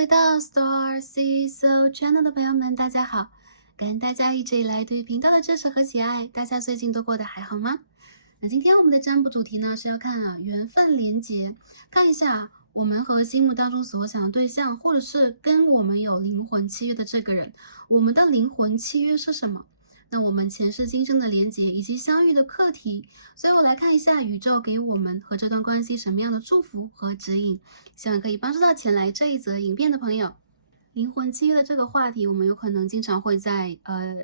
回到 Star C So Channel 的朋友们，大家好！感恩大家一直以来对频道的支持和喜爱，大家最近都过得还好吗？那今天我们的占卜主题呢是要看缘分连结，看一下我们和心目当中所想的对象，或者是跟我们有灵魂契约的这个人，我们的灵魂契约是什么？那我们前世今生的连结以及相遇的课题，所以我来看一下宇宙给我们和这段关系什么样的祝福和指引，希望可以帮助到前来这一则影片的朋友。灵魂契约的这个话题，我们有可能经常会在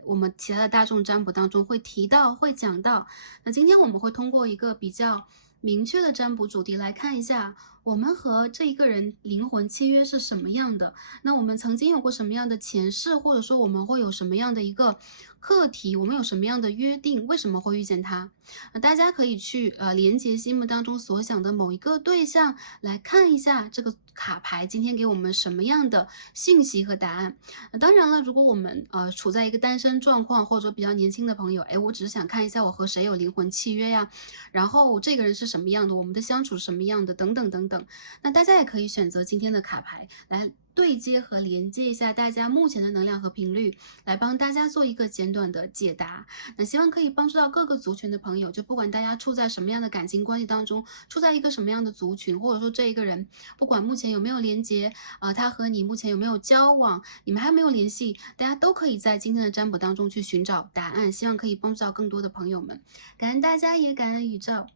我们其他的大众占卜当中会提到、会讲到。那今天我们会通过一个比较明确的占卜主题来看一下，我们和这一个人灵魂契约是什么样的。那我们曾经有过什么样的前世，或者说我们会有什么样的一个课题，我们有什么样的约定，为什么会遇见他？大家可以去连接心目当中所想的某一个对象，来看一下这个卡牌今天给我们什么样的信息和答案。当然了，如果我们处在一个单身状况，或者说比较年轻的朋友，我只是想看一下我和谁有灵魂契约呀，然后这个人是什么样的，我们的相处是什么样的，等等等等。那大家也可以选择今天的卡牌来对接和连接一下大家目前的能量和频率，来帮大家做一个简短的解答。那希望可以帮助到各个族群的朋友，就不管大家处在什么样的感情关系当中，处在一个什么样的族群，或者说这一个人不管目前有没有连接，他和你目前有没有交往，你们还没有联系，大家都可以在今天的占卜当中去寻找答案，希望可以帮助到更多的朋友们。感恩大家，也感恩宇宙。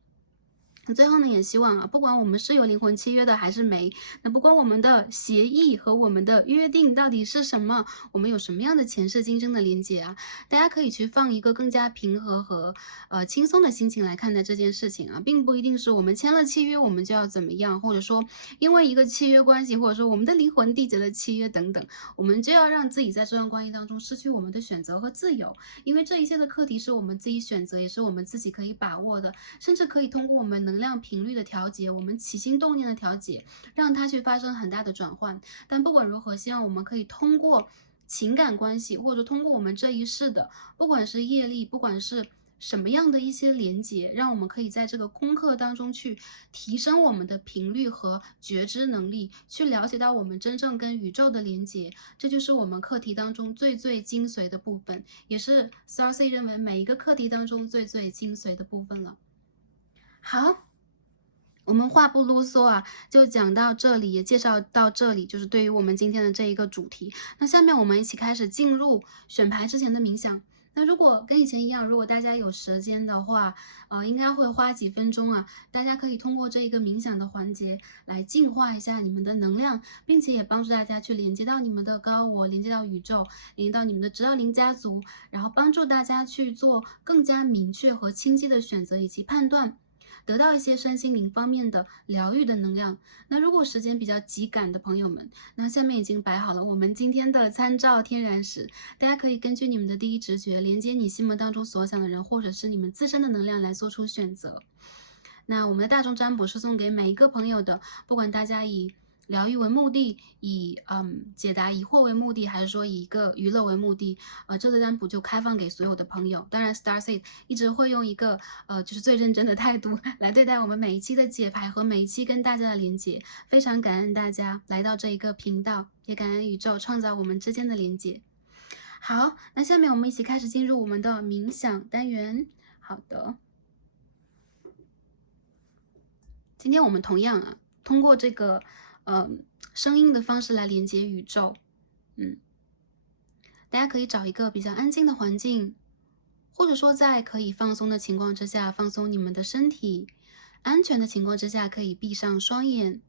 最后呢，也希望不管我们是有灵魂契约的还是没，那不管我们的协议和我们的约定到底是什么，我们有什么样的前世今生的连接大家可以去放一个更加平和和轻松的心情来看待这件事情并不一定是我们签了契约我们就要怎么样，或者说因为一个契约关系，或者说我们的灵魂缔结了契约等等，我们就要让自己在这段关系当中失去我们的选择和自由，因为这一切的课题是我们自己选择，也是我们自己可以把握的，甚至可以通过我们能量频率的调节，我们起心动念的调节，让它去发生很大的转换。但不管如何，希望我们可以通过情感关系，或者通过我们这一世的，不管是业力，不管是什么样的一些连接，让我们可以在这个功课当中去提升我们的频率和觉知能力，去了解到我们真正跟宇宙的连接，这就是我们课题当中最最精髓的部分，也是 StarC 认为每一个课题当中最最精髓的部分了。好，我们话不啰嗦就讲到这里，也介绍到这里，就是对于我们今天的这一个主题。那下面我们一起开始进入选牌之前的冥想。那如果跟以前一样，如果大家有时间的话，应该会花几分钟大家可以通过这一个冥想的环节来净化一下你们的能量，并且也帮助大家去连接到你们的高我，连接到宇宙，连接到你们的指导灵家族，然后帮助大家去做更加明确和清晰的选择以及判断。得到一些身心灵方面的疗愈的能量。那如果时间比较急赶的朋友们，那下面已经摆好了我们今天的参照天然石，大家可以根据你们的第一直觉，连接你心目当中所想的人，或者是你们自身的能量来做出选择。那我们的大众占卜是送给每一个朋友的，不管大家以疗愈为目的，以解答疑惑为目的，还是说以一个娱乐为目的，这个占卜就开放给所有的朋友。当然 StarSeed 一直会用一个就是最认真的态度来对待我们每一期的解牌和每一期跟大家的连接。非常感恩大家来到这一个频道，也感恩宇宙创造我们之间的连接。好，那下面我们一起开始进入我们的冥想单元。好的。今天我们同样通过这个声音的方式来连接宇宙。大家可以找一个比较安静的环境，或者说在可以放松的情况之下，放松你们的身体，安全的情况之下可以闭上双眼。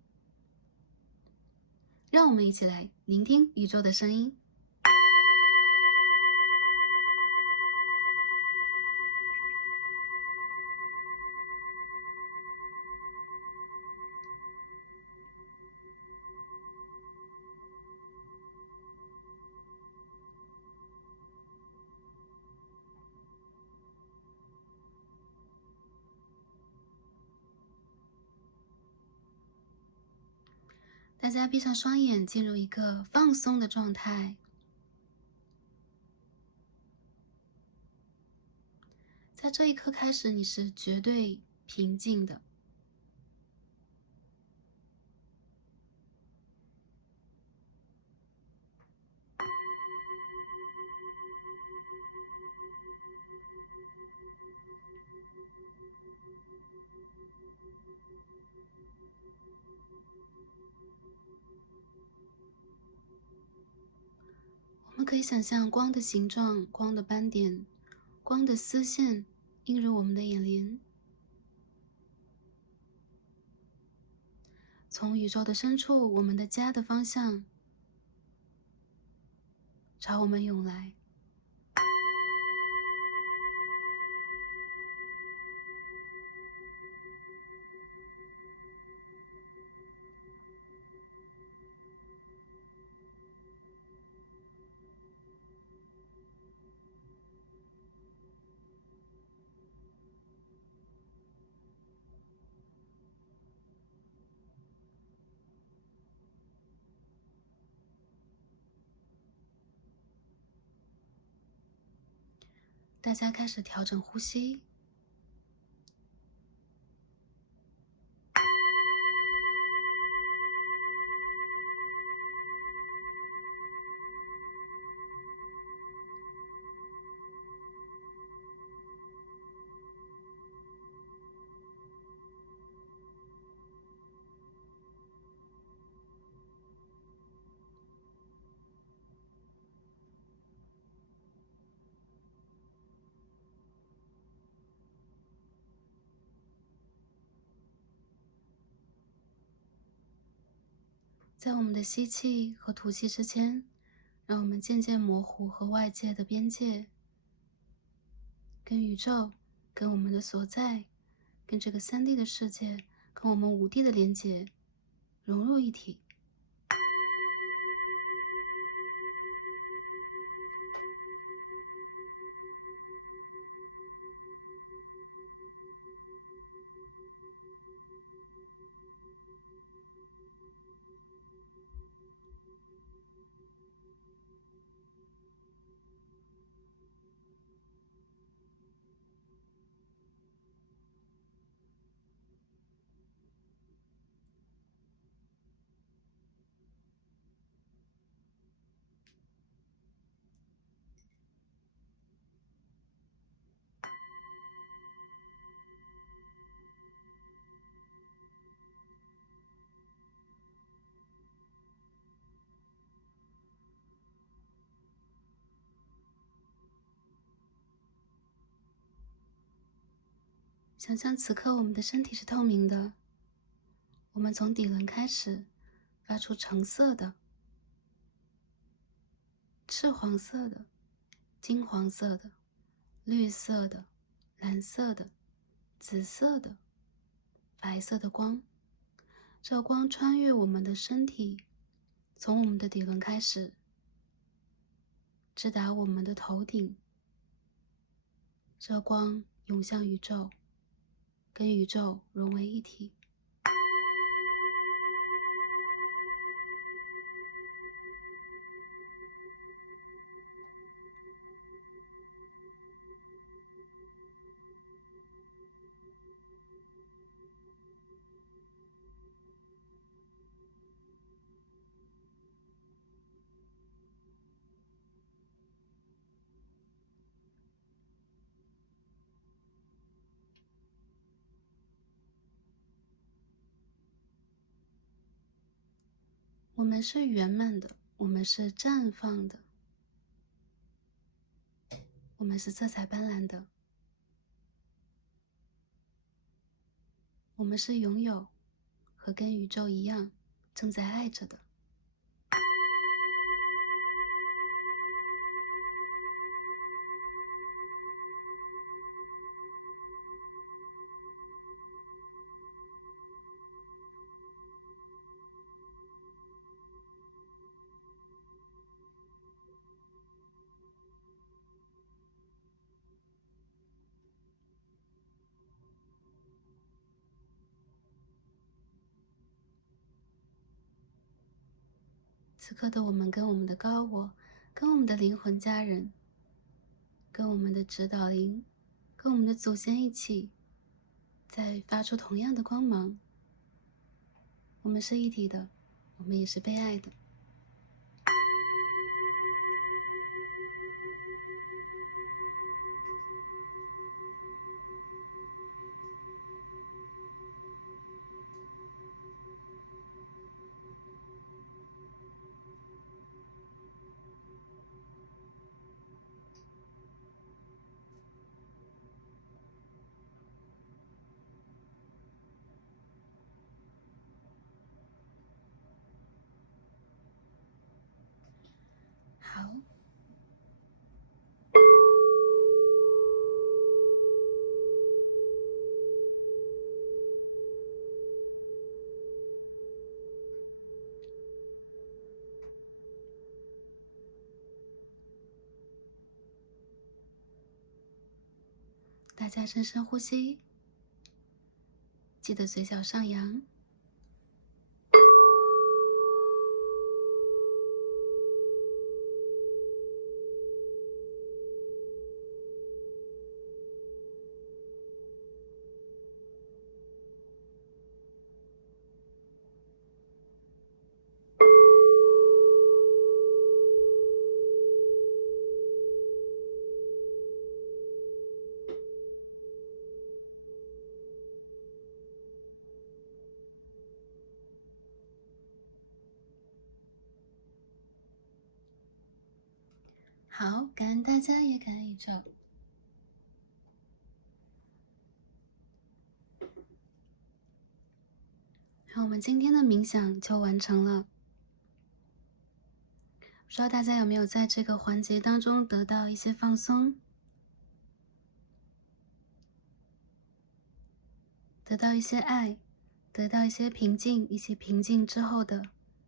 让我们一起来聆听宇宙的声音。大家闭上双眼，进入一个放松的状态。在这一刻开始，你是绝对平静的。我们可以想象光的形状、光的斑点、光的丝线映入我们的眼帘，从宇宙的深处，我们的家的方向，朝我们涌来。大家开始调整呼吸，在我们的吸气和吐气之间，让我们渐渐模糊和外界的边界，跟宇宙、跟我们的所在、跟这个3D 的世界、跟我们5D 的连接融入一体。想象此刻我们的身体是透明的，我们从底轮开始发出橙色的、赤黄色的、金黄色的、绿色的、蓝色的、紫色的、白色的光。这光穿越我们的身体，从我们的底轮开始，直达我们的头顶。这光涌向宇宙，跟宇宙融为一体。我们是圆满的，我们是绽放的，我们是色彩斑斓的，我们是拥有和跟宇宙一样正在爱着的。此刻的我们跟我们的高我，跟我们的灵魂家人，跟我们的指导灵，跟我们的祖先一起，在发出同样的光芒。我们是一体的，我们也是被爱的。好，大家深深呼吸，记得嘴角上扬。好，感恩大家，也感恩宇宙。好，我们今天的冥想就完成了。不知道大家有没有在这个环节当中得到一些放松，得到一些爱，得到一些平静，以及平静之后的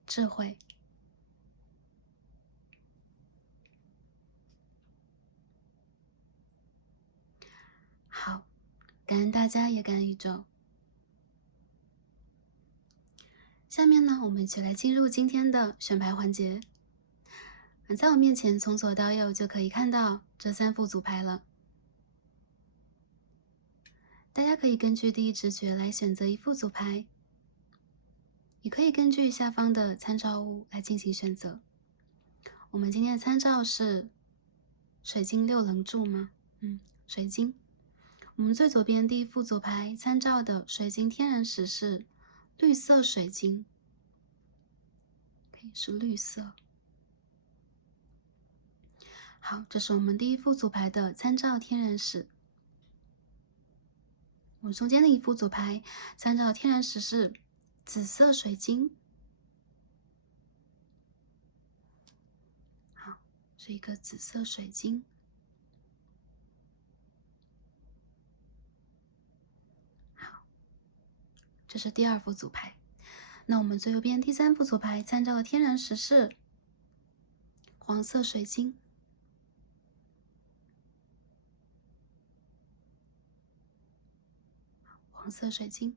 智慧。好，感恩大家，也感恩宇宙。下面呢，我们一起来进入今天的选牌环节。在我面前，从左到右就可以看到这3副组牌了。大家可以根据第一直觉来选择一副组牌，也可以根据下方的参照物来进行选择。我们今天的参照是水晶6棱柱吗？水晶。我们最左边第一副组牌参照的水晶天然石是绿色水晶，是绿色。好，这是我们第一副组牌的参照天然石。我们中间的一副组牌参照天然石是紫色水晶。好，是一个紫色水晶。好，这是第2副组牌。那我们最右边第3副组牌参照的天然石是黄色水晶。黄色水晶。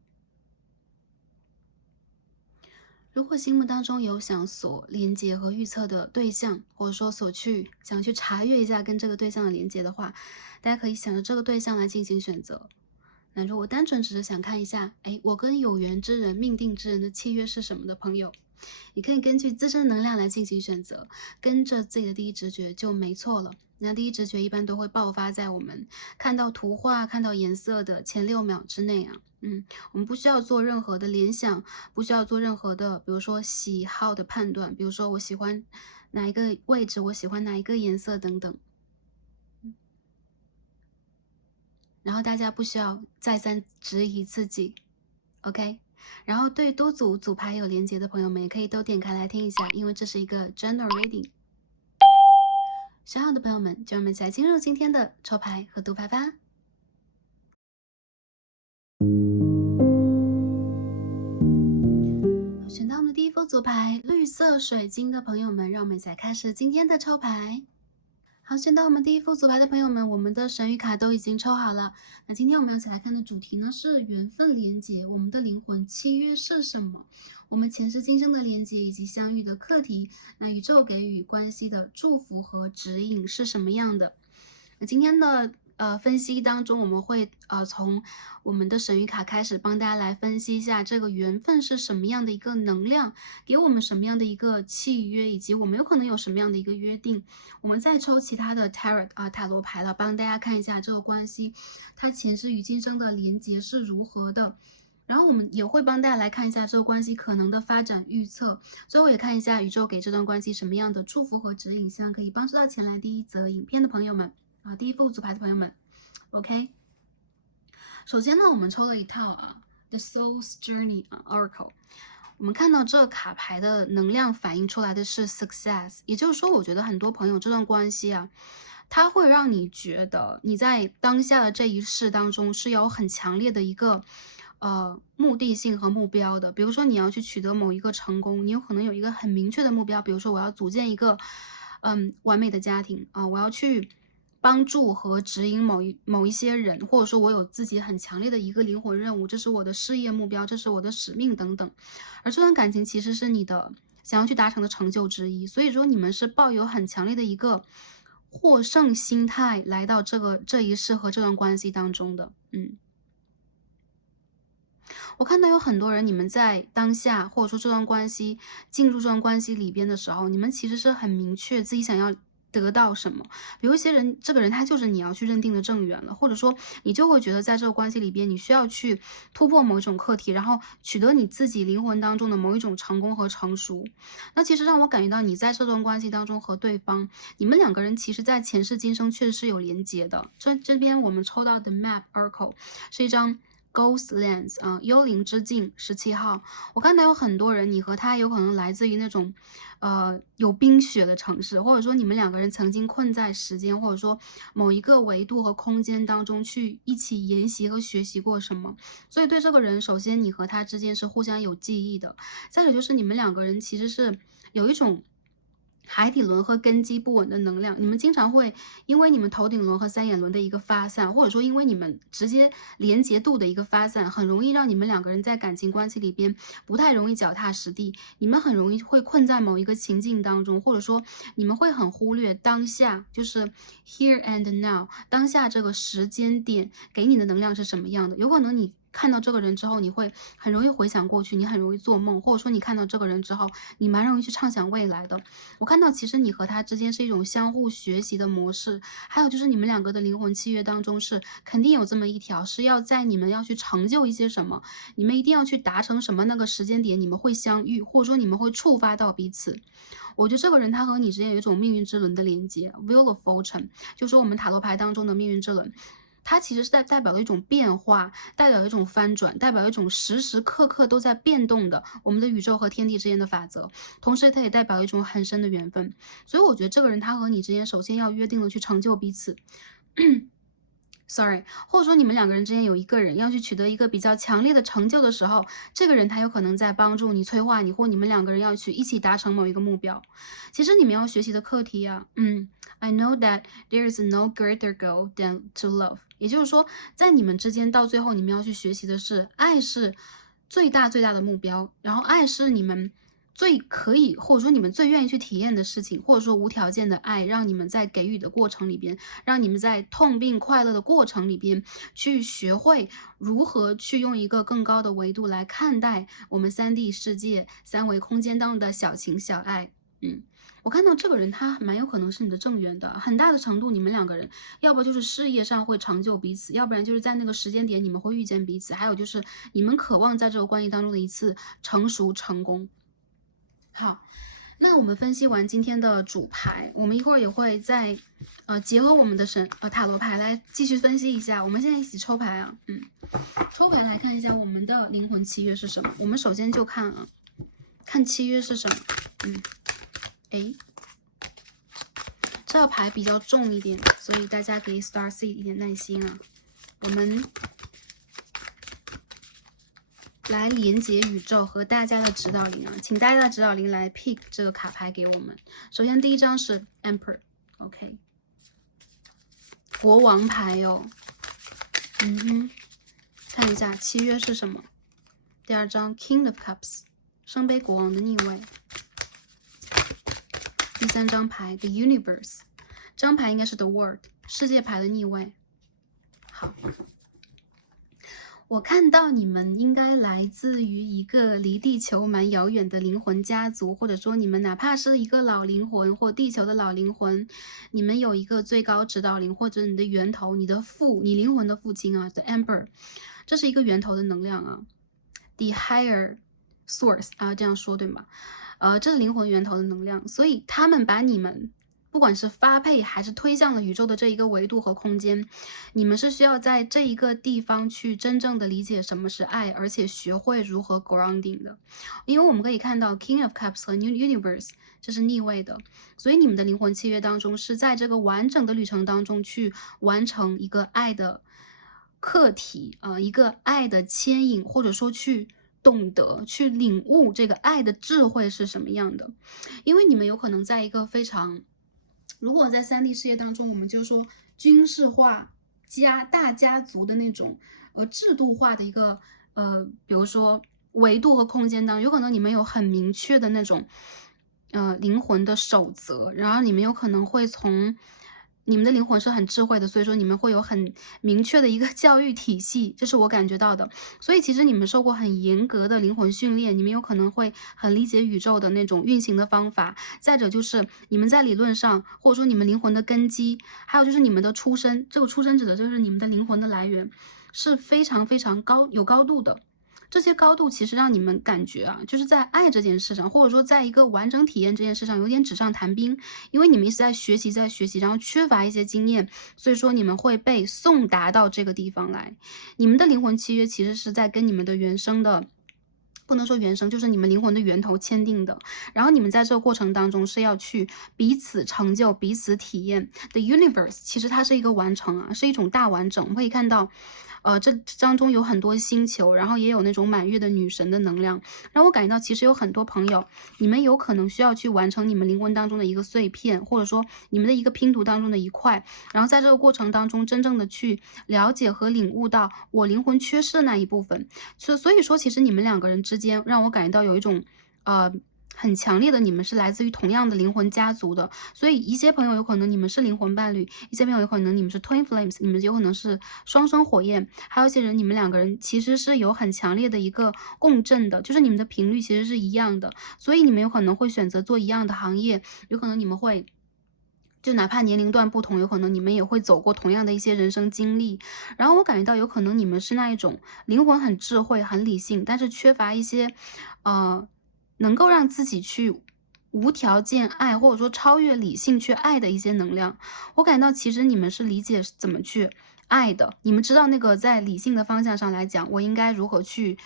如果心目当中有想所连接和预测的对象，或者说想去查阅一下跟这个对象的连接的话，大家可以想着这个对象来进行选择。那如果单纯只是想看一下，我跟有缘之人、命定之人的契约是什么的朋友，你可以根据自身能量来进行选择，跟着自己的第一直觉就没错了。那第一直觉一般都会爆发在我们看到图画、看到颜色的前6秒之内啊。我们不需要做任何的联想，不需要做任何的，比如说喜好的判断，比如说我喜欢哪一个位置，我喜欢哪一个颜色等等。然后大家不需要再三质疑自己 ，OK？ 然后对多组组牌有连结的朋友们，也可以都点开来听一下，因为这是一个 general reading。想好的朋友们，就让我们一起来进入今天的抽牌和读牌吧。选到我们的第一副组牌绿色水晶的朋友们，让我们一起来开始今天的抽牌。好，选到我们第一副组牌的朋友们，我们的神谕卡都已经抽好了。那今天我们要一起来看的主题呢是缘分连结，我们的灵魂契约是什么？我们前世今生的连结以及相遇的课题，那宇宙给予关系的祝福和指引是什么样的？那今天的分析当中，我们会从我们的神谕卡开始帮大家来分析一下这个缘分是什么样的一个能量，给我们什么样的一个契约，以及我们有可能有什么样的一个约定。我们再抽其他的 tarot 塔罗牌了，帮大家看一下这个关系，它前世与今生的连结是如何的。然后我们也会帮大家来看一下这个关系可能的发展预测，最后也看一下宇宙给这段关系什么样的祝福和指引，希望可以帮助到前来第一则影片的朋友们第一副组牌的朋友们。OK， 首先呢，我们抽了一套The Soul's Journey Oracle。我们看到这个卡牌的能量反映出来的是 success， 也就是说，我觉得很多朋友这段关系它会让你觉得你在当下的这一世当中是有很强烈的一个目的性和目标的。比如说你要去取得某一个成功，你有可能有一个很明确的目标，比如说我要组建一个完美的家庭我要去帮助和指引某一些人，或者说我有自己很强烈的一个灵魂任务，这是我的事业目标，这是我的使命等等。而这段感情其实是你的想要去达成的成就之一，所以说你们是抱有很强烈的一个获胜心态来到这一世和这段关系当中的。我看到有很多人，你们在当下或者说这段关系进入这段关系里边的时候，你们其实是很明确自己想要得到什么。比如一些人，这个人他就是你要去认定的正缘了，或者说你就会觉得在这个关系里边，你需要去突破某一种课题，然后取得你自己灵魂当中的某一种成功和成熟。那其实让我感觉到你在这段关系当中和对方，你们两个人其实在前世今生确实是有连结的。这边我们抽到的 Map Oracle 是一张Ghost Lands 幽灵之境17号。我看到有很多人，你和他有可能来自于那种有冰雪的城市，或者说你们两个人曾经困在时间或者说某一个维度和空间当中去一起研习和学习过什么。所以对这个人，首先你和他之间是互相有记忆的，再者就是你们两个人其实是有一种海底轮和根基不稳的能量，你们经常会因为你们头顶轮和三眼轮的一个发散，或者说因为你们直接连结度的一个发散，很容易让你们两个人在感情关系里边不太容易脚踏实地，你们很容易会困在某一个情境当中，或者说你们会很忽略当下，就是 here and now， 当下这个时间点给你的能量是什么样的。有可能你看到这个人之后，你会很容易回想过去，你很容易做梦，或者说你看到这个人之后，你蛮容易去畅想未来的。我看到其实你和他之间是一种相互学习的模式，还有就是你们两个的灵魂契约当中是肯定有这么一条，是要在你们要去成就一些什么，你们一定要去达成什么那个时间点，你们会相遇，或者说你们会触发到彼此。我觉得这个人他和你之间有一种命运之轮的连接 ，Wheel of Fortune， 就是说我们塔罗牌当中的命运之轮。它其实是代表了一种变化，代表一种翻转，代表一种时时刻刻都在变动的我们的宇宙和天地之间的法则，同时它也代表一种很深的缘分。所以我觉得这个人他和你之间首先要约定了去成就彼此。Sorry， 或者说你们两个人之间有一个人要去取得一个比较强烈的成就的时候，这个人他有可能在帮助你、催化你，或你们两个人要去一起达成某一个目标。其实你们要学习的课题I know that there is no greater goal than to love。也就是说，在你们之间到最后，你们要去学习的是，爱是最大最大的目标，然后爱是你们最可以，或者说你们最愿意去体验的事情，或者说无条件的爱，让你们在给予的过程里边，让你们在痛并快乐的过程里边，去学会如何去用一个更高的维度来看待我们3D 世界、三维空间当中的小情小爱。我看到这个人他蛮有可能是你的正缘的，很大的程度你们两个人要不就是事业上会成就彼此，要不然就是在那个时间点你们会遇见彼此，还有就是你们渴望在这个关系当中的一次成熟成功。好，那我们分析完今天的主牌，我们一会儿也会再结合我们的塔罗牌来继续分析一下。我们现在一起抽牌抽牌来看一下我们的灵魂契约是什么。我们首先就看看契约是什么。这个牌比较重一点，所以大家给 Star Seed 一点耐心我们来连接宇宙和大家的指导灵请大家的指导灵来 pick 这个卡牌给我们。首先第一张是 Emperor，OK， 国王牌看一下契约是什么。第二张 King of Cups， 圣杯国王的逆位。第三张牌 The Universe， 这张牌应该是 The World， 世界牌的逆位。好，我看到你们应该来自于一个离地球蛮遥远的灵魂家族，或者说你们哪怕是一个老灵魂或地球的老灵魂，你们有一个最高指导灵或者你的源头，你灵魂的父亲啊，the Emperor，这是一个源头的能量啊，the higher source 啊，这样说对吗？这是灵魂源头的能量，所以他们把你们不管是发配还是推向了宇宙的这一个维度和空间，你们是需要在这一个地方去真正的理解什么是爱，而且学会如何 grounding 的。因为我们可以看到 King of Cups 和 New Universe 这是逆位的，所以你们的灵魂契约当中是在这个完整的旅程当中去完成一个爱的课题一个爱的牵引，或者说去懂得去领悟这个爱的智慧是什么样的。因为你们有可能在一个非常如果在3D 世界当中，我们就说军事化大家族的那种制度化的一个比如说维度和空间当中，有可能你们有很明确的那种灵魂的守则，然后你们有可能会从你们的灵魂是很智慧的，所以说你们会有很明确的一个教育体系，这是我感觉到的。所以其实你们受过很严格的灵魂训练，你们有可能会很理解宇宙的那种运行的方法。再者就是你们在理论上，或者说你们灵魂的根基，还有就是你们的出身，这个出身指的就是你们的灵魂的来源，是非常非常有高度的。这些高度其实让你们感觉就是在爱这件事上，或者说在一个完整体验这件事上有点纸上谈兵，因为你们一直在学习，然后缺乏一些经验，所以说你们会被送达到这个地方来。你们的灵魂契约其实是在跟你们的原生的不能说原生，就是你们灵魂的源头签订的。然后你们在这个过程当中是要去彼此成就、彼此体验。The universe 其实它是一个完成是一种大完整。我们可以看到，这当中有很多星球，然后也有那种满月的女神的能量。让我感觉到，其实有很多朋友，你们有可能需要去完成你们灵魂当中的一个碎片，或者说你们的一个拼图当中的一块。然后在这个过程当中，真正的去了解和领悟到我灵魂缺失的那一部分。所以说，其实你们两个人之间，让我感觉到有一种很强烈的，你们是来自于同样的灵魂家族的。所以一些朋友有可能你们是灵魂伴侣，一些朋友有可能你们是 twin flames， 你们有可能是双生火焰，还有一些人你们两个人其实是有很强烈的一个共振的，就是你们的频率其实是一样的，所以你们有可能会选择做一样的行业，有可能你们会就哪怕年龄段不同，有可能你们也会走过同样的一些人生经历。然后我感觉到有可能你们是那一种灵魂很智慧、很理性，但是缺乏一些能够让自己去无条件爱，或者说超越理性去爱的一些能量。我感到其实你们是理解怎么去爱的，你们知道那个在理性的方向上来讲，我应该如何去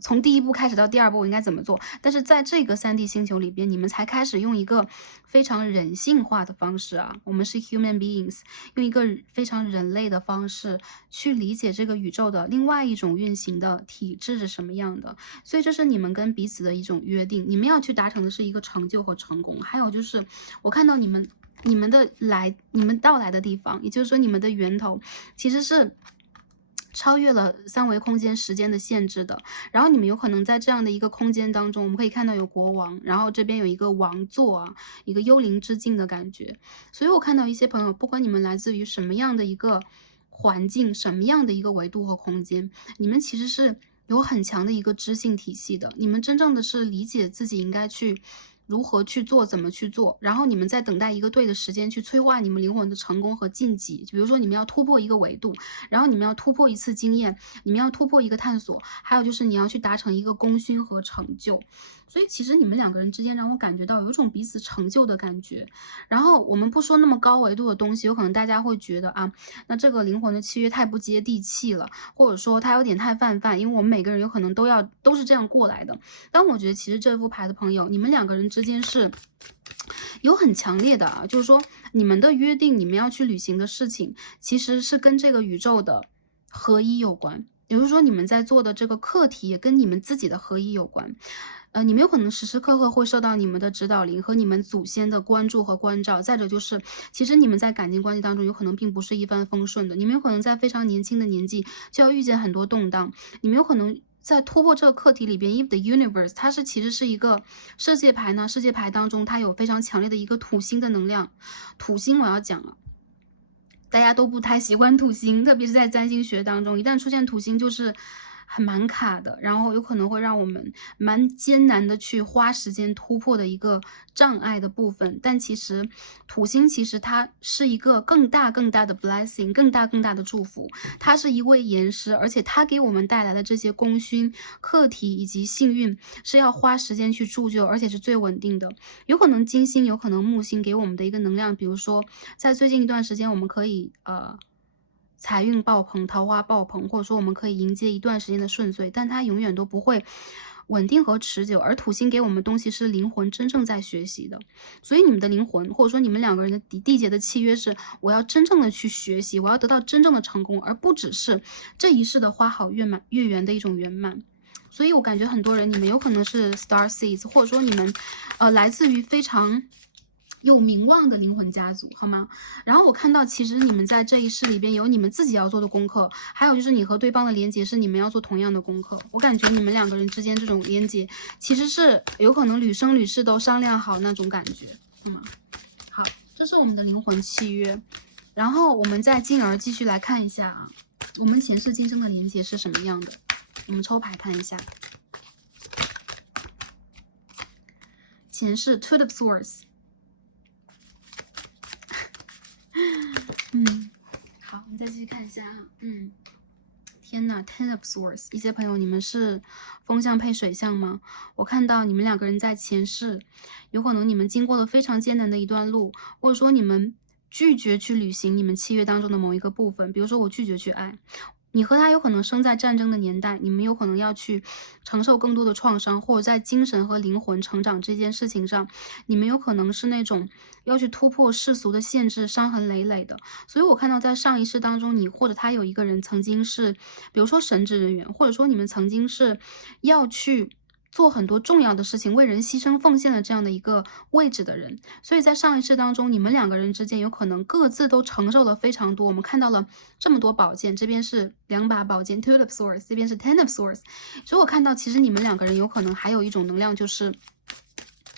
从第一步开始到第二步我应该怎么做。但是在这个3D 星球里边，你们才开始用一个非常人性化的方式我们是 human beings， 用一个非常人类的方式去理解这个宇宙的另外一种运行的体制是什么样的。所以这是你们跟彼此的一种约定，你们要去达成的是一个成就和成功。还有就是我看到你们到来的地方，也就是说你们的源头其实是超越了3维空间时间的限制的。然后你们有可能在这样的一个空间当中，我们可以看到有国王，然后这边有一个王座一个幽灵之境的感觉。所以我看到一些朋友，不管你们来自于什么样的一个环境，什么样的一个维度和空间，你们其实是有很强的一个知性体系的，你们真正的是理解自己应该去如何去做，怎么去做，然后你们在等待一个对的时间去催化你们灵魂的成功和晋级。比如说你们要突破一个维度，然后你们要突破一次经验，你们要突破一个探索，还有就是你要去达成一个功勋和成就。所以其实你们两个人之间让我感觉到有一种彼此成就的感觉。然后我们不说那么高维度的东西，有可能大家会觉得那这个灵魂的契约太不接地气了，或者说它有点太泛泛，因为我们每个人有可能都是这样过来的。但我觉得其实这副牌的朋友，你们两个人之间是有很强烈的就是说你们的约定，你们要去履行的事情，其实是跟这个宇宙的合一有关。也就是说你们在做的这个课题也跟你们自己的合一有关。你们有可能时时刻刻会受到你们的指导灵和你们祖先的关注和关照。再者就是其实你们在感情关系当中有可能并不是一帆风顺的，你们有可能在非常年轻的年纪就要遇见很多动荡，你们有可能在突破这个课题里边，因为 the universe 它其实是一个世界牌呢，世界牌当中它有非常强烈的一个土星的能量。土星我要讲了，大家都不太喜欢土星，特别是在占星学当中，一旦出现土星就是蛮卡的，然后有可能会让我们蛮艰难的去花时间突破的一个障碍的部分。但其实土星其实它是一个更大更大的 blessing， 更大更大的祝福。它是一位岩石，而且它给我们带来的这些功勋、课题以及幸运是要花时间去铸就，而且是最稳定的。有可能金星，有可能木星给我们的一个能量，比如说在最近一段时间，我们可以财运爆棚、桃花爆棚，或者说我们可以迎接一段时间的顺遂，但它永远都不会稳定和持久。而土星给我们东西是灵魂真正在学习的，所以你们的灵魂，或者说你们两个人的缔结的契约是，我要真正的去学习，我要得到真正的成功，而不只是这一世的花好月圆的一种圆满。所以我感觉很多人，你们有可能是 Star Seeds， 或者说你们来自于非常有名望的灵魂家族，好吗？然后我看到，其实你们在这一世里边有你们自己要做的功课，还有就是你和对方的连接是你们要做同样的功课。我感觉你们两个人之间这种连接，其实是有可能屡生屡世都商量好那种感觉，好，这是我们的灵魂契约。然后我们再进而继续来看一下啊，我们前世今生的连接是什么样的？我们抽牌看一下，前世 Two of Swords。好，我们再继续看一下啊，天呐 ，Ten of Swords， 一些朋友你们是风象配水象吗？我看到你们两个人在前世，有可能你们经过了非常艰难的一段路，或者说你们拒绝去履行你们契约当中的某一个部分，比如说我拒绝去爱。你和他有可能生在战争的年代，你们有可能要去承受更多的创伤，或者在精神和灵魂成长这件事情上，你们有可能是那种要去突破世俗的限制，伤痕累累的。所以我看到在上一世当中，你或者他有一个人曾经是，比如说神职人员，或者说你们曾经是要去做很多重要的事情，为人牺牲奉献的这样的一个位置的人。所以在上一世当中，你们两个人之间有可能各自都承受了非常多。我们看到了这么多宝剑，这边是2把宝剑 Two of Swords， 这边是 Ten of Swords。所以我看到其实你们两个人有可能还有一种能量，就是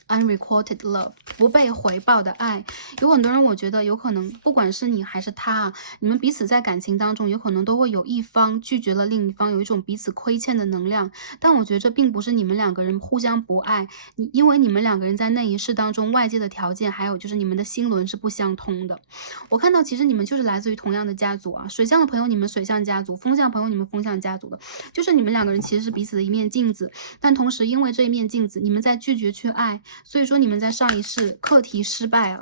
unrequited love， 不被回报的爱。有很多人我觉得有可能不管是你还是他，你们彼此在感情当中有可能都会有一方拒绝了另一方，有一种彼此亏欠的能量。但我觉得这并不是你们两个人互相不爱，因为你们两个人在那一世当中外界的条件还有就是你们的心轮是不相通的。我看到其实你们就是来自于同样的家族啊，水象的朋友你们水象家族，风象朋友你们风象家族的，就是你们两个人其实是彼此的一面镜子。但同时因为这一面镜子，你们在拒绝去爱，所以说你们在上一世课题失败啊，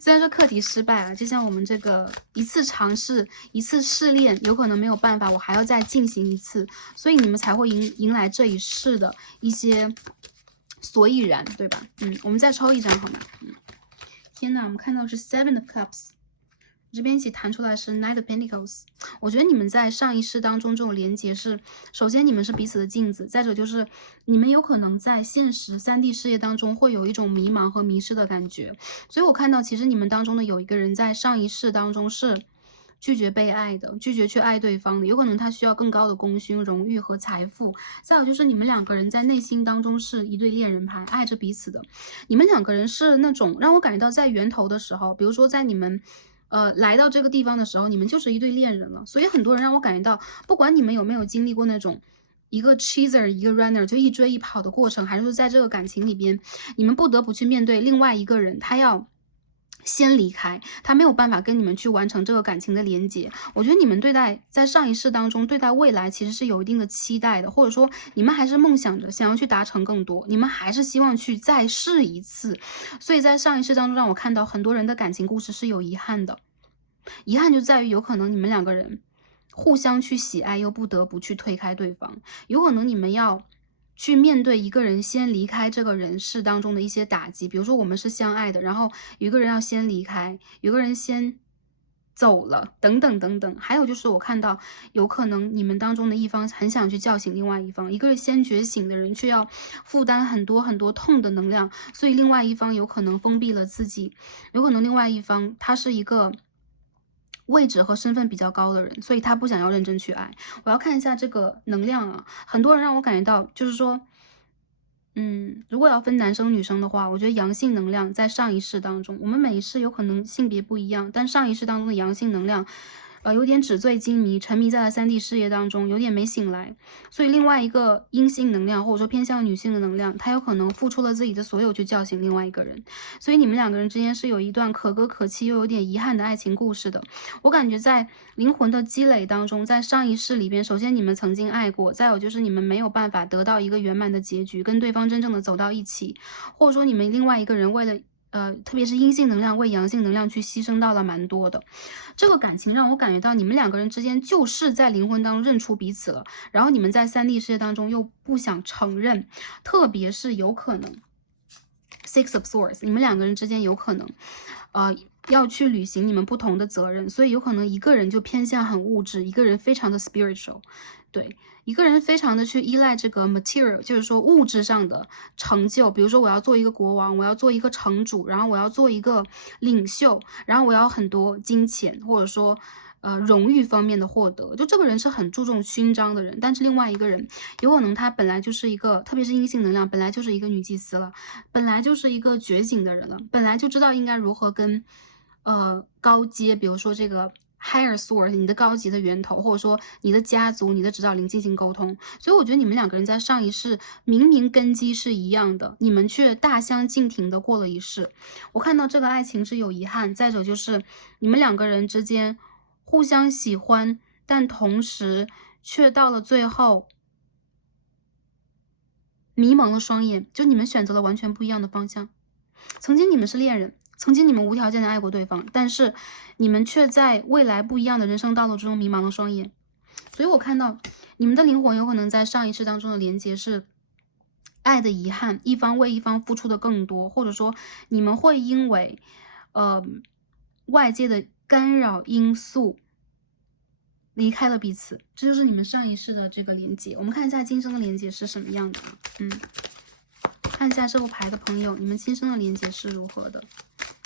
虽然说课题失败啊，就像我们这个一次尝试、一次试炼，有可能没有办法，我还要再进行一次，所以你们才会迎来这一世的一些所以然，对吧？我们再抽一张好吗？天呐，我们看到是 Seven of Cups。这边一起弹出来是 Knight of Pentacles。我觉得你们在上一世当中这种连接是，首先你们是彼此的镜子，再者就是你们有可能在现实3D 事业当中会有一种迷茫和迷失的感觉。所以我看到其实你们当中的有一个人在上一世当中是拒绝被爱的，拒绝去爱对方的，有可能他需要更高的功勋、荣誉和财富。再有就是你们两个人在内心当中是一对恋人牌，爱着彼此的。你们两个人是那种让我感觉到在源头的时候，比如说在你们来到这个地方的时候，你们就是一对恋人了。所以很多人让我感觉到，不管你们有没有经历过那种一个 chaser 一个 runner 就一追一跑的过程，还是说在这个感情里边，你们不得不去面对另外一个人，他要先离开，他没有办法跟你们去完成这个感情的连接。我觉得你们在上一世当中对待未来其实是有一定的期待的，或者说你们还是梦想着想要去达成更多，你们还是希望去再试一次。所以在上一世当中让我看到很多人的感情故事是有遗憾的，遗憾就在于有可能你们两个人互相去喜爱又不得不去推开对方，有可能你们要去面对一个人先离开这个人世当中的一些打击。比如说我们是相爱的，然后有一个人要先离开，有个人先走了，等等等等。还有就是我看到有可能你们当中的一方很想去叫醒另外一方，一个先觉醒的人却要负担很多很多痛的能量，所以另外一方有可能封闭了自己，有可能另外一方他是一个位置和身份比较高的人，所以他不想要认真去爱。我要看一下这个能量啊，很多人让我感觉到就是说如果要分男生女生的话，我觉得阳性能量在上一世当中，我们每一世有可能性别不一样，但上一世当中的阳性能量，有点纸醉金迷，沉迷在了3D 事业当中，有点没醒来。所以另外一个阴性能量，或者说偏向女性的能量，她有可能付出了自己的所有去叫醒另外一个人。所以你们两个人之间是有一段可歌可泣又有点遗憾的爱情故事的。我感觉在灵魂的积累当中，在上一世里边，首先你们曾经爱过，再有就是你们没有办法得到一个圆满的结局，跟对方真正的走到一起，或者说你们另外一个人为了特别是阴性能量为阳性能量去牺牲到了蛮多的。这个感情让我感觉到你们两个人之间就是在灵魂当中认出彼此了，然后你们在3D 世界当中又不想承认，特别是有可能 Six of Swords， 你们两个人之间有可能要去履行你们不同的责任，所以有可能一个人就偏向很物质，一个人非常的 spiritual， 对，一个人非常的去依赖这个 material， 就是说物质上的成就，比如说我要做一个国王，我要做一个城主，然后我要做一个领袖，然后我要很多金钱，或者说荣誉方面的获得，就这个人是很注重勋章的人，但是另外一个人有可能他本来就是一个，特别是阴性能量，本来就是一个女祭司了，本来就是一个觉醒的人了，本来就知道应该如何跟高阶，比如说这个 higher source， 你的高级的源头，或者说你的家族、你的指导灵进行沟通。所以我觉得你们两个人在上一世明明根基是一样的，你们却大相径庭的过了一世。我看到这个爱情是有遗憾，再者就是你们两个人之间互相喜欢，但同时却到了最后迷蒙了双眼，就你们选择了完全不一样的方向。曾经你们是恋人，曾经你们无条件的爱过对方，但是你们却在未来不一样的人生道路之中迷茫了双眼。所以我看到你们的灵魂有可能在上一世当中的连接是爱的遗憾，一方为一方付出的更多，或者说你们会因为外界的干扰因素离开了彼此，这就是你们上一世的这个连接。我们看一下今生的连接是什么样的。看一下这副牌的朋友，你们今生的连接是如何的？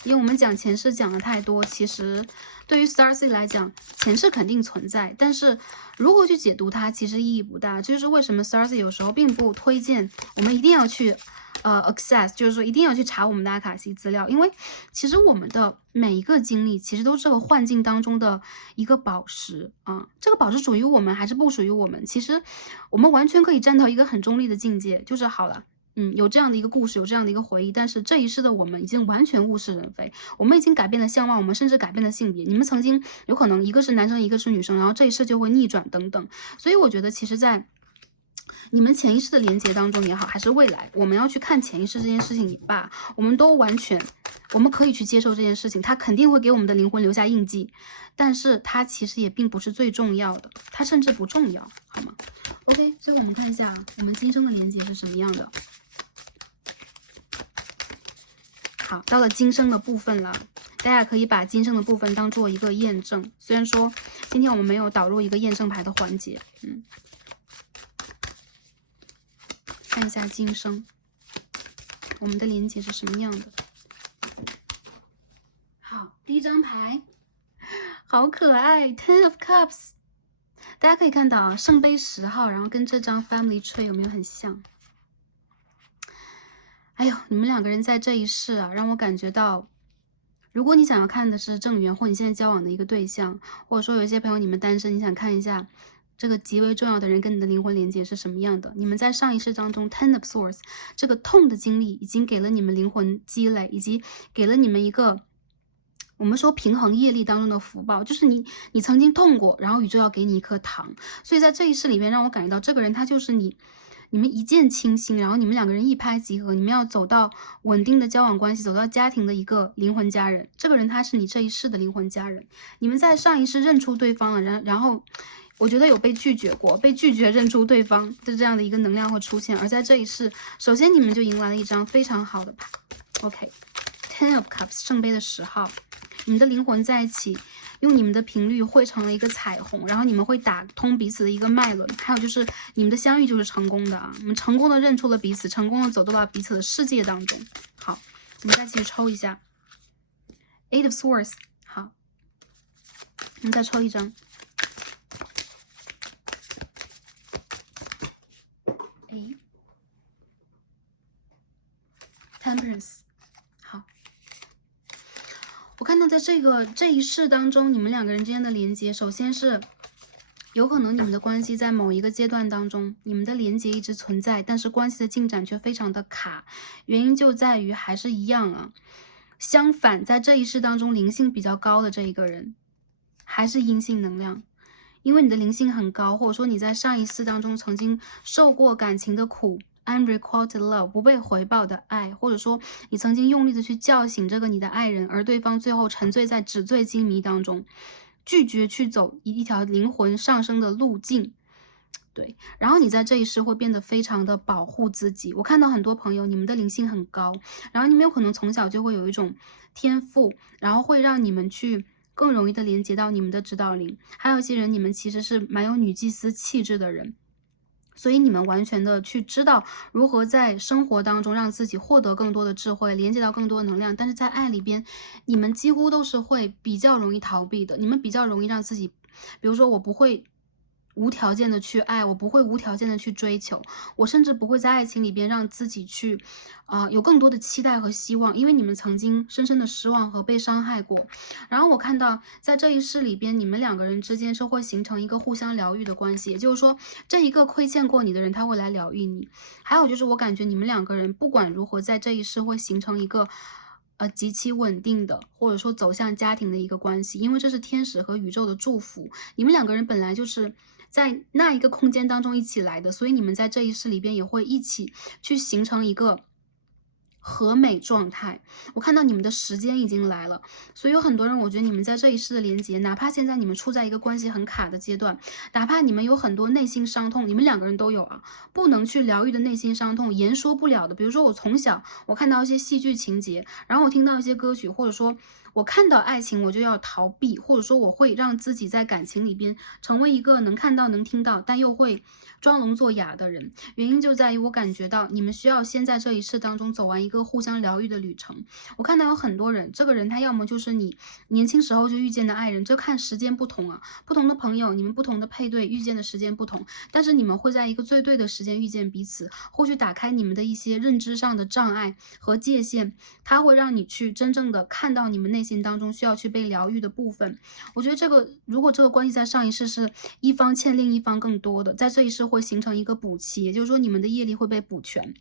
因为我们讲前世讲的太多，其实对于 Starseed 来讲，前世肯定存在，但是如何去解读它，其实意义不大。这就是为什么 Starseed 有时候并不推荐我们一定要去access， 就是说一定要去查我们的阿卡西资料，因为其实我们的每一个经历，其实都是这个幻境当中的一个宝石啊。这个宝石属于我们还是不属于我们？其实我们完全可以站到一个很中立的境界，就是好了。有这样的一个故事，有这样的一个回忆，但是这一世的我们已经完全物是人非，我们已经改变了相貌，我们甚至改变了性别。你们曾经有可能一个是男生，一个是女生，然后这一世就会逆转等等。所以我觉得，其实，在你们前一世的连接当中也好，还是未来，我们要去看前一世这件事情也罢，我们都完全，我们可以去接受这件事情，它肯定会给我们的灵魂留下印记，但是它其实也并不是最重要的，它甚至不重要，好吗 ？OK， 所以我们看一下我们今生的连接是什么样的。好，到了今生的部分了，大家可以把今生的部分当做一个验证。虽然说今天我们没有导入一个验证牌的环节，看一下今生我们的连接是什么样的。好，第一张牌，好可爱 ，Ten of Cups。大家可以看到圣杯10号，然后跟这张 Family Tree 有没有很像？哎呦，你们两个人在这一世啊，让我感觉到，如果你想要看的是正缘，或你现在交往的一个对象，或者说有一些朋友你们单身，你想看一下这个极为重要的人跟你的灵魂连接是什么样的。你们在上一世当中 Ten of Swords 这个痛的经历，已经给了你们灵魂积累，以及给了你们一个我们说平衡业力当中的福报，就是你曾经痛过，然后宇宙要给你一颗糖。所以在这一世里面，让我感觉到这个人他就是你们一见倾心，然后你们两个人一拍即合，你们要走到稳定的交往关系，走到家庭的一个灵魂家人。这个人他是你这一世的灵魂家人。你们在上一世认出对方了，然后我觉得有被拒绝过，被拒绝认出对方的这样的一个能量会出现。而在这一世，首先你们就迎来了一张非常好的牌。OK，Ten of Cups 圣杯的10号，你们的灵魂在一起。用你们的频率汇成了一个彩虹，然后你们会打通彼此的一个脉轮，还有就是你们的相遇就是成功的啊，你们成功的认出了彼此，成功的走到了彼此的世界当中。好，我们再继续抽一下 Eight of Swords。好，我们再抽一张。Temperance。好，我看到在这一世当中，你们两个人之间的连接，首先是有可能你们的关系在某一个阶段当中，你们的连接一直存在，但是关系的进展却非常的卡，原因就在于还是一样啊。相反，在这一世当中，灵性比较高的这一个人，还是阴性能量。因为你的灵性很高，或者说你在上一世当中曾经受过感情的苦 ，unrequited love 不被回报的爱，或者说你曾经用力的去叫醒这个你的爱人，而对方最后沉醉在纸醉金迷当中，拒绝去走一条灵魂上升的路径。对，然后你在这一世会变得非常的保护自己。我看到很多朋友，你们的灵性很高，然后你们有可能从小就会有一种天赋，然后会让你们去更容易的连接到你们的指导灵。还有一些人，你们其实是蛮有女祭司气质的人，所以你们完全的去知道如何在生活当中让自己获得更多的智慧，连接到更多的能量。但是在爱里边，你们几乎都是会比较容易逃避的，你们比较容易让自己，比如说我不会无条件的去爱，我不会无条件的去追求，我甚至不会在爱情里边让自己去，有更多的期待和希望，因为你们曾经深深的失望和被伤害过。然后我看到在这一世里边，你们两个人之间是会形成一个互相疗愈的关系，也就是说，这一个亏欠过你的人，他会来疗愈你。还有就是我感觉你们两个人不管如何，在这一世会形成一个极其稳定的，或者说走向家庭的一个关系，因为这是天使和宇宙的祝福。你们两个人本来就是在那一个空间当中一起来的，所以你们在这一世里边也会一起去形成一个和美状态。我看到你们的时间已经来了，所以有很多人，我觉得你们在这一世的连接，哪怕现在你们处在一个关系很卡的阶段，哪怕你们有很多内心伤痛，你们两个人都有啊，不能去疗愈的内心伤痛，言说不了的。比如说我从小我看到一些戏剧情节，然后我听到一些歌曲，或者说我看到爱情我就要逃避，或者说我会让自己在感情里边成为一个能看到能听到，但又会装聋作哑的人。原因就在于我感觉到你们需要先在这一世当中走完一个互相疗愈的旅程。我看到有很多人，这个人他要么就是你年轻时候就遇见的爱人，这看时间不同啊，不同的朋友，你们不同的配对遇见的时间不同，但是你们会在一个最对的时间遇见彼此，或许打开你们的一些认知上的障碍和界限，它会让你去真正的看到你们内心当中需要去被疗愈的部分。我觉得如果这个关系在上一世是一方欠另一方更多的，在这一世会形成一个补齐，也就是说你们的业力会被补全。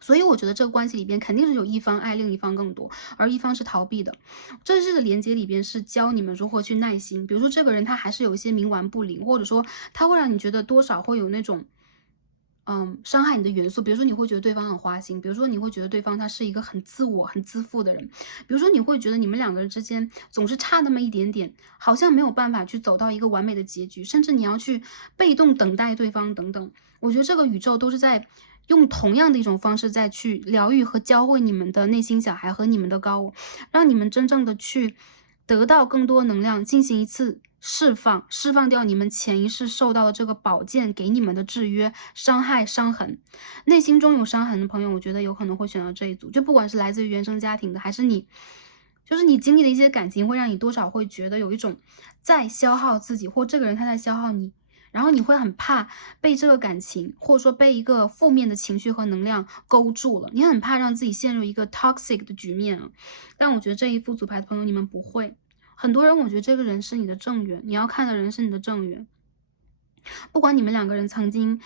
所以我觉得这个关系里边肯定是有一方爱另一方更多，而一方是逃避的。这次的连接里边是教你们如何去耐心。比如说这个人他还是有一些冥顽不灵，或者说他会让你觉得多少会有那种伤害你的元素。比如说你会觉得对方很花心，比如说你会觉得对方他是一个很自我很自负的人，比如说你会觉得你们两个人之间总是差那么一点点，好像没有办法去走到一个完美的结局，甚至你要去被动等待对方等等。我觉得这个宇宙都是在用同样的一种方式再去疗愈和教会你们的内心小孩和你们的高我，让你们真正的去得到更多能量，进行一次释放掉你们潜意识受到的这个宝剑给你们的制约、伤害、伤痕。内心中有伤痕的朋友，我觉得有可能会选到这一组，就不管是来自于原生家庭的，还是就是你经历的一些感情，会让你多少会觉得有一种在消耗自己，或这个人他在消耗你。然后你会很怕被这个感情，或者说被一个负面的情绪和能量勾住了，你很怕让自己陷入一个 toxic 的局面啊。但我觉得这一副组牌的朋友，你们不会。很多人我觉得这个人是你的正缘，你要看的人是你的正缘。不管你们两个人曾经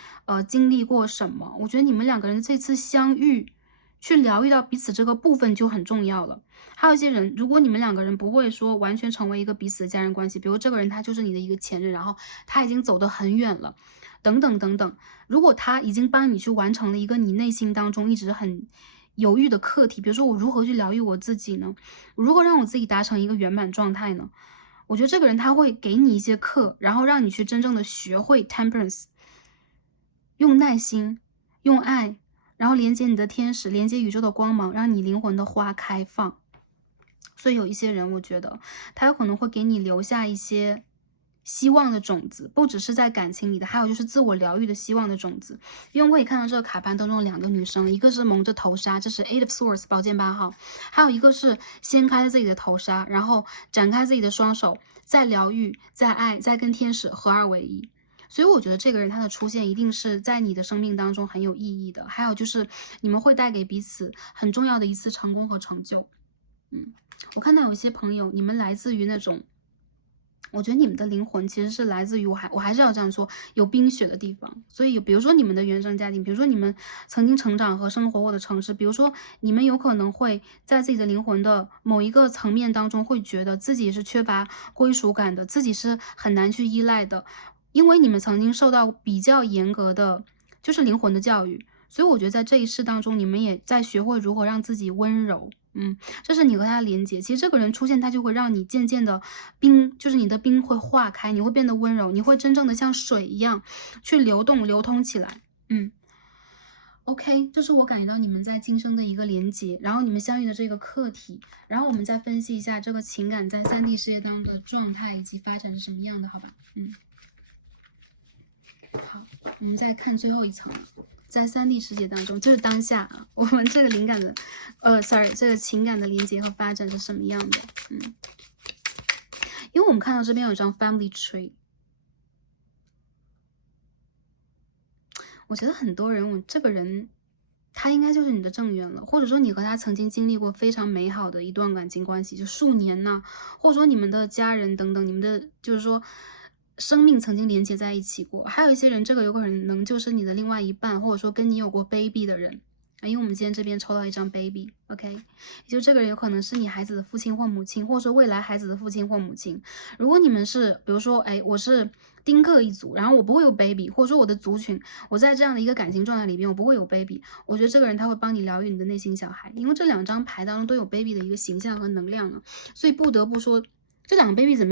经历过什么，我觉得你们两个人这次相遇，去疗愈到彼此这个部分就很重要了。还有一些人，如果你们两个人不会说完全成为一个彼此的家人关系，比如这个人他就是你的一个前任，然后他已经走得很远了，等等等等。如果他已经帮你去完成了一个你内心当中一直很犹豫的课题，比如说我如何去疗愈我自己呢？我如何让我自己达成一个圆满状态呢？我觉得这个人他会给你一些课，然后让你去真正的学会 temperance， 用耐心，用爱，然后连接你的天使，连接宇宙的光芒，让你灵魂的花开放。所以有一些人，我觉得他有可能会给你留下一些希望的种子，不只是在感情里的，还有就是自我疗愈的希望的种子。因为我可以看到这个卡盘当中两个女生，一个是蒙着头纱，这是 Eight of Swords 宝剑8号，还有一个是掀开自己的头纱，然后展开自己的双手，在疗愈，在爱，在跟天使合二为一。所以我觉得这个人他的出现一定是在你的生命当中很有意义的。还有就是你们会带给彼此很重要的一次成功和成就。我看到有一些朋友，你们来自于那种，我觉得你们的灵魂其实是来自于我还是要这样说，有冰雪的地方。所以比如说你们的原生家庭，比如说你们曾经成长和生活过的城市，比如说你们有可能会在自己的灵魂的某一个层面当中，会觉得自己是缺乏归属感的，自己是很难去依赖的，因为你们曾经受到比较严格的就是灵魂的教育。所以我觉得在这一世当中，你们也在学会如何让自己温柔。这是你和他的连接。其实这个人出现，他就会让你渐渐的冰，就是你的冰会化开，你会变得温柔，你会真正的像水一样去流动、流通起来。OK，这是我感觉到你们在今生的一个连接，然后你们相遇的这个课题，然后我们再分析一下这个情感在3D 世界当中的状态以及发展是什么样的，好吧？好，我们再看最后一层。在3D 世界当中，就是当下啊，我们这个灵感的，这个情感的连接和发展是什么样的？因为我们看到这边有一张 family tree， 我觉得很多人，这个人他应该就是你的正缘了，或者说你和他曾经经历过非常美好的一段感情关系，就数年呐，或者说你们的家人等等，你们的就是说生命曾经连接在一起过。还有一些人，这个有可能就是你的另外一半，或者说跟你有过 baby 的人啊，因为我们今天这边抽到一张 baby，OK，也就这个人有可能是你孩子的父亲或母亲，或者说未来孩子的父亲或母亲。如果你们是，比如说，我是丁克一族，然后我不会有 baby，或者说我的族群，我在这样的一个感情状态里边，我不会有 baby，我觉得这个人他会帮你疗愈你的内心小孩，因为这2张牌当中都有 baby 的一个形象和能量呢，所以不得不说。这2个 baby 怎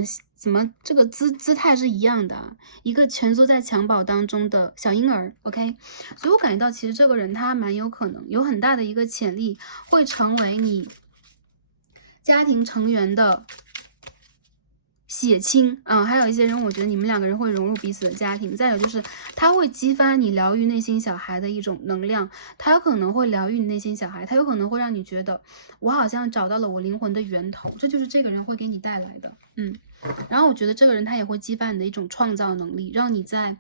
么这个姿态是一样的啊？一个蜷缩在襁褓当中的小婴儿 ，OK？ 所以我感觉到其实这个人他蛮有可能有很大的一个潜力，会成为你家庭成员的血亲啊，还有一些人，我觉得你们2个人会融入彼此的家庭。再有就是，他会激发你疗愈内心小孩的一种能量，他有可能会疗愈你内心小孩，他有可能会让你觉得，我好像找到了我灵魂的源头，这就是这个人会给你带来的。然后我觉得这个人他也会激发你的一种创造能力，让你在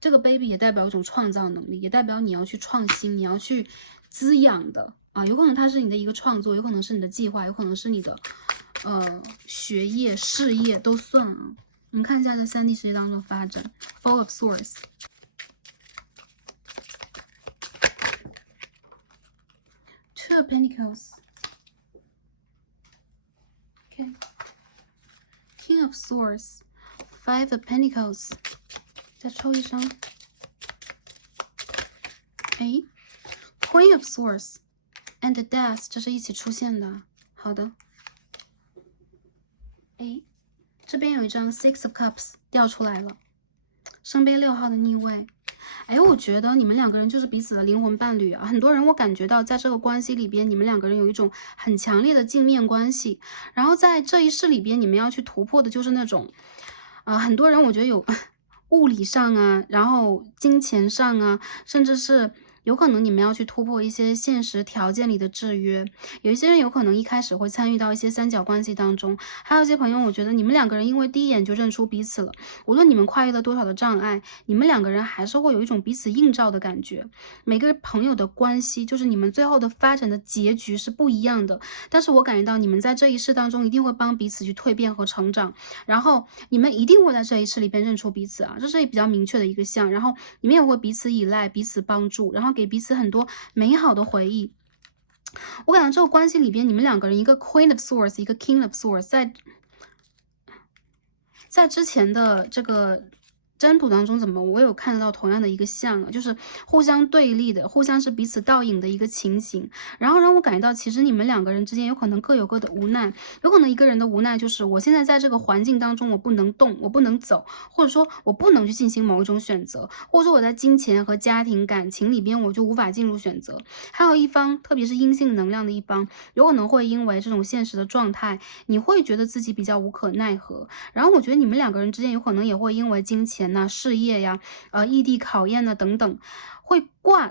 这个 baby 也代表一种创造能力，也代表你要去创新，你要去滋养的啊，有可能它是你的一个创作，有可能是你的计划，有可能是你的。学业、事业都算啊。我们看一下在3D 世界当中发展 ，Four of Swords， Two of Pentacles，OK， King of Swords， Five of Pentacles， 再抽一张，Queen of Swords and Death， 这是一起出现的。好的。这边有一张 Six of Cups 掉出来了，圣杯6号的逆位。我觉得你们2个人就是彼此的灵魂伴侣啊。很多人我感觉到在这个关系里边，你们2个人有一种很强烈的镜面关系。然后在这一世里边，你们要去突破的就是那种，很多人我觉得有物理上啊，然后金钱上啊，甚至是。有可能你们要去突破一些现实条件里的制约，有一些人有可能一开始会参与到一些三角关系当中，还有一些朋友，我觉得你们2个人因为第一眼就认出彼此了，无论你们跨越了多少的障碍，你们2个人还是会有一种彼此映照的感觉。每个朋友的关系，就是你们最后的发展的结局是不一样的，但是我感觉到你们在这一世当中一定会帮彼此去蜕变和成长，然后你们一定会在这一世里边认出彼此啊，这是比较明确的一个项，然后你们也会彼此依赖、彼此帮助，然后给彼此很多美好的回忆。我感觉这个关系里边，你们2个人一个 Queen of Swords， 一个 King of Swords， 在之前的这个占卜当中，我有看得到同样的一个象啊，就是互相对立的，互相是彼此倒影的一个情形。然后让我感觉到，其实你们2个人之间有可能各有各的无奈，有可能一个人的无奈就是我现在在这个环境当中，我不能动，我不能走，或者说我不能去进行某一种选择，或者说我在金钱和家庭感情里边我就无法进入选择。还有一方，特别是阴性能量的一方，有可能会因为这种现实的状态，你会觉得自己比较无可奈何。然后我觉得你们2个人之间有可能也会因为金钱事业呀，异地考验呢等等，会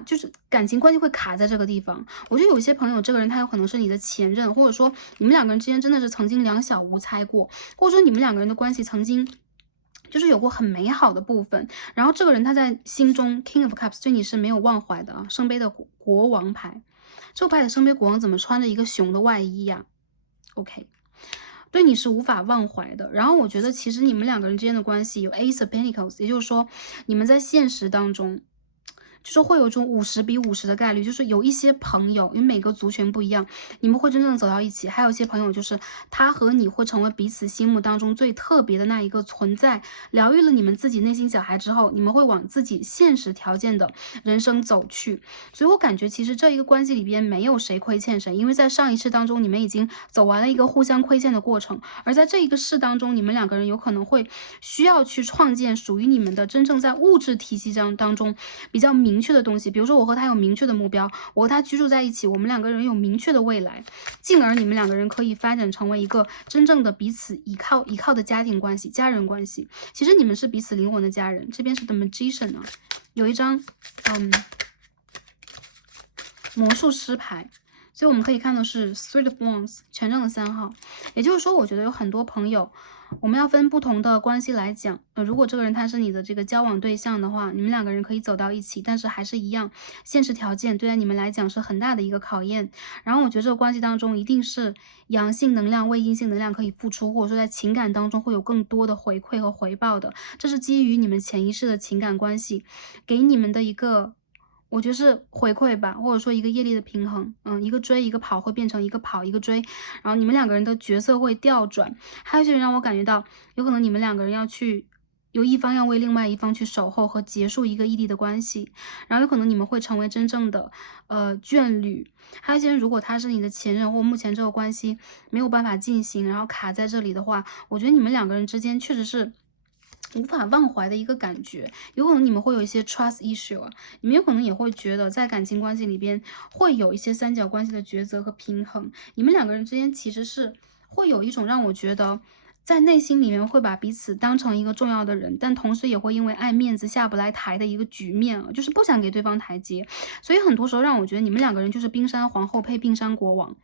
就是感情关系会卡在这个地方。我觉得有些朋友，这个人他有可能是你的前任，或者说你们2个人之间真的是曾经两小无猜过，或者说你们2个人的关系曾经就是有过很美好的部分，然后这个人他在心中 King of Cups 对你是没有忘怀的啊。圣杯的国王牌，这个牌的圣杯国王怎么穿着一个熊的外衣呀？OK， 对你是无法忘怀的。然后我觉得其实你们两个人之间的关系有 Ace of Pentacles， 也就是说你们在现实当中就是会有一种50-50的概率，就是有一些朋友，因为每个族群不一样，你们会真正的走到一起；还有一些朋友，就是他和你会成为彼此心目当中最特别的那一个存在。疗愈了你们自己内心小孩之后，你们会往自己现实条件的人生走去。所以我感觉其实这一个关系里边没有谁亏欠谁，因为在上一世当中你们已经走完了一个互相亏欠的过程，而在这一个世当中，你们两个人有可能会需要去创建属于你们的真正在物质体系当中比较明确的东西。比如说我和他有明确的目标，我和他居住在一起，我们两个人有明确的未来，进而你们两个人可以发展成为一个真正的彼此依靠的家庭关系、家人关系。其实你们是彼此灵魂的家人。这边是 The Magician 啊，有一张魔术师牌。所以我们可以看到是 Three of Wands 权杖的3号，也就是说我觉得有很多朋友，我们要分不同的关系来讲，如果这个人他是你的这个交往对象的话，你们两个人可以走到一起，但是还是一样，现实条件对待你们来讲是很大的一个考验。然后我觉得这个关系当中一定是阳性能量为阴性能量可以付出，或者说在情感当中会有更多的回馈和回报的，这是基于你们潜意识的情感关系给你们的一个，我觉得是回馈吧，或者说一个业力的平衡，一个追一个跑会变成一个跑一个追，然后你们两个人的角色会调转。还有一些人让我感觉到，有可能你们两个人要去，有一方要为另外一方去守候和结束一个异地的关系，然后有可能你们会成为真正的眷侣。还有一些人，如果他是你的前任，或目前这个关系没有办法进行，然后卡在这里的话，我觉得你们两个人之间确实是无法忘怀的一个感觉。有可能你们会有一些 trust issue 啊，你们有可能也会觉得在感情关系里边会有一些三角关系的抉择和平衡。你们两个人之间其实是会有一种让我觉得在内心里面会把彼此当成一个重要的人，但同时也会因为爱面子下不来台的一个局面啊，就是不想给对方台阶。所以很多时候让我觉得你们两个人就是冰山皇后配冰山国王。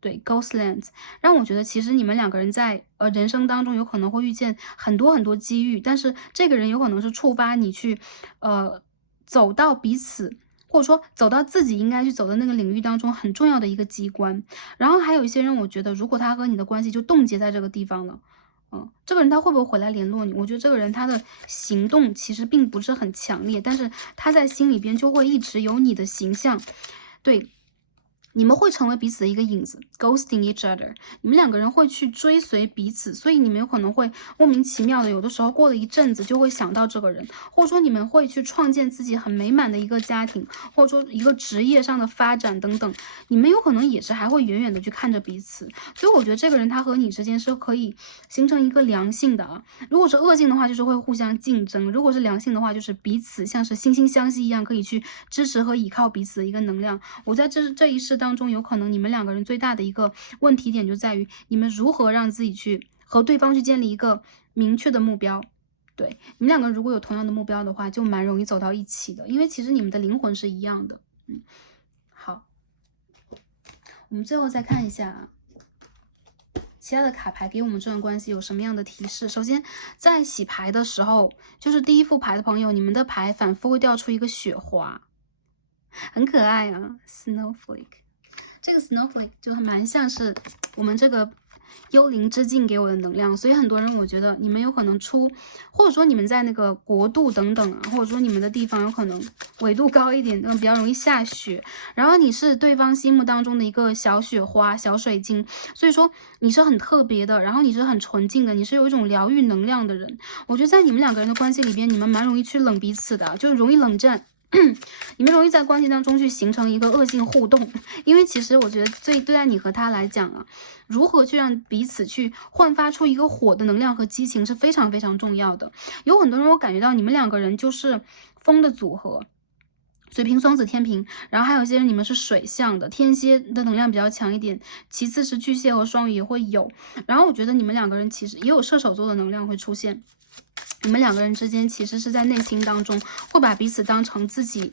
对 Ghostlands 让我觉得其实你们两个人在人生当中有可能会遇见很多很多机遇，但是这个人有可能是触发你去走到彼此，或者说走到自己应该去走的那个领域当中很重要的一个机关。然后还有一些人，我觉得如果他和你的关系就冻结在这个地方了，这个人他会不会回来联络你？我觉得这个人他的行动其实并不是很强烈，但是他在心里边就会一直有你的形象。对，你们会成为彼此的一个影子 ，ghosting each other。你们两个人会去追随彼此，所以你们有可能会莫名其妙的，有的时候过了一阵子就会想到这个人，或者说你们会去创建自己很美满的一个家庭，或者说一个职业上的发展等等。你们有可能也是还会远远的去看着彼此，所以我觉得这个人他和你之间是可以形成一个良性的啊。如果是恶性的话，就是会互相竞争；如果是良性的话，就是彼此像是惺惺相惜一样，可以去支持和依靠彼此的一个能量。我在这一世当中，有可能你们两个人最大的一个问题点就在于你们如何让自己去和对方去建立一个明确的目标。对，你们两个人如果有同样的目标的话，就蛮容易走到一起的，因为其实你们的灵魂是一样的。好，我们最后再看一下其他的卡牌给我们这段关系有什么样的提示。首先在洗牌的时候，就是第一副牌的朋友，你们的牌反复会掉出一个雪花，很可爱啊 ，Snowflake。这个 Snowflake 就蛮像是我们这个幽灵之境给我的能量，所以很多人我觉得你们有可能或者说你们在那个国度等等啊，或者说你们的地方有可能纬度高一点，比较容易下雪，然后你是对方心目当中的一个小雪花、小水晶，所以说你是很特别的，然后你是很纯净的，你是有一种疗愈能量的人。我觉得在你们两个人的关系里边，你们蛮容易去冷彼此的，就是容易冷战。你们容易在关系当中去形成一个恶性互动，因为其实我觉得对待你和他来讲啊，如何去让彼此去焕发出一个火的能量和激情是非常非常重要的。有很多人我感觉到你们两个人就是风的组合，水瓶、双子、天平，然后还有一些人你们是水象的，天蝎的能量比较强一点，其次是巨蟹和双鱼也会有，然后我觉得你们两个人其实也有射手座的能量会出现。你们两个人之间其实是在内心当中会把彼此当成自己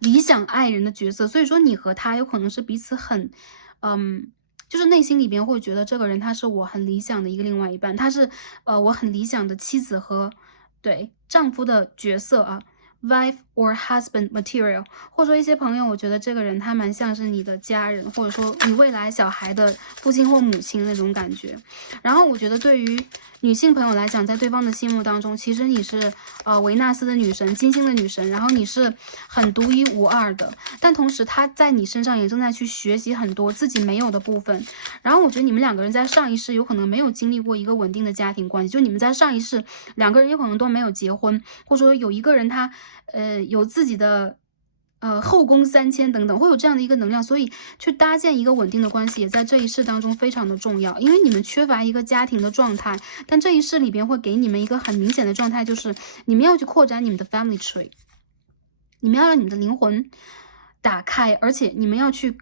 理想爱人的角色，所以说你和他有可能是彼此很就是内心里边会觉得这个人他是我很理想的一个另外一半，他是我很理想的妻子和对丈夫的角色啊。wife or husband material，或者说一些朋友，我觉得这个人他蛮像是你的家人，或者说你未来小孩的父亲或母亲那种感觉。然后我觉得对于女性朋友来讲，在对方的心目当中，其实你是维纳斯的女神，金星的女神，然后你是很独一无二的，但同时她在你身上也正在去学习很多自己没有的部分。然后我觉得你们两个人在上一世有可能没有经历过一个稳定的家庭关系，就你们在上一世两个人有可能都没有结婚，或者说有一个人他有自己的后宫3000等等，会有这样的一个能量，所以去搭建一个稳定的关系，也在这一世当中非常的重要。因为你们缺乏一个家庭的状态，但这一世里边会给你们一个很明显的状态，就是你们要去扩展你们的 family tree， 你们要让你们的灵魂打开，而且你们要去。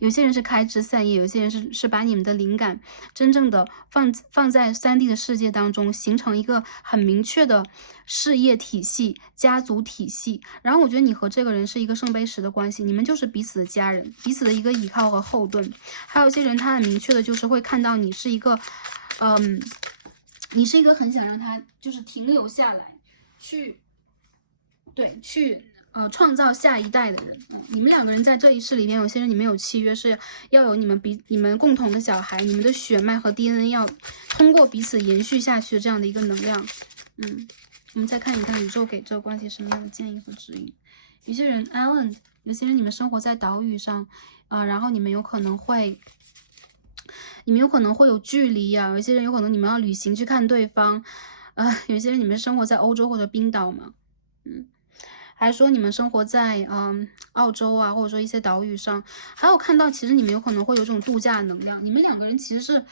有些人是开枝散叶，有些人是把你们的灵感真正的放在3D 的世界当中，形成一个很明确的事业体系、家族体系。然后我觉得你和这个人是一个圣杯十的关系，你们就是彼此的家人，彼此的一个依靠和后盾。还有一些人他很明确的就是会看到你是一个，你是一个很想让他就是停留下来，去创造下一代的人。你们两个人在这一世里面，有些人你们有契约是要有你们共同的小孩，你们的血脉和 DNA 要通过彼此延续下去的这样的一个能量。我们再看一看宇宙给这个关系什么样的建议和指引。有些人 Alan， 有些人你们生活在岛屿上然后你们有可能会有距离有些人有可能你们要旅行去看对方有些人你们生活在欧洲或者冰岛嘛。还是说你们生活在澳洲或者说一些岛屿上，还有看到其实你们有可能会有这种度假能量，你们两个人其实是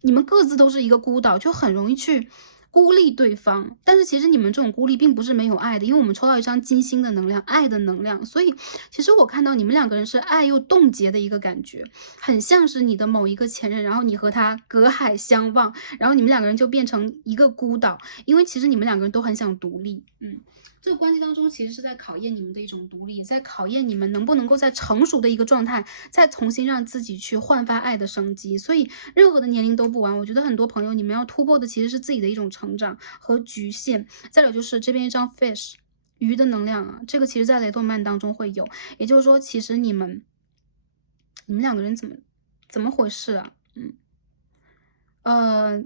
你们各自都是一个孤岛，就很容易去孤立对方。但是其实你们这种孤立并不是没有爱的，因为我们抽到一张金星的能量，爱的能量，所以其实我看到你们两个人是爱又冻结的一个感觉，很像是你的某一个前任，然后你和他隔海相望，然后你们两个人就变成一个孤岛，因为其实你们两个人都很想独立。这个关系当中其实是在考验你们的一种独立，也在考验你们能不能够在成熟的一个状态再重新让自己去焕发爱的生机。所以任何的年龄都不晚，我觉得很多朋友你们要突破的其实是自己的一种成长和局限。再有就是这边一张 fish 鱼的能量这个其实在雷诺曼当中会有，也就是说其实你们两个人怎么回事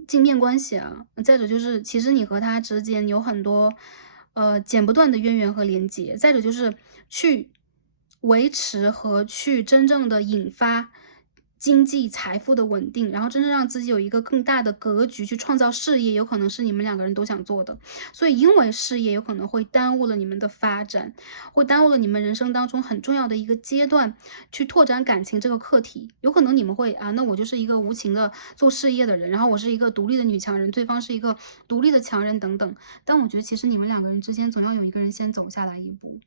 镜面关系再者就是其实你和他之间有很多剪不断的渊源和连接，再者就是去维持和去真正的引发经济财富的稳定，然后真正让自己有一个更大的格局去创造事业，有可能是你们两个人都想做的。所以因为事业有可能会耽误了你们的发展，会耽误了你们人生当中很重要的一个阶段，去拓展感情这个课题。有可能你们会那我就是一个无情的做事业的人，然后我是一个独立的女强人，对方是一个独立的强人等等。但我觉得其实你们两个人之间总要有一个人先走下来一步，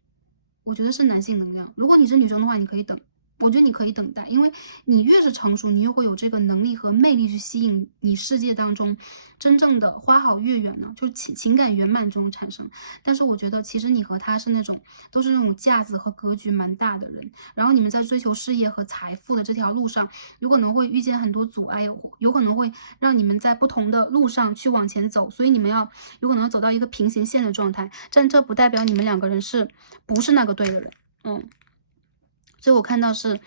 我觉得是男性能量。如果你是女生的话，你可以等。我觉得你可以等待，因为你越是成熟，你越会有这个能力和魅力去吸引你世界当中真正的花好月圆呢，就是情感圆满这种产生。但是我觉得其实你和他是都是那种架子和格局蛮大的人，然后你们在追求事业和财富的这条路上，有可能会遇见很多阻碍，有可能会让你们在不同的路上去往前走，所以你们有可能要走到一个平行线的状态，但这不代表你们两个人不是那个对的人。所以我看到是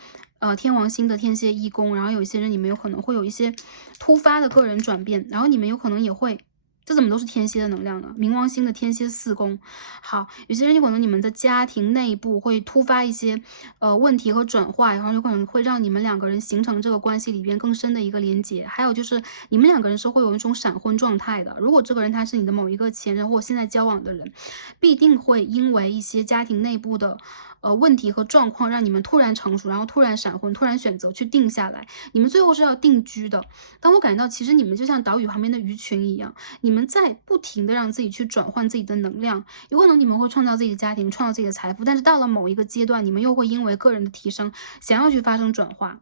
天王星的天蝎1宫，然后有一些人你们有可能会有一些突发的个人转变，然后你们有可能也会，这怎么都是天蝎的能量呢？冥王星的天蝎4宫。好，有些人有可能你们的家庭内部会突发一些问题和转化，然后有可能会让你们两个人形成这个关系里边更深的一个连接。还有就是你们两个人是会有一种闪婚状态的，如果这个人他是你的某一个前任或现在交往的人，必定会因为一些家庭内部的问题和状况让你们突然成熟，然后突然闪婚，突然选择去定下来，你们最后是要定居的。当我感到其实你们就像岛屿旁边的鱼群一样，你们在不停的让自己去转换自己的能量，有可能你们会创造自己的家庭，创造自己的财富，但是到了某一个阶段，你们又会因为个人的提升想要去发生转化。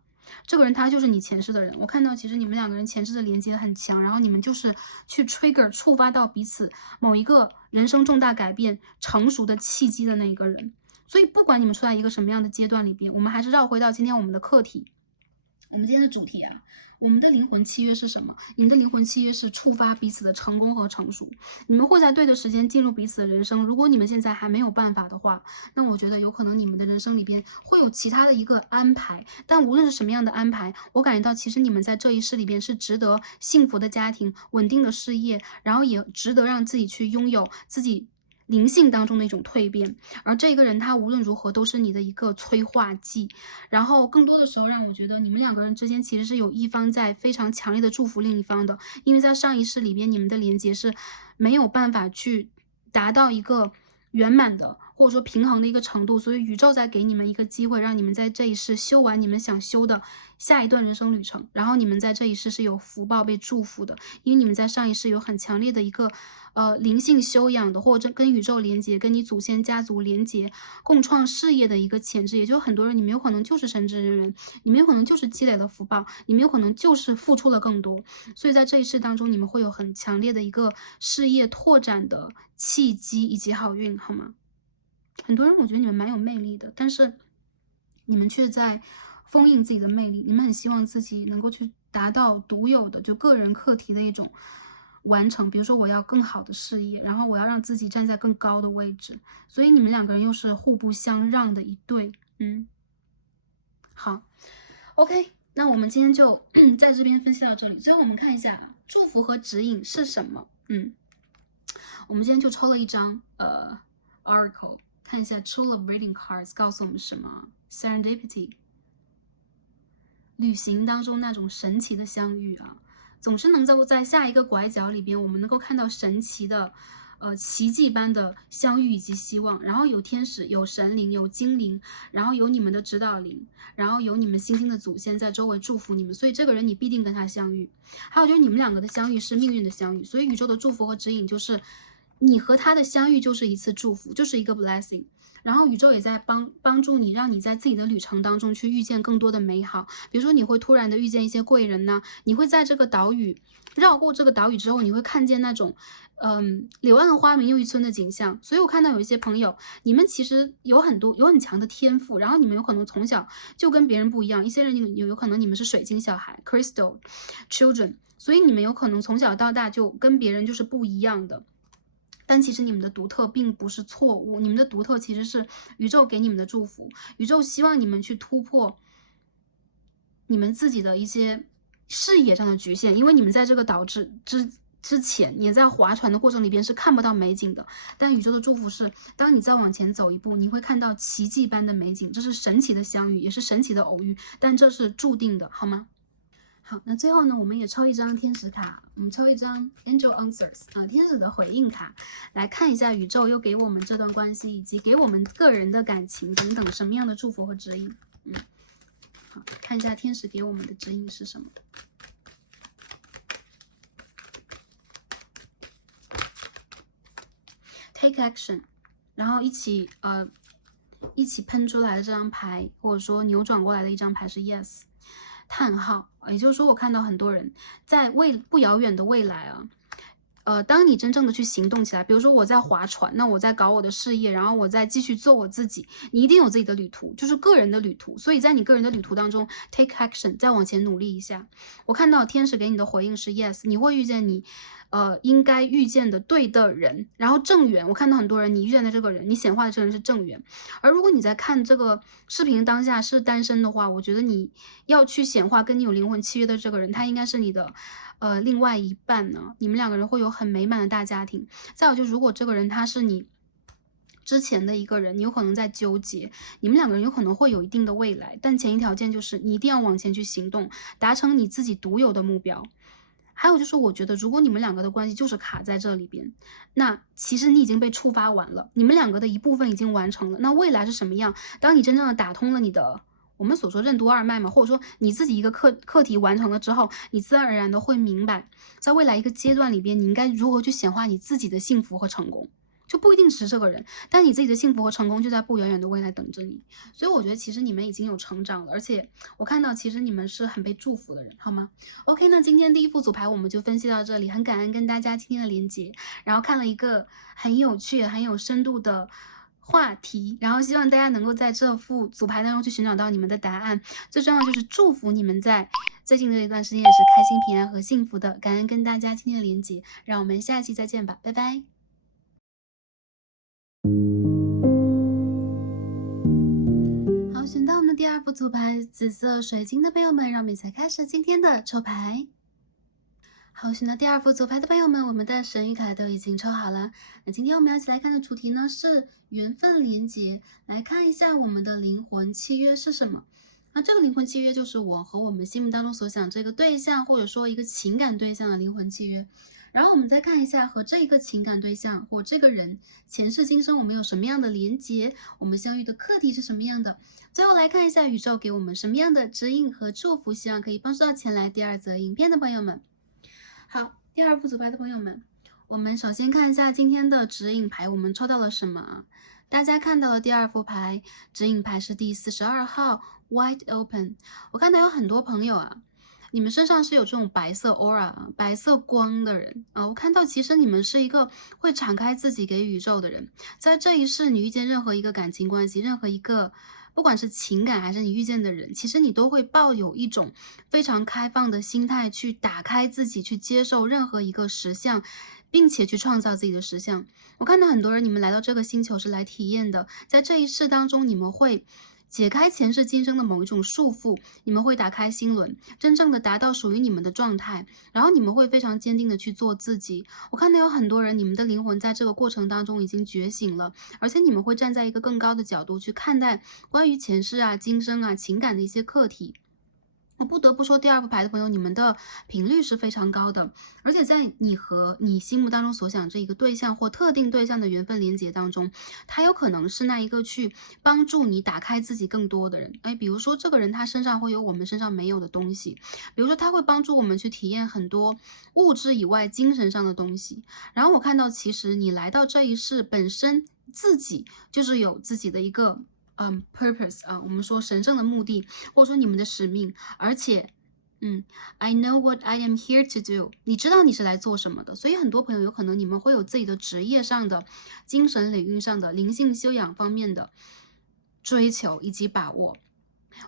这个人他就是你前世的人，我看到其实你们两个人前世的连接很强，然后你们就是去 trigger 触发到彼此某一个人生重大改变成熟的契机的那一个人。所以不管你们处在一个什么样的阶段里边，我们还是绕回到今天我们的课题，我们今天的主题啊，我们的灵魂契约是什么？你们的灵魂契约是触发彼此的成功和成熟。你们会在对的时间进入彼此的人生。如果你们现在还没有办法的话，那我觉得有可能你们的人生里边会有其他的一个安排。但无论是什么样的安排，我感觉到其实你们在这一世里边是值得幸福的家庭、稳定的事业，然后也值得让自己去拥有自己灵性当中的一种蜕变。而这个人他无论如何都是你的一个催化剂。然后更多的时候让我觉得你们两个人之间其实是有一方在非常强烈的祝福另一方的，因为在上一世里边你们的连接是没有办法去达到一个圆满的或者说平衡的一个程度，所以宇宙在给你们一个机会，让你们在这一世修完你们想修的下一段人生旅程，然后你们在这一世是有福报被祝福的，因为你们在上一世有很强烈的一个灵性修养的，或者跟宇宙连接，跟你祖先家族连接，共创事业的一个潜质。也就很多人你们有可能就是神职人员，你们有可能就是积累了福报，你们有可能就是付出了更多，所以在这一世当中你们会有很强烈的一个事业拓展的契机以及好运，好吗？很多人我觉得你们蛮有魅力的，但是你们却在封印自己的魅力，你们很希望自己能够去达到独有的就个人课题的一种完成，比如说我要更好的事业，然后我要让自己站在更高的位置，所以你们两个人又是互不相让的一对。好 OK， 那我们今天就在这边分析到这里。最后我们看一下祝福和指引是什么。我们今天就抽了一张oracle， 看一下 True Love Reading Cards 告诉我们什么。 Serendipity， 旅行当中那种神奇的相遇啊，总是能够在下一个拐角里边，我们能够看到神奇的奇迹般的相遇以及希望。然后有天使，有神灵，有精灵，然后有你们的指导灵，然后有你们新兴的祖先在周围祝福你们，所以这个人你必定跟他相遇。还有就是你们两个的相遇是命运的相遇，所以宇宙的祝福和指引就是你和他的相遇就是一次祝福，就是一个 blessing。然后宇宙也在帮助你，让你在自己的旅程当中去遇见更多的美好。比如说你会突然的遇见一些贵人呢，你会在这个岛屿绕过这个岛屿之后，你会看见那种柳暗花明又一村的景象。所以我看到有一些朋友，你们其实有很强的天赋，然后你们有可能从小就跟别人不一样。一些人有可能你们是水晶小孩 crystal children， 所以你们有可能从小到大就跟别人就是不一样的。但其实你们的独特并不是错误，你们的独特其实是宇宙给你们的祝福。宇宙希望你们去突破你们自己的一些视野上的局限，因为你们在这个岛之前，也在划船的过程里边是看不到美景的。但宇宙的祝福是，当你再往前走一步，你会看到奇迹般的美景，这是神奇的相遇，也是神奇的偶遇，但这是注定的，好吗？好，那最后呢，我们也抽一张天使卡，我们抽一张 Angel Answers 天使的回应卡，来看一下宇宙又给我们这段关系以及给我们个人的感情等等什么样的祝福和指引。好，看一下天使给我们的指引是什么。Take action， 然后一起喷出来的这张牌，或者说扭转过来的一张牌是 Yes。叹号，也就是说，我看到很多人在不遥远的未来当你真正的去行动起来，比如说我在划船，那我在搞我的事业，然后我在继续做我自己，你一定有自己的旅途，就是个人的旅途。所以在你个人的旅途当中 ，take action， 再往前努力一下。我看到天使给你的回应是 yes， 你会遇见你应该遇见的对的人，然后正缘。我看到很多人，你遇见的这个人，你显化的这个人是正缘。而如果你在看这个视频当下是单身的话，我觉得你要去显化跟你有灵魂契约的这个人，他应该是你的另外一半呢，你们两个人会有很美满的大家庭。再有就如果这个人他是你之前的一个人，你有可能在纠结，你们两个人有可能会有一定的未来，但前提条件就是你一定要往前去行动，达成你自己独有的目标。还有就是我觉得如果你们两个的关系就是卡在这里边，那其实你已经被触发完了，你们两个的一部分已经完成了，那未来是什么样，当你真正的打通了你的我们所说任督二脉嘛，或者说你自己一个课题完成了之后，你自然而然的会明白，在未来一个阶段里边，你应该如何去显化你自己的幸福和成功。就不一定是这个人，但你自己的幸福和成功就在不远远的未来等着你。所以我觉得其实你们已经有成长了，而且我看到其实你们是很被祝福的人，好吗 ？OK， 那今天第一副组牌我们就分析到这里，很感恩跟大家今天的连接，然后看了一个很有趣、很有深度的话题，然后希望大家能够在这副组牌当中去寻找到你们的答案。最重要就是祝福你们在最近的一段时间也是开心、平安和幸福的。感恩跟大家今天的连结，让我们下期再见吧，拜拜。好，选到我们的第2副组牌紫色水晶的朋友们，让我们一起来开始今天的抽牌。好，选到第2副组牌的朋友们，我们的神谕卡都已经抽好了。那今天我们要一起来看的主题呢是缘分连结，来看一下我们的灵魂契约是什么。那这个灵魂契约就是我和我们心目当中所想这个对象，或者说一个情感对象的灵魂契约。然后我们再看一下和这一个情感对象或这个人前世今生我们有什么样的连结，我们相遇的课题是什么样的。最后来看一下宇宙给我们什么样的指引和祝福，希望可以帮助到前来第2则影片的朋友们。好，第2副组牌的朋友们，我们首先看一下今天的指引牌，我们抽到了什么啊？大家看到了第2副牌，指引牌是第42号 Wide Open。我看到有很多朋友啊，你们身上是有这种白色 aura 白色光的人啊。我看到其实你们是一个会敞开自己给宇宙的人，在这一世你遇见任何一个感情关系，任何一个不管是情感还是你遇见的人，其实你都会抱有一种非常开放的心态去打开自己，去接受任何一个实相，并且去创造自己的实相。我看到很多人，你们来到这个星球是来体验的，在这一世当中，你们会解开前世今生的某一种束缚，你们会打开心轮，真正的达到属于你们的状态，然后你们会非常坚定的去做自己。我看到有很多人，你们的灵魂在这个过程当中已经觉醒了，而且你们会站在一个更高的角度去看待关于前世啊、今生啊、情感的一些课题。我不得不说，第2副牌的朋友，你们的频率是非常高的，而且在你和你心目当中所想这一个对象或特定对象的缘分连结当中，他有可能是那一个去帮助你打开自己更多的人。比如说这个人他身上会有我们身上没有的东西，比如说他会帮助我们去体验很多物质以外精神上的东西。然后我看到，其实你来到这一世本身自己就是有自己的一个purpose 啊，我们说神圣的目的，或者说你们的使命，而且I know what I am here to do， 你知道你是来做什么的。所以很多朋友有可能你们会有自己的职业上的、精神领域上的、灵性修养方面的追求以及把握。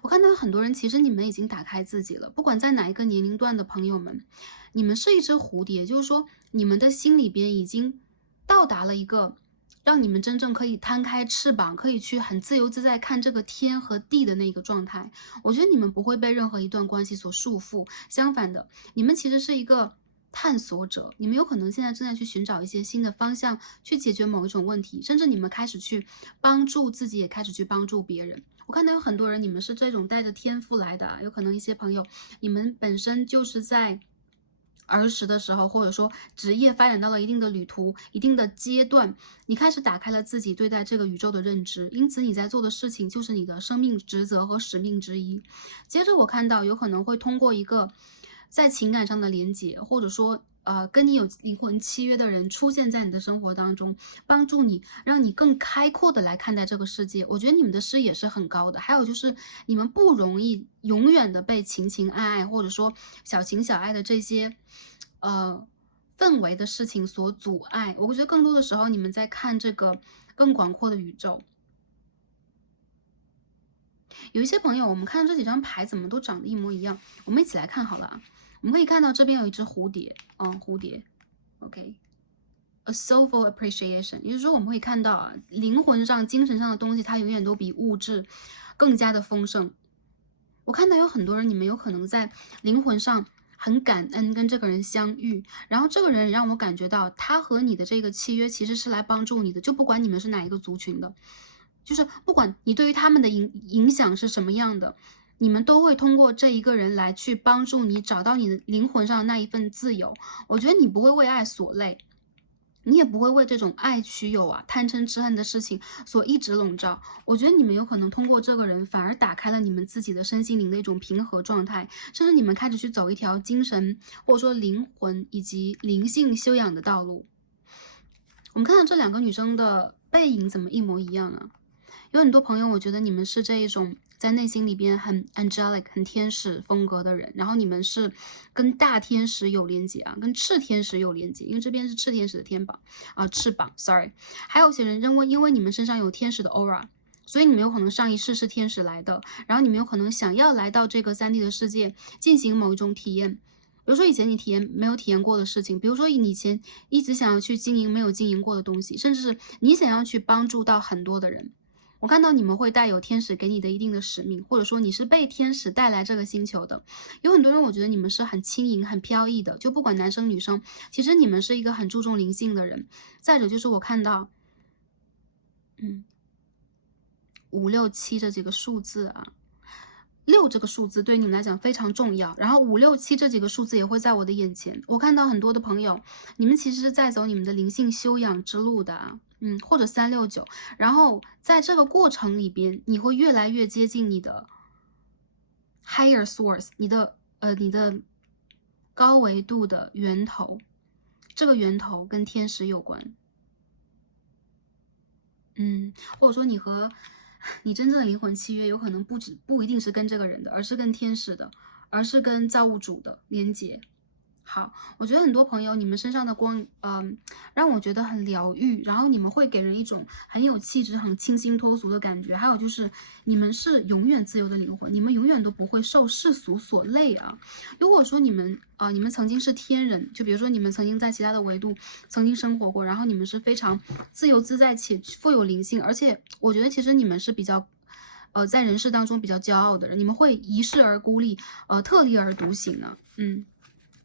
我看到有很多人，其实你们已经打开自己了，不管在哪一个年龄段的朋友们，你们是一只蝴蝶，就是说你们的心里边已经到达了一个让你们真正可以摊开翅膀，可以去很自由自在看这个天和地的那个状态。我觉得你们不会被任何一段关系所束缚，相反的，你们其实是一个探索者，你们有可能现在正在去寻找一些新的方向，去解决某一种问题，甚至你们开始去帮助自己，也开始去帮助别人。我看到有很多人，你们是这种带着天赋来的，有可能一些朋友，你们本身就是在儿时的时候，或者说职业发展到了一定的旅途、一定的阶段，你开始打开了自己对待这个宇宙的认知，因此你在做的事情就是你的生命职责和使命之一。接着我看到有可能会通过一个在情感上的连结，或者说跟你有灵魂契约的人出现在你的生活当中，帮助你，让你更开阔的来看待这个世界。我觉得你们的视野是很高的，还有就是你们不容易永远的被情情爱爱或者说小情小爱的这些氛围的事情所阻碍。我觉得更多的时候你们在看这个更广阔的宇宙。有一些朋友，我们看这几张牌怎么都长得一模一样，我们一起来看好了啊。我们可以看到这边有一只蝴蝶，蝴蝶 ，OK，a soulful appreciation，也就是说我们会看到啊，灵魂上、精神上的东西，它永远都比物质更加的丰盛。我看到有很多人，你们有可能在灵魂上很感恩跟这个人相遇，然后这个人让我感觉到他和你的这个契约其实是来帮助你的，就不管你们是哪一个族群的，就是不管你对于他们的影响是什么样的，你们都会通过这一个人来去帮助你找到你的灵魂上的那一份自由。我觉得你不会为爱所累，你也不会为这种爱取有啊、贪嗔痴恨的事情所一直笼罩。我觉得你们有可能通过这个人，反而打开了你们自己的身心灵的一种平和状态，甚至你们开始去走一条精神或者说灵魂以及灵性修养的道路。我们看到这两个女生的背影怎么一模一样啊？有很多朋友，我觉得你们是这一种在内心里边很 angelic、很天使风格的人，然后你们是跟大天使有连接啊，跟赤天使有连接，因为这边是赤天使的翅膀，sorry。还有些人因为你们身上有天使的 aura。所以你们有可能上一世是天使来的，然后你们有可能想要来到这个3D 的世界进行某一种体验，比如说以前你没有体验过的事情，比如说你以前一直想要去经营没有经营过的东西，甚至是你想要去帮助到很多的人。我看到你们会带有天使给你的一定的使命，或者说你是被天使带来这个星球的。有很多人我觉得你们是很轻盈、很飘逸的，就不管男生女生，其实你们是一个很注重灵性的人。再者就是我看到，5、6、7这几个数字啊。6这个数字对你们来讲非常重要，然后5、6、7这几个数字也会在我的眼前。我看到很多的朋友，你们其实是在走你们的灵性修养之路的啊，或者3、6、9，然后在这个过程里边，你会越来越接近你的 higher source，你的高维度的源头，这个源头跟天使有关。或者说你和你真正的灵魂契约有可能不一定是跟这个人的，而是跟天使的，而是跟造物主的连接。好，我觉得很多朋友你们身上的光，让我觉得很疗愈，然后你们会给人一种很有气质、很清新脱俗的感觉。还有就是你们是永远自由的灵魂，你们永远都不会受世俗所累啊。如果说你们曾经是天人，就比如说你们曾经在其他的维度曾经生活过，然后你们是非常自由自在且富有灵性，而且我觉得其实你们是比较在人世当中比较骄傲的人，你们会遗世而孤立，特立而独行呢，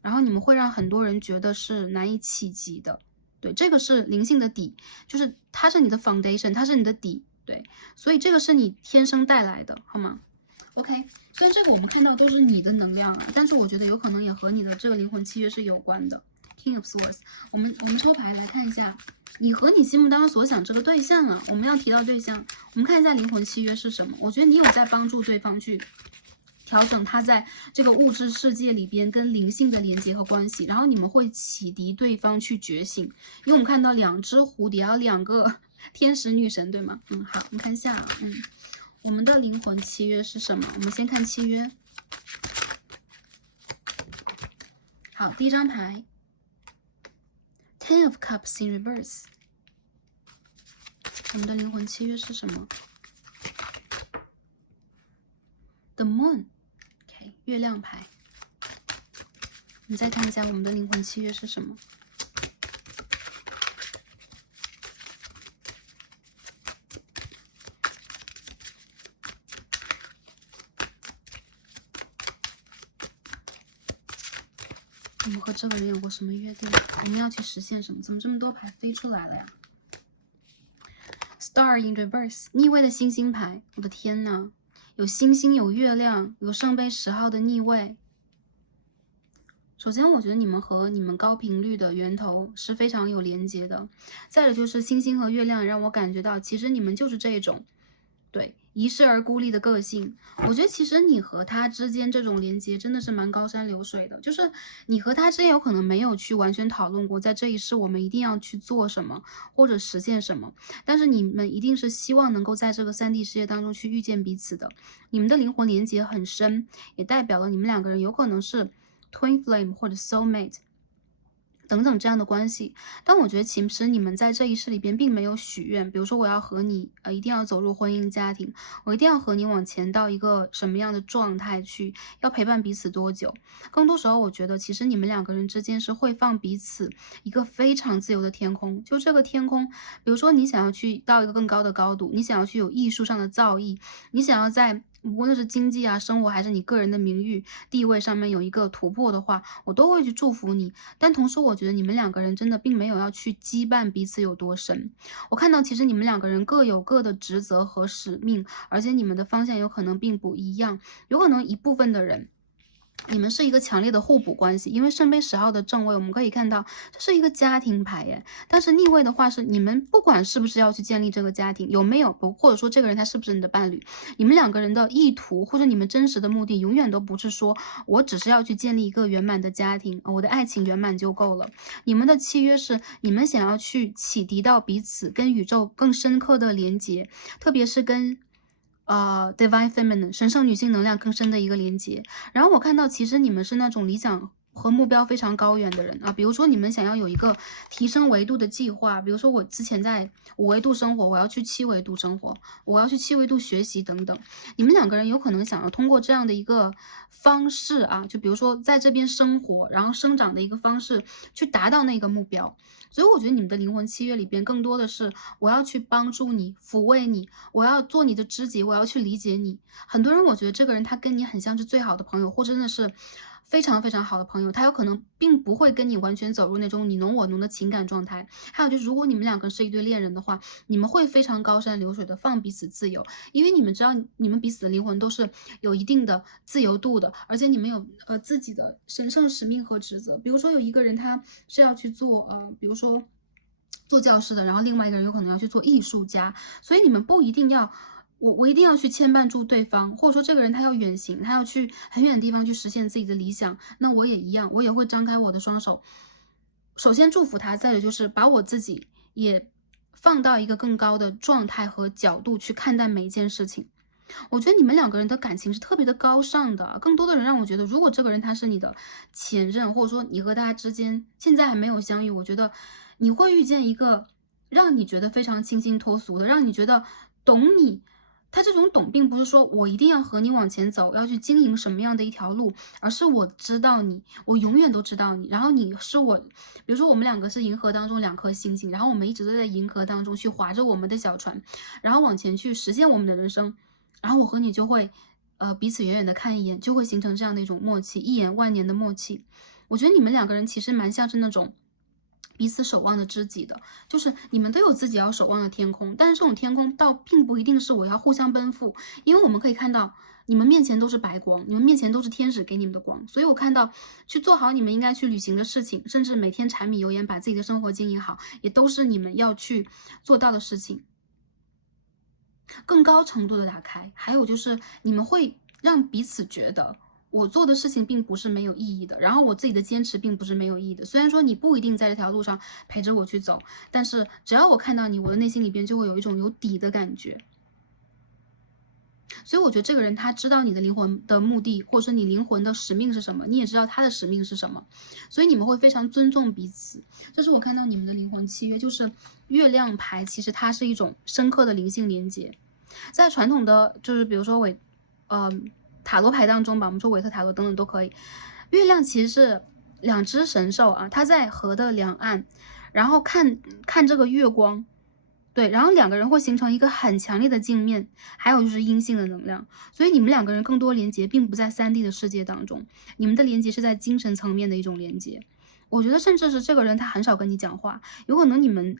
然后你们会让很多人觉得是难以企及的，对，这个是灵性的底，就是它是你的 foundation， 它是你的底，对，所以这个是你天生带来的，好吗 ？OK，虽然这个我们看到都是你的能量啊，但是我觉得有可能也和你的这个灵魂契约是有关的。King of Swords，我们抽牌来看一下，你和你心目当中所想这个对象啊，我们要提到对象，我们看一下灵魂契约是什么。我觉得你有在帮助对方去调整他在这个物质世界里边跟灵性的连接和关系，然后你们会启迪对方去觉醒，因为我们看到2只蝴蝶，还有2个天使女神，对吗？好，我们看一下，我们的灵魂契约是什么？我们先看契约。好，第一张牌 Ten of Cups in reverse， 我们的灵魂契约是什么？ The Moon。月亮牌，我们再看一下我们的灵魂契约是什么。我们和这个人有过什么约定？我们要去实现什么？怎么这么多牌飞出来了呀？ Star in reverse， 逆位的星星牌，我的天呐！有星星，有月亮，有圣杯10号的逆位。首先，我觉得你们和你们高频率的源头是非常有连接的。再者就是星星和月亮让我感觉到，其实你们就是这种，对，遗世而孤立的个性。我觉得其实你和他之间这种连接真的是蛮高山流水的，就是你和他之间有可能没有去完全讨论过，在这一世我们一定要去做什么或者实现什么，但是你们一定是希望能够在这个3D 世界当中去遇见彼此的。你们的灵魂连接很深，也代表了你们2个人有可能是Twin Flame 或者 Soul Mate 等等这样的关系，但我觉得其实你们在这一世里边并没有许愿，比如说我要和你一定要走入婚姻家庭，我一定要和你往前到一个什么样的状态去，要陪伴彼此多久。更多时候我觉得其实你们2个人之间是会放彼此一个非常自由的天空，就这个天空，比如说你想要去到一个更高的高度，你想要去有艺术上的造诣，你想要在无论是经济啊、生活还是你个人的名誉地位上面有一个突破的话，我都会去祝福你。但同时我觉得你们2个人真的并没有要去羁绊彼此有多深。我看到其实你们2个人各有各的职责和使命，而且你们的方向有可能并不一样。有可能一部分的人你们是一个强烈的互补关系，因为圣杯10号的正位，我们可以看到这是一个家庭牌耶。但是逆位的话是你们不管是不是要去建立这个家庭，有没有，或者说这个人他是不是你的伴侣，你们两个人的意图或者你们真实的目的，永远都不是说我只是要去建立一个圆满的家庭，我的爱情圆满就够了。你们的契约是你们想要去启迪到彼此跟宇宙更深刻的连接，特别是跟Divine Feminine 神圣女性能量更深的一个连接。然后我看到其实你们是那种理想和目标非常高远的人啊，比如说你们想要有一个提升维度的计划，比如说我之前在5维度生活，我要去7维度生活，我要去7维度学习等等。你们两个人有可能想要通过这样的一个方式啊，就比如说在这边生活，然后生长的一个方式去达到那个目标。所以我觉得你们的灵魂契约里边更多的是我要去帮助你，抚慰你，我要做你的知己，我要去理解你。很多人我觉得这个人他跟你很像是最好的朋友，或者真的是非常非常好的朋友，他有可能并不会跟你完全走入那种你侬我侬的情感状态。还有就是如果你们两个是一对恋人的话，你们会非常高山流水的放彼此自由，因为你们知道你们彼此的灵魂都是有一定的自由度的，而且你们有自己的神圣使命和职责。比如说有一个人他是要去做比如说做教师的，然后另外一个人有可能要去做艺术家，所以你们不一定要我一定要去牵绊住对方，或者说这个人他要远行，他要去很远的地方去实现自己的理想，那我也一样，我也会张开我的双手，首先祝福他，再有就是把我自己也放到一个更高的状态和角度去看待每一件事情。我觉得你们两个人的感情是特别的高尚的，更多的人让我觉得，如果这个人他是你的前任，或者说你和他之间现在还没有相遇，我觉得你会遇见一个让你觉得非常清新脱俗的，让你觉得懂你。他这种懂，并不是说我一定要和你往前走，要去经营什么样的一条路，而是我知道你，我永远都知道你。然后你是我，比如说我们两个是银河当中2颗星星，然后我们一直都在银河当中去划着我们的小船，然后往前去实现我们的人生。然后我和你就会，彼此远远的看一眼，就会形成这样的一种默契，一眼万年的默契。我觉得你们两个人其实蛮像是那种彼此守望的知己的，就是你们都有自己要守望的天空，但是这种天空倒并不一定是我要互相奔赴，因为我们可以看到你们面前都是白光，你们面前都是天使给你们的光，所以我看到去做好你们应该去履行的事情，甚至每天柴米油盐把自己的生活经营好，也都是你们要去做到的事情。更高程度的打开，还有就是你们会让彼此觉得我做的事情并不是没有意义的，然后我自己的坚持并不是没有意义的。虽然说你不一定在这条路上陪着我去走，但是只要我看到你，我的内心里边就会有一种有底的感觉。所以我觉得这个人他知道你的灵魂的目的，或者说你灵魂的使命是什么，你也知道他的使命是什么，所以你们会非常尊重彼此。这是我看到你们的灵魂契约，就是月亮牌，其实它是一种深刻的灵性连接。在传统的就是比如说塔罗牌当中吧，我们说韦特塔罗等等都可以。月亮其实是2只神兽啊，它在河的两岸，然后看这个月光。对，然后2个人会形成一个很强烈的镜面，还有就是阴性的能量，所以你们2个人更多连接并不在3D 的世界当中，你们的连接是在精神层面的一种连接。我觉得甚至是这个人他很少跟你讲话，有可能你们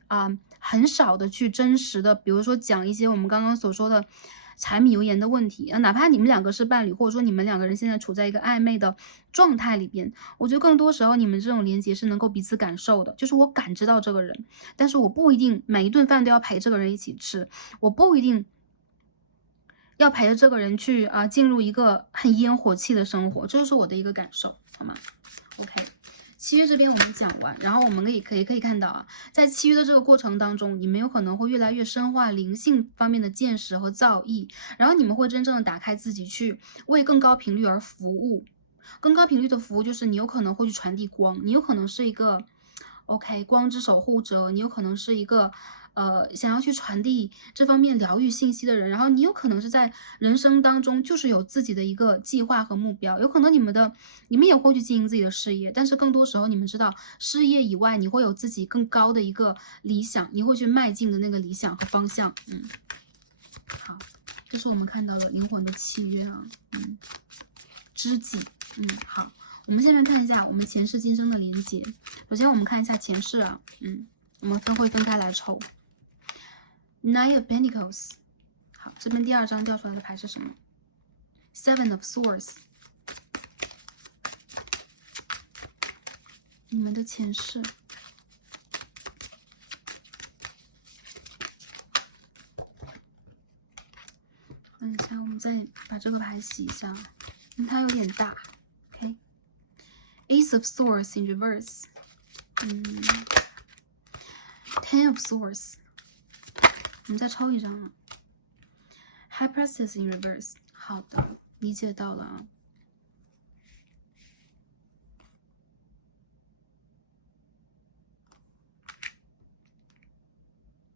很少的去真实的，比如说讲一些我们刚刚所说的柴米油盐的问题啊，哪怕你们2个是伴侣，或者说你们2个人现在处在一个暧昧的状态里边，我觉得更多时候你们这种连接是能够彼此感受的，就是我感知到这个人，但是我不一定每一顿饭都要陪这个人一起吃，我不一定要陪着这个人去进入一个很烟火气的生活，这就是我的一个感受，好吗 ？OK。契约这边我们讲完，然后我们可以看到啊，在契约的这个过程当中，你们有可能会越来越深化灵性方面的见识和造诣，然后你们会真正的打开自己去为更高频率而服务。更高频率的服务就是你有可能会去传递光，你有可能是一个 OK 光之守护者，你有可能是一个想要去传递这方面疗愈信息的人，然后你有可能是在人生当中就是有自己的一个计划和目标，有可能你们也会去经营自己的事业，但是更多时候你们知道事业以外，你会有自己更高的一个理想，你会去迈进的那个理想和方向。好，这是我们看到的灵魂的契约啊，知己，好。我们下面看一下我们前世今生的连接。首先我们看一下前世啊，我们会分开来抽。Nine of Pentacles， 好，这边第2张掉出来的牌是什么 ？Seven of Swords，你们的前世。等一下，我们再把这个牌洗一下，因为它有点大。OK，Ace of Swords in reverse， Ten of Swords， 我们再抽一张啊。High Priestess in reverse， 好的，理解到了啊。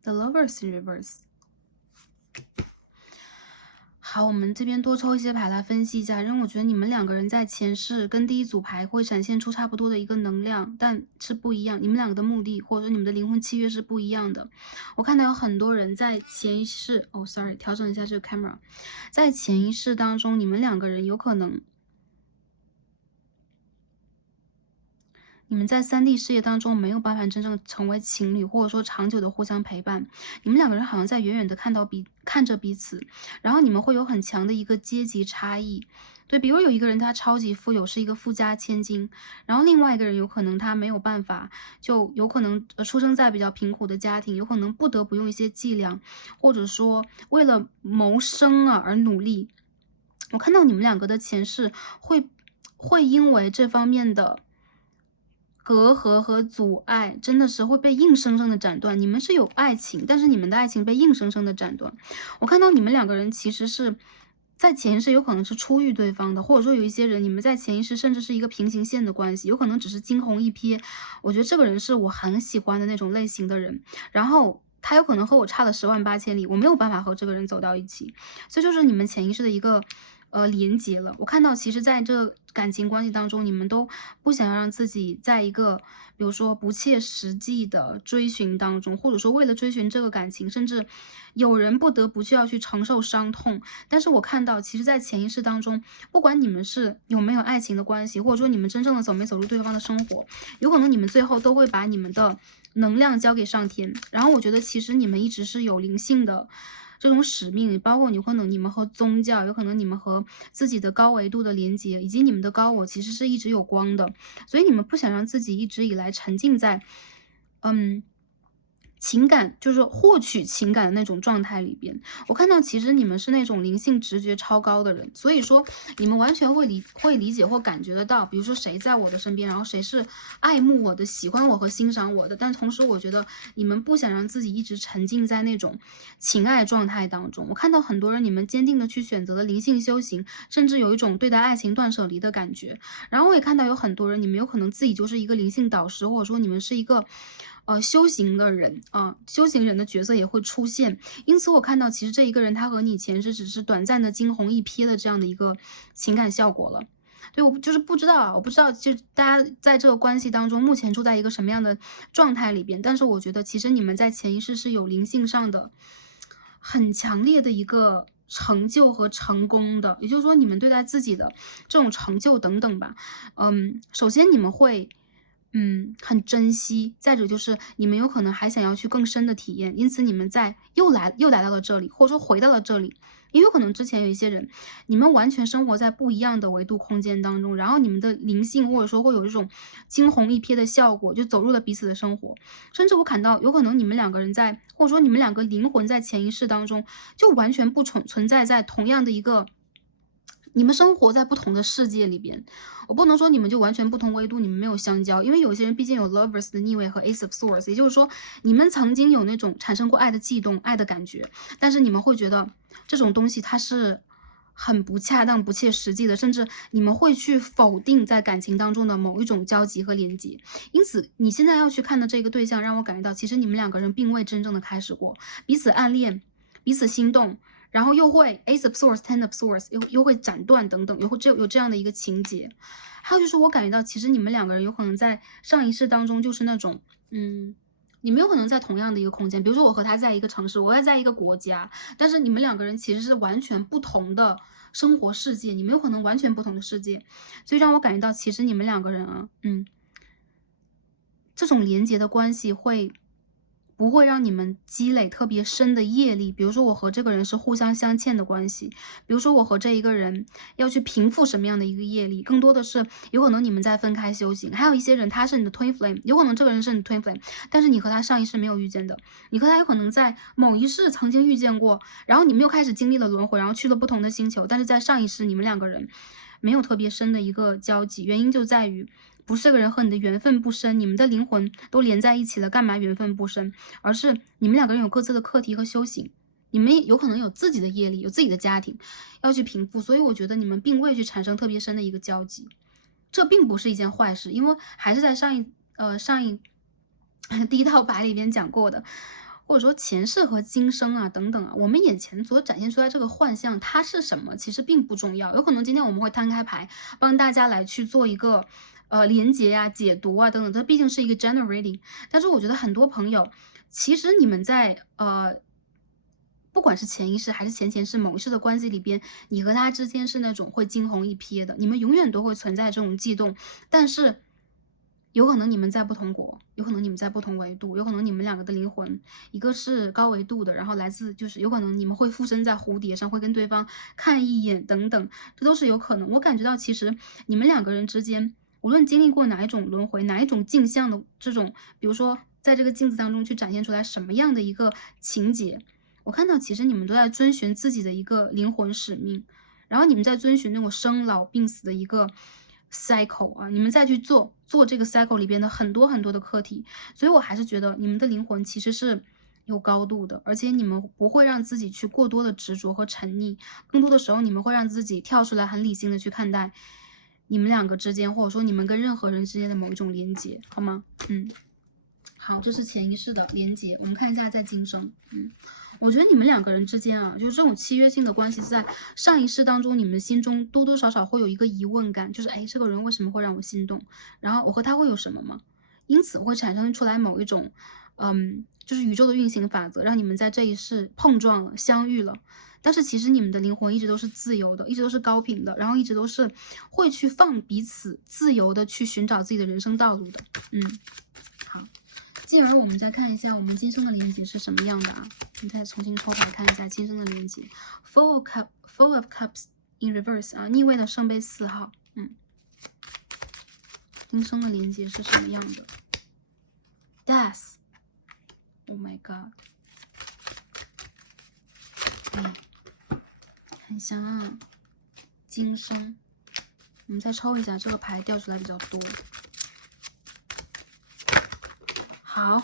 The Lovers in reverse。好，我们这边多抽一些牌来分析一下，因为我觉得你们两个人在前世跟第一组牌会展现出差不多的一个能量，但是不一样。你们两个的目的或者说你们的灵魂契约是不一样的。我看到有很多人在前一世，哦，sorry， 调整一下这个 camera， 在前一世当中，你们两个人有可能。你们在3D 事业当中没有办法真正成为情侣，或者说长久的互相陪伴。你们两个人好像在远远的看着彼此，然后你们会有很强的一个阶级差异。对，比如有一个人他超级富有，是一个富家千金，然后另外一个人有可能他没有办法，就有可能出生在比较贫苦的家庭，有可能不得不用一些伎俩，或者说为了谋生啊而努力。我看到你们两个的前世会因为这方面的隔阂和阻碍真的是会被硬生生的斩断。你们是有爱情，但是你们的爱情被硬生生的斩断。我看到你们两个人其实是在前一世有可能是初遇对方的，或者说有一些人你们在前一世甚至是一个平行线的关系，有可能只是惊鸿一瞥。我觉得这个人是我很喜欢的那种类型的人，然后他有可能和我差了10万8千里，我没有办法和这个人走到一起，所以就是你们前一世的一个连结了。我看到其实在这感情关系当中，你们都不想要让自己在一个比如说不切实际的追寻当中，或者说为了追寻这个感情，甚至有人不得不要去承受伤痛。但是我看到其实在潜意识当中，不管你们是有没有爱情的关系，或者说你们真正的走没走入对方的生活，有可能你们最后都会把你们的能量交给上天。然后我觉得其实你们一直是有灵性的这种使命，包括有可能你们和宗教，有可能你们和自己的高维度的连接，以及你们的高我其实是一直有光的，所以你们不想让自己一直以来沉浸在情感，就是获取情感的那种状态里边。我看到其实你们是那种灵性直觉超高的人，所以说你们完全会理解或感觉得到，比如说谁在我的身边，然后谁是爱慕我的、喜欢我和欣赏我的。但同时我觉得你们不想让自己一直沉浸在那种情爱状态当中。我看到很多人你们坚定的去选择了灵性修行，甚至有一种对待爱情断舍离的感觉。然后我也看到有很多人你们有可能自己就是一个灵性导师，或者说你们是一个修行的人啊，修行人的角色也会出现。因此我看到其实这一个人他和你前世只是短暂的惊鸿一瞥的这样的一个情感效果了。对，我就是不知道啊，我不知道就大家在这个关系当中目前处在一个什么样的状态里边，但是我觉得其实你们在前一世是有灵性上的很强烈的一个成就和成功的，也就是说你们对待自己的这种成就等等吧。首先你们会很珍惜，再者就是你们有可能还想要去更深的体验，因此你们又来到了这里，或者说回到了这里。也有可能之前有一些人，你们完全生活在不一样的维度空间当中，然后你们的灵性或者说会有这种惊鸿一瞥的效果，就走入了彼此的生活。甚至我看到有可能你们两个人或者说你们两个灵魂在前一世当中，就完全不存在在同样的一个你们生活在不同的世界里边。我不能说你们就完全不同维度，你们没有相交，因为有些人毕竟有 lovers 的逆位和 ace of swords， 也就是说你们曾经有那种产生过爱的悸动、爱的感觉，但是你们会觉得这种东西它是很不恰当、不切实际的，甚至你们会去否定在感情当中的某一种交集和连接。因此你现在要去看的这个对象，让我感觉到其实你们两个人并未真正的开始过，彼此暗恋，彼此心动，然后又会 Ace of Swords、Ten of Swords 又会斩断等等，有这样的一个情节。还有就是我感觉到，其实你们两个人有可能在上一世当中就是那种，你们有可能在同样的一个空间，比如说我和他在一个城市，我也在一个国家，但是你们两个人其实是完全不同的生活世界，你们有可能完全不同的世界，所以让我感觉到，其实你们两个人啊，这种连接的关系不会让你们积累特别深的业力。比如说我和这个人是互相相欠的关系，比如说我和这一个人要去平复什么样的一个业力，更多的是有可能你们在分开修行。还有一些人他是你的 twin flame， 有可能这个人是你的 twin flame， 但是你和他上一世没有遇见的，你和他有可能在某一世曾经遇见过，然后你们又开始经历了轮回，然后去了不同的星球，但是在上一世你们两个人没有特别深的一个交集，原因就在于不是这个人和你的缘分不深，你们的灵魂都连在一起了，干嘛缘分不深？而是你们两个人有各自的课题和修行，你们有可能有自己的业力，有自己的家庭要去平复，所以我觉得你们并未去产生特别深的一个交集，这并不是一件坏事，因为还是在上一第一套牌里边讲过的，或者说前世和今生啊等等啊，我们眼前所展现出来这个幻象它是什么，其实并不重要。有可能今天我们会摊开牌，帮大家来去做一个连结呀、解读啊等等，它毕竟是一个 general reading。但是我觉得很多朋友，其实你们在不管是前一世还是前前世某一世的关系里边，你和他之间是那种会惊鸿一瞥的，你们永远都会存在这种悸动，但是有可能你们在不同国，有可能你们在不同维度，有可能你们两个的灵魂，一个是高维度的，然后来自就是有可能你们会附身在蝴蝶上，会跟对方看一眼等等，这都是有可能。我感觉到其实你们两个人之间，无论经历过哪一种轮回，哪一种镜像的这种，比如说在这个镜子当中去展现出来什么样的一个情节，我看到其实你们都在遵循自己的一个灵魂使命，然后你们在遵循那种生老病死的一个 cycle 啊，你们再去做这个 cycle 里边的很多很多的课题，所以我还是觉得你们的灵魂其实是有高度的，而且你们不会让自己去过多的执着和沉溺，更多的时候你们会让自己跳出来，很理性的去看待你们两个之间，或者说你们跟任何人之间的某一种连接，好吗？好，这是前一世的连接，我们看一下在今生。我觉得你们两个人之间啊，就是这种契约性的关系，在上一世当中，你们心中多多少少会有一个疑问感，就是哎，这个人为什么会让我心动？然后我和他会有什么吗？因此会产生出来某一种，就是宇宙的运行法则，让你们在这一世碰撞了，相遇了。但是其实你们的灵魂一直都是自由的，一直都是高频的，然后一直都是会去放彼此自由的去寻找自己的人生道路的。好。进而我们再看一下我们今生的连接是什么样的啊？你再重新抽牌看一下今生的连接。Four of Cups in reverse 啊，逆位的圣杯4号。今生的连接是什么样的 ？Death。Oh my god。很香啊。今生。我们再抽一下，这个牌掉出来比较多。好，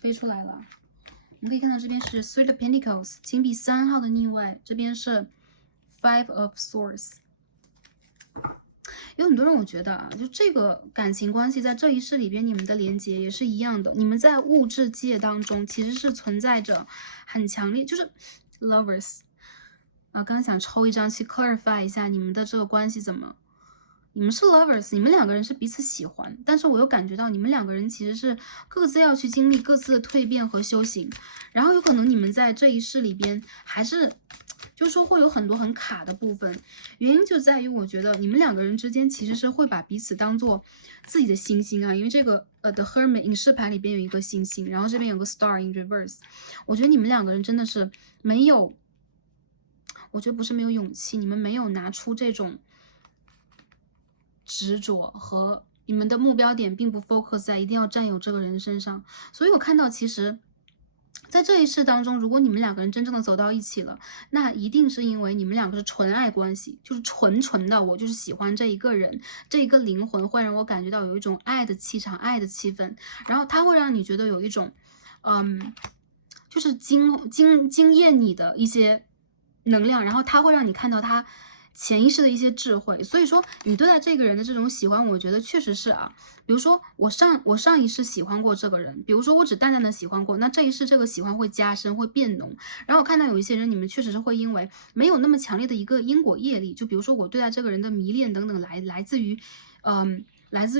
飞出来了。我们可以看到这边是 Three of Pentacles， 金币3号的逆位，这边是 Five of Swords。有很多人我觉得啊，就这个感情关系在这一世里边，你们的连接也是一样的。你们在物质界当中其实是存在着很强烈，就是 Lovers 啊。刚刚想抽一张去 clarify 一下你们的这个关系怎么。你们是 lovers， 你们两个人是彼此喜欢，但是我又感觉到你们两个人其实是各自要去经历各自的蜕变和修行，然后有可能你们在这一世里边还是就是说会有很多很卡的部分，原因就在于我觉得你们两个人之间其实是会把彼此当做自己的星星啊，因为这个The Hermit 影视牌里边有一个星星，然后这边有个 Star in reverse， 我觉得你们两个人真的是没有，我觉得不是没有勇气，你们没有拿出这种执着和你们的目标点并不 focus 在一定要占有这个人身上，所以我看到其实在这一世当中，如果你们两个人真正的走到一起了，那一定是因为你们两个是纯爱关系，就是纯的，我就是喜欢这一个人，这一个灵魂会让我感觉到有一种爱的气场、爱的气氛，然后它会让你觉得有一种，就是惊艳你的一些能量，然后它会让你看到他潜意识的一些智慧，所以说你对待这个人的这种喜欢，我觉得确实是啊。比如说我上一世喜欢过这个人，比如说我只淡淡的喜欢过，那这一世这个喜欢会加深，会变浓。然后我看到有一些人，你们确实是会因为没有那么强烈的一个因果业力，就比如说我对待这个人的迷恋等等，来自于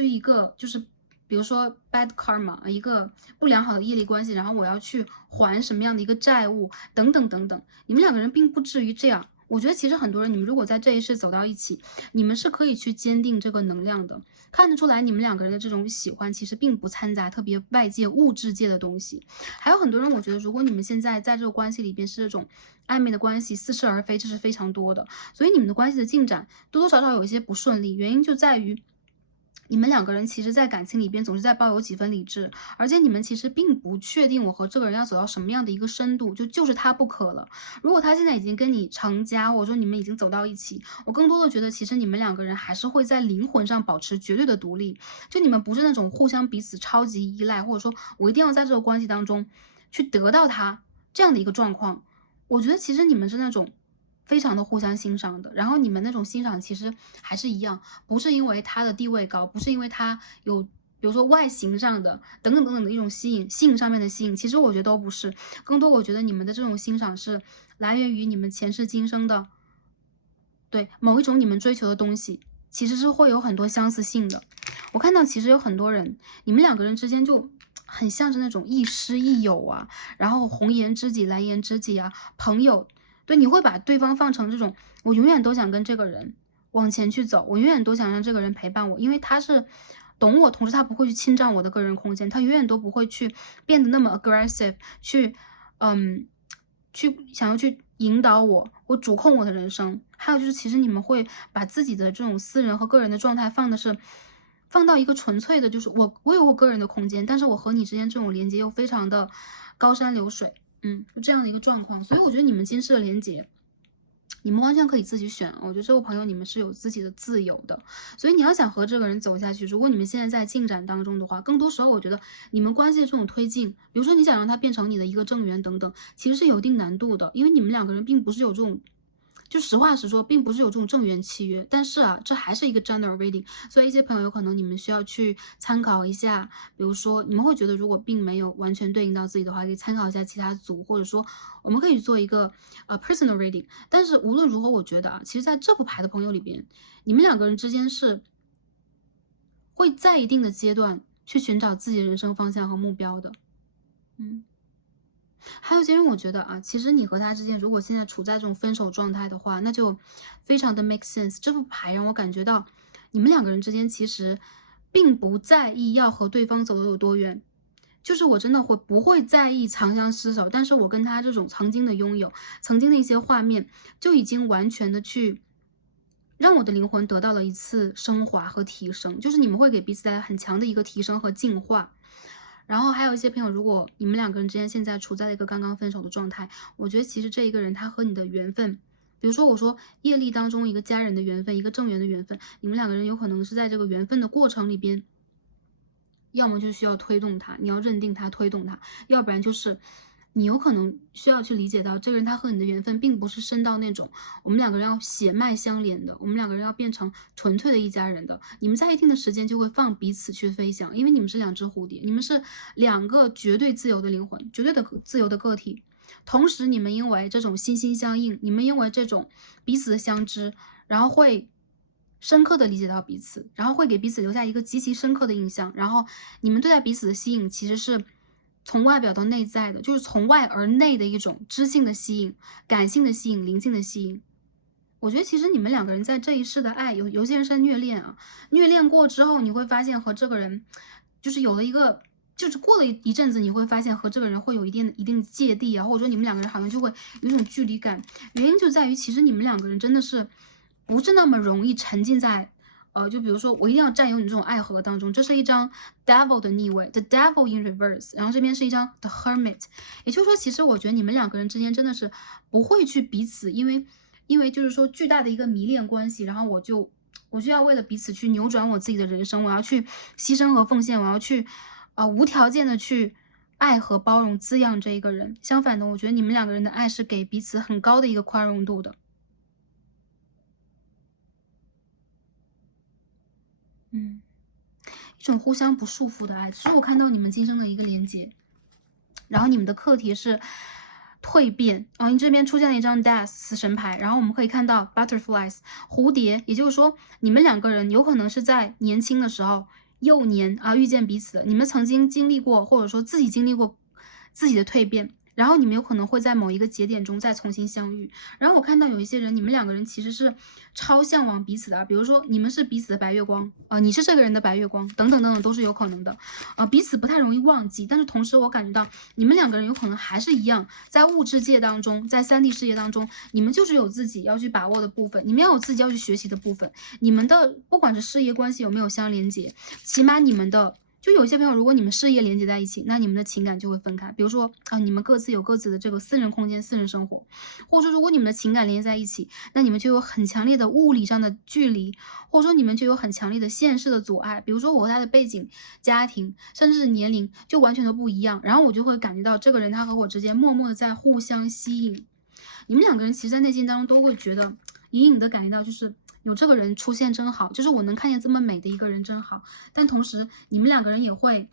一个就是。比如说 bad karma 一个不良好的业力关系，然后我要去还什么样的一个债务等等等等，你们两个人并不至于这样。我觉得其实很多人，你们如果在这一世走到一起，你们是可以去坚定这个能量的。看得出来，你们两个人的这种喜欢，其实并不掺杂特别外界物质界的东西。还有很多人，我觉得如果你们现在在这个关系里边是这种暧昧的关系，似是而非，这是非常多的。所以你们的关系的进展多多少少有一些不顺利，原因就在于你们两个人其实在感情里边总是在抱有几分理智，而且你们其实并不确定我和这个人要走到什么样的一个深度，就是他不可了。如果他现在已经跟你成家，或者说你们已经走到一起，我更多的觉得其实你们两个人还是会在灵魂上保持绝对的独立，就你们不是那种互相彼此超级依赖，或者说我一定要在这个关系当中去得到他这样的一个状况。我觉得其实你们是那种非常的互相欣赏的，然后你们那种欣赏其实还是一样，不是因为他的地位高，不是因为他有比如说外形上的等等等等的一种吸引，性上面的吸引，其实我觉得都不是，更多我觉得你们的这种欣赏是来源于你们前世今生的，对，某一种你们追求的东西，其实是会有很多相似性的。我看到其实有很多人，你们两个人之间就很像是那种亦师亦友啊，然后红颜知己蓝颜知己啊，朋友，对，你会把对方放成这种，我永远都想跟这个人往前去走，我永远都想让这个人陪伴我，因为他是懂我，同时他不会去侵占我的个人空间，他永远都不会去变得那么 aggressive，去嗯，去想要去引导我主控我的人生。还有就是，其实你们会把自己的这种私人和个人的状态放到一个纯粹的，就是我有我个人的空间，但是我和你之间这种连接又非常的高山流水，就这样的一个状况。所以我觉得你们今世的连接，你们完全可以自己选。我觉得这位朋友你们是有自己的自由的，所以你要想和这个人走下去，如果你们现在在进展当中的话，更多时候我觉得你们关系的这种推进，比如说你想让他变成你的一个正缘等等，其实是有一定难度的，因为你们两个人并不是有这种。就实话实说，并不是有这种正缘契约，但是啊，这还是一个 general reading，所以一些朋友有可能你们需要去参考一下，比如说你们会觉得如果并没有完全对应到自己的话，可以参考一下其他组，或者说我们可以做一个personal reading。但是无论如何，我觉得啊，其实在这副牌的朋友里边，你们两个人之间是会在一定的阶段去寻找自己的人生方向和目标的，嗯。还有其实我觉得啊，其实你和他之间如果现在处在这种分手状态的话，那就非常的 make sense。这副牌让我感觉到，你们两个人之间其实并不在意要和对方走的有多远，就是我真的不会在意长相厮守，但是我跟他这种曾经的拥有，曾经的一些画面，就已经完全的去让我的灵魂得到了一次升华和提升，就是你们会给彼此带来很强的一个提升和进化。然后还有一些朋友，如果你们两个人之间现在处在了一个刚刚分手的状态，我觉得其实这一个人他和你的缘分，比如说我说业力当中一个家人的缘分，一个正缘的缘分，你们两个人有可能是在这个缘分的过程里边，要么就需要推动他，你要认定他，推动他，要不然就是你有可能需要去理解到，这个人他和你的缘分并不是深到那种我们两个人要血脉相连的，我们两个人要变成纯粹的一家人的。你们在一定的时间就会放彼此去飞翔，因为你们是两只蝴蝶，你们是两个绝对自由的灵魂，绝对的自由的个体。同时，你们因为这种心心相印，你们因为这种彼此的相知，然后会深刻的理解到彼此，然后会给彼此留下一个极其深刻的印象，然后你们对待彼此的吸引其实是从外表到内在的，就是从外而内的一种知性的吸引、感性的吸引、灵性的吸引。我觉得其实你们两个人在这一世的爱，有些人是虐恋啊，虐恋过之后，你会发现和这个人就是有了一个，就是过了一阵子，你会发现和这个人会有一定芥蒂啊，或者说你们两个人好像就会有一种距离感。原因就在于，其实你们两个人真的是不是那么容易沉浸在就比如说我一定要占有你这种爱河当中，这是一张 devil 的逆位 ，the devil in reverse，然后这边是一张 the hermit，也就是说，其实我觉得你们两个人之间真的是不会去彼此，因为就是说巨大的一个迷恋关系，然后我就要为了彼此去扭转我自己的人生，我要去牺牲和奉献，我要去无条件的去爱和包容滋养这一个人。相反的，我觉得你们两个人的爱是给彼此很高的一个宽容度的。一种互相不束缚的爱，这是我看到你们今生的一个连接。然后你们的课题是蜕变，然后你这边出现了一张 Death 死神牌，然后我们可以看到 Butterflies 蝴蝶，也就是说你们两个人有可能是在年轻的时候幼年遇见彼此的，你们曾经经历过，或者说自己经历过自己的蜕变，然后你们有可能会在某一个节点中再重新相遇。然后我看到有一些人，你们两个人其实是超向往彼此的，比如说你们是彼此的白月光，你是这个人的白月光，等等等等都是有可能的。彼此不太容易忘记，但是同时我感觉到你们两个人有可能还是一样，在物质界当中，在3D 世界当中，你们就是有自己要去把握的部分，你们要有自己要去学习的部分，你们的不管是事业关系有没有相连接，起码你们的就有一些朋友，如果你们事业连接在一起，那你们的情感就会分开。比如说你们各自有各自的这个私人空间、私人生活，或者说如果你们的情感连接在一起，那你们就有很强烈的物理上的距离，或者说你们就有很强烈的现实的阻碍。比如说我和他的背景、家庭，甚至是年龄就完全都不一样，然后我就会感觉到这个人他和我之间默默的在互相吸引。你们两个人其实在内心当中都会觉得隐隐的感觉到，就是有这个人出现真好，就是我能看见这么美的一个人真好。但同时你们两个人也会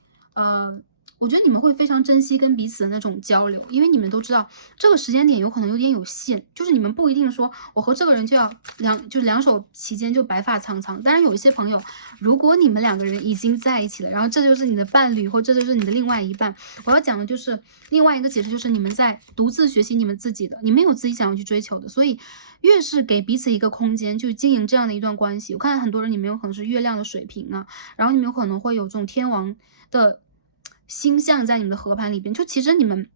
我觉得你们会非常珍惜跟彼此的那种交流，因为你们都知道这个时间点有可能有点有限，就是你们不一定说我和这个人就要两手齐肩就白发苍苍。当然有一些朋友，如果你们两个人已经在一起了，然后这就是你的伴侣，或这就是你的另外一半，我要讲的就是另外一个解释，就是你们在独自学习你们自己的，你们有自己想要去追求的，所以越是给彼此一个空间，就经营这样的一段关系。我看很多人你们有可能是月亮的水瓶啊，然后你们有可能会有这种天王的星象在你们的合盘里边，就其实你们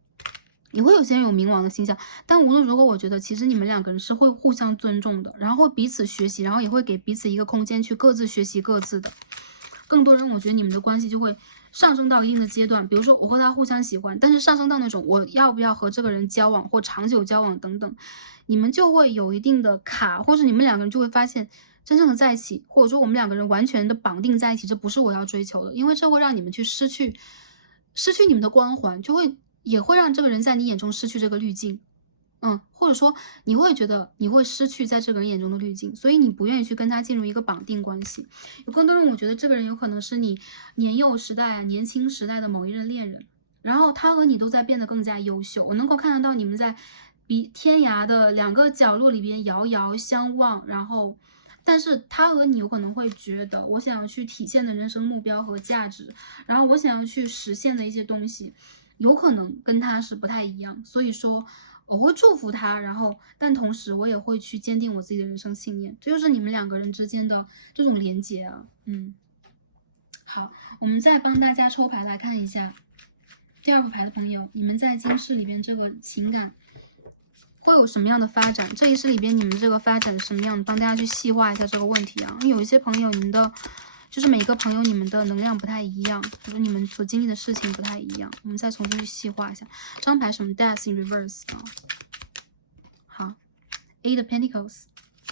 也会有些人有冥王的星象，但无论如何，我觉得其实你们两个人是会互相尊重的，然后会彼此学习，然后也会给彼此一个空间去各自学习各自的。更多人我觉得你们的关系就会上升到一定的阶段，比如说我和他互相喜欢，但是上升到那种我要不要和这个人交往或长久交往等等，你们就会有一定的卡，或者你们两个人就会发现真正的在一起，或者说我们两个人完全的绑定在一起，这不是我要追求的，因为这会让你们去失去你们的光环，也会让这个人在你眼中失去这个滤镜。或者说你会觉得你会失去在这个人眼中的滤镜，所以你不愿意去跟他进入一个绑定关系。有更多人我觉得这个人有可能是你年幼时代年轻时代的某一任恋人，然后他和你都在变得更加优秀，我能够看得到你们在比天涯的两个角落里边遥遥相望，然后但是他和你有可能会觉得我想要去体现的人生目标和价值，然后我想要去实现的一些东西有可能跟他是不太一样，所以说我会祝福他，然后但同时我也会去坚定我自己的人生信念，这就是你们两个人之间的这种连接啊。好，我们再帮大家抽牌来看一下第2副牌的朋友，你们在今世里边这个情感会有什么样的发展？这一世里边你们这个发展什么样的？帮大家去细化一下这个问题啊。因为有一些朋友，你们的就是每一个朋友你们的能量不太一样，或者你们所经历的事情不太一样，我们再重新去细化一下。这张牌什么 Death in Reverse 啊？好 ，Eight of Pentacles，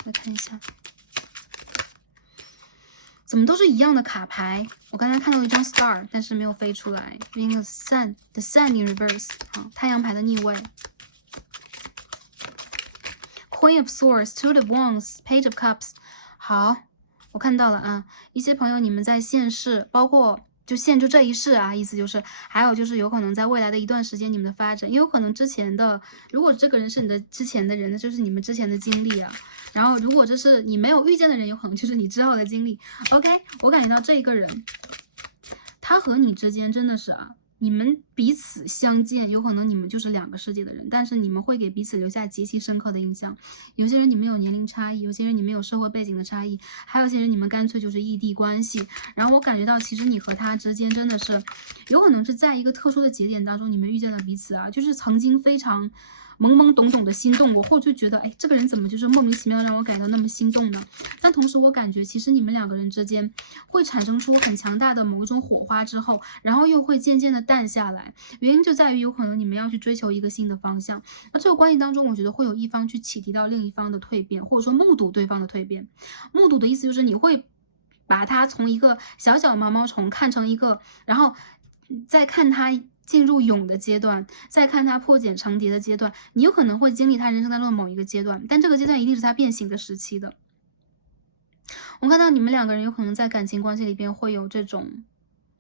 来看一下，怎么都是一样的卡牌？我刚才看到一张 Star， 但是没有飞出来。另一个 Sun，The Sun in Reverse， 啊，太阳牌的逆位。Queen of Swords, Two of Wands, Page of Cups。好，我看到了啊，一些朋友你们在现世，包括就这一世啊，意思就是，还有就是有可能在未来的一段时间你们的发展，也有可能之前的，如果这个人是你的之前的人，那就是你们之前的经历啊。然后如果这是你没有遇见的人，有可能就是你之后的经历。OK， 我感觉到这一个人，他和你之间真的是啊。你们彼此相见，有可能你们就是2个世界的人，但是你们会给彼此留下极其深刻的印象。有些人你们有年龄差异，有些人你们有社会背景的差异，还有些人你们干脆就是异地关系。然后我感觉到，其实你和他之间真的是有可能是在一个特殊的节点当中，你们遇见了彼此啊，就是曾经非常懵懵懂懂的心动过，或者就觉得，哎，这个人怎么就是莫名其妙让我感到那么心动呢？但同时我感觉，其实你们2个人之间会产生出很强大的某一种火花之后，然后又会渐渐的淡下来。原因就在于有可能你们要去追求一个新的方向。那这个关系当中，我觉得会有一方去启迪到另一方的蜕变，或者说目睹对方的蜕变。目睹的意思就是你会把他从一个小小毛毛虫看成一个，然后再看他进入蛹的阶段，再看他破茧成蝶的阶段，你有可能会经历他人生当中的某一个阶段，但这个阶段一定是他变形的时期的。我看到你们2个人有可能在感情关系里边会有这种，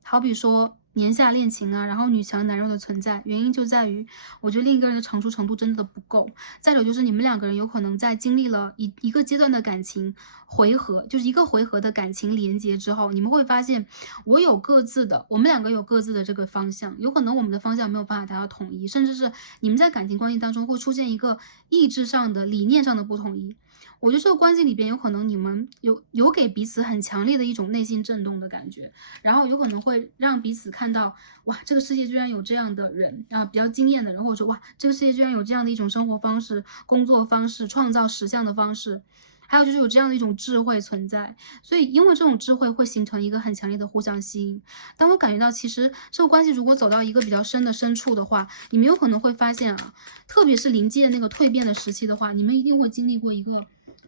好比说年下恋情啊，然后女强男弱的存在，原因就在于我觉得另一个人的成熟程度真的不够。再者就是你们两个人有可能在经历了一个阶段的感情回合，就是一个回合的感情连接之后，你们会发现我们两个有各自的这个方向，有可能我们的方向没有办法达到统一，甚至是你们在感情关系当中会出现一个意志上的、理念上的不统一。我觉得这个关系里边有可能你们有给彼此很强烈的一种内心震动的感觉，然后有可能会让彼此看到，哇，这个世界居然有这样的人啊，比较惊艳的人，或者说哇，这个世界居然有这样的一种生活方式、工作方式、创造实相的方式，还有就是有这样的一种智慧存在。所以因为这种智慧会形成一个很强烈的互相吸引。当我感觉到其实这个关系如果走到一个比较深的深处的话，你们有可能会发现啊，特别是临界那个蜕变的时期的话，你们一定会经历过一个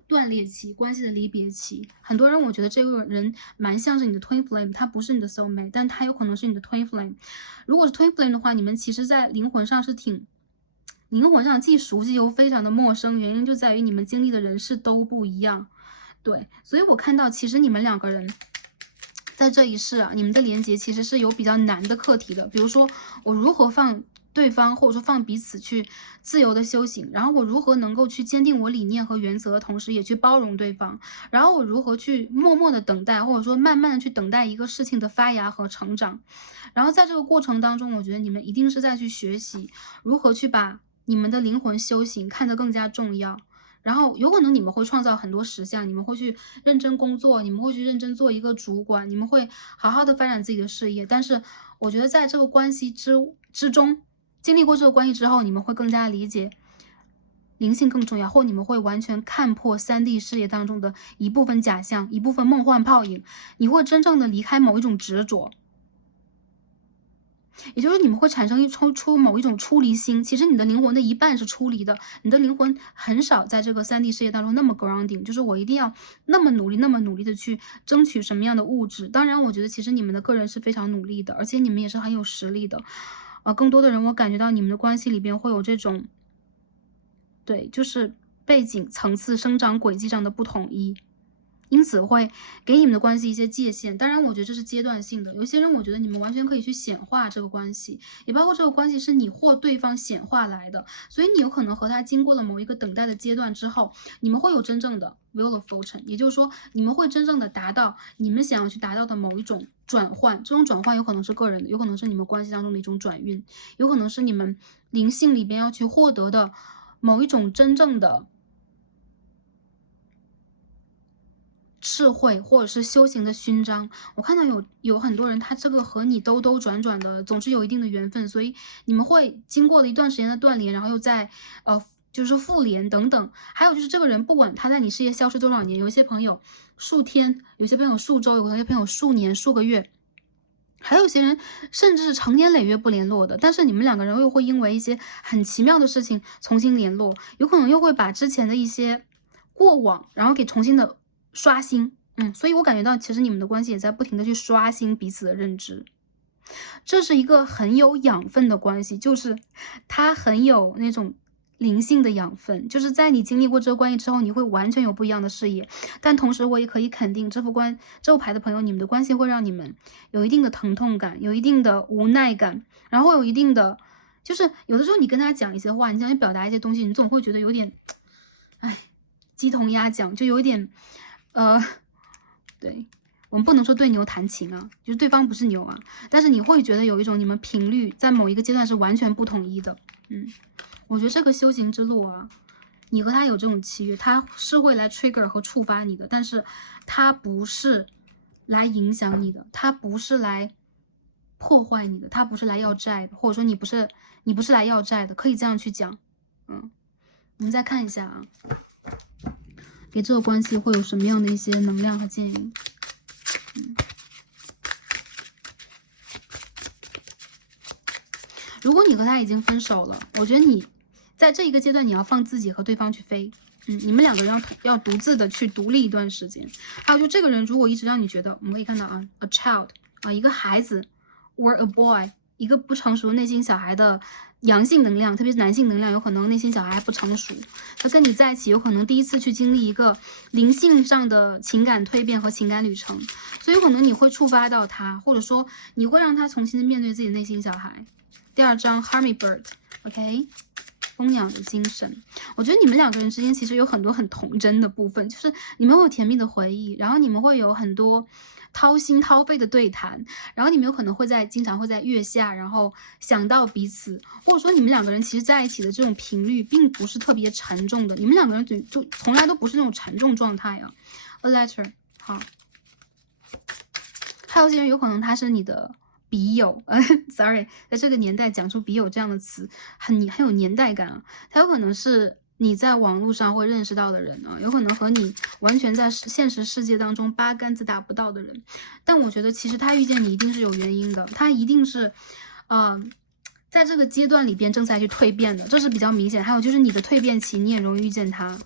断裂期，关系的离别期。很多人我觉得这个人蛮像是你的 twin flame， 他不是你的 soul mate， 但他有可能是你的 twin flame。 如果是 twin flame 的话，你们其实在灵魂上既熟悉又非常的陌生，原因就在于你们经历的人事都不一样。对，所以我看到其实你们两个人在这一世啊，你们的连结其实是有比较难的课题的。比如说我如何放对方，或者说放彼此去自由的修行，然后我如何能够去坚定我理念和原则的同时也去包容对方，然后我如何去默默的等待，或者说慢慢的去等待一个事情的发芽和成长。然后在这个过程当中，我觉得你们一定是在去学习如何去把你们的灵魂修行看得更加重要。然后有可能你们会创造很多实相，你们会去认真工作，你们会去认真做一个主管，你们会好好的发展自己的事业。但是我觉得在这个关系之中，经历过这个关系之后，你们会更加理解灵性更重要，或你们会完全看破3D 世界当中的一部分假象，一部分梦幻泡影，你会真正的离开某一种执着。也就是你们会产生出某一种出离心，其实你的灵魂的一半是出离的，你的灵魂很少在这个3D 世界当中那么 grounding， 就是我一定要那么努力的去争取什么样的物质。当然我觉得其实你们的个人是非常努力的，而且你们也是很有实力的。更多的人我感觉到你们的关系里边会有这种，对，就是背景层次生长轨迹上的不统一。因此会给你们的关系一些界限，当然我觉得这是阶段性的。有些人我觉得你们完全可以去显化这个关系，也包括这个关系是你或对方显化来的，所以你有可能和他经过了某一个等待的阶段之后，你们会有真正的 will of fortune， 也就是说你们会真正的达到你们想要去达到的某一种转换。这种转换有可能是个人的，有可能是你们关系当中的一种转运，有可能是你们灵性里边要去获得的某一种真正的智慧，或者是修行的勋章。我看到有很多人，他这个和你兜兜转转的，总是有一定的缘分，所以你们会经过了一段时间的断联，然后又在就是说复联等等。还有就是这个人不管他在你事业消失多少年，有一些朋友数天，有些朋友数周，有些朋友数年数个月，还有些人甚至是成年累月不联络的，但是你们两个人又会因为一些很奇妙的事情重新联络，有可能又会把之前的一些过往，然后给重新的刷新。所以我感觉到其实你们的关系也在不停的去刷新彼此的认知。这是一个很有养分的关系，就是它很有那种灵性的养分，就是在你经历过这个关系之后，你会完全有不一样的视野。但同时我也可以肯定这副牌的朋友，你们的关系会让你们有一定的疼痛感，有一定的无奈感，然后有一定的就是有的时候你跟他讲一些话，你想去表达一些东西，你总会觉得有点鸡同鸭讲，就有一点对，我们不能说对牛弹琴啊，就是对方不是牛啊，但是你会觉得有一种你们频率在某一个阶段是完全不统一的。我觉得这个修行之路啊，你和他有这种契约，他是会来 trigger 和触发你的，但是他不是来影响你的，他不是来破坏你的，他不是来要债的，或者说你不是来要债的，可以这样去讲。我们再看一下啊，给这个关系会有什么样的一些能量和建议。如果你和他已经分手了，我觉得你在这一个阶段你要放自己和对方去飞。你们两个人要独自的去独立一段时间。还有就这个人如果一直让你觉得，我们可以看到啊 ，a child 一个孩子 or a boy， 一个不成熟内心小孩的阳性能量，特别是男性能量，有可能内心小孩还不成熟，他跟你在一起有可能第一次去经历一个灵性上的情感蜕变和情感旅程，所以有可能你会触发到他，或者说你会让他重新的面对自己的内心小孩。第二张 Hummingbird，OK，蜂鸟的精神，我觉得你们两个人之间其实有很多很童真的部分，就是你们会有甜蜜的回忆，然后你们会有很多掏心掏肺的对谈，然后你们有可能会经常会在月下，然后想到彼此，或者说你们两个人其实在一起的这种频率并不是特别沉重的，你们两个人就从来都不是那种沉重状态啊。A letter， 好，还有些人有可能他是你的笔友，sorry， 在这个年代讲出笔友这样的词，很有年代感啊。他有可能是你在网络上会认识到的人啊，有可能和你完全在现实世界当中八竿子打不到的人。但我觉得其实他遇见你一定是有原因的，他一定是，在这个阶段里边正在去蜕变的，这是比较明显。还有就是你的蜕变期，你也容易遇见他，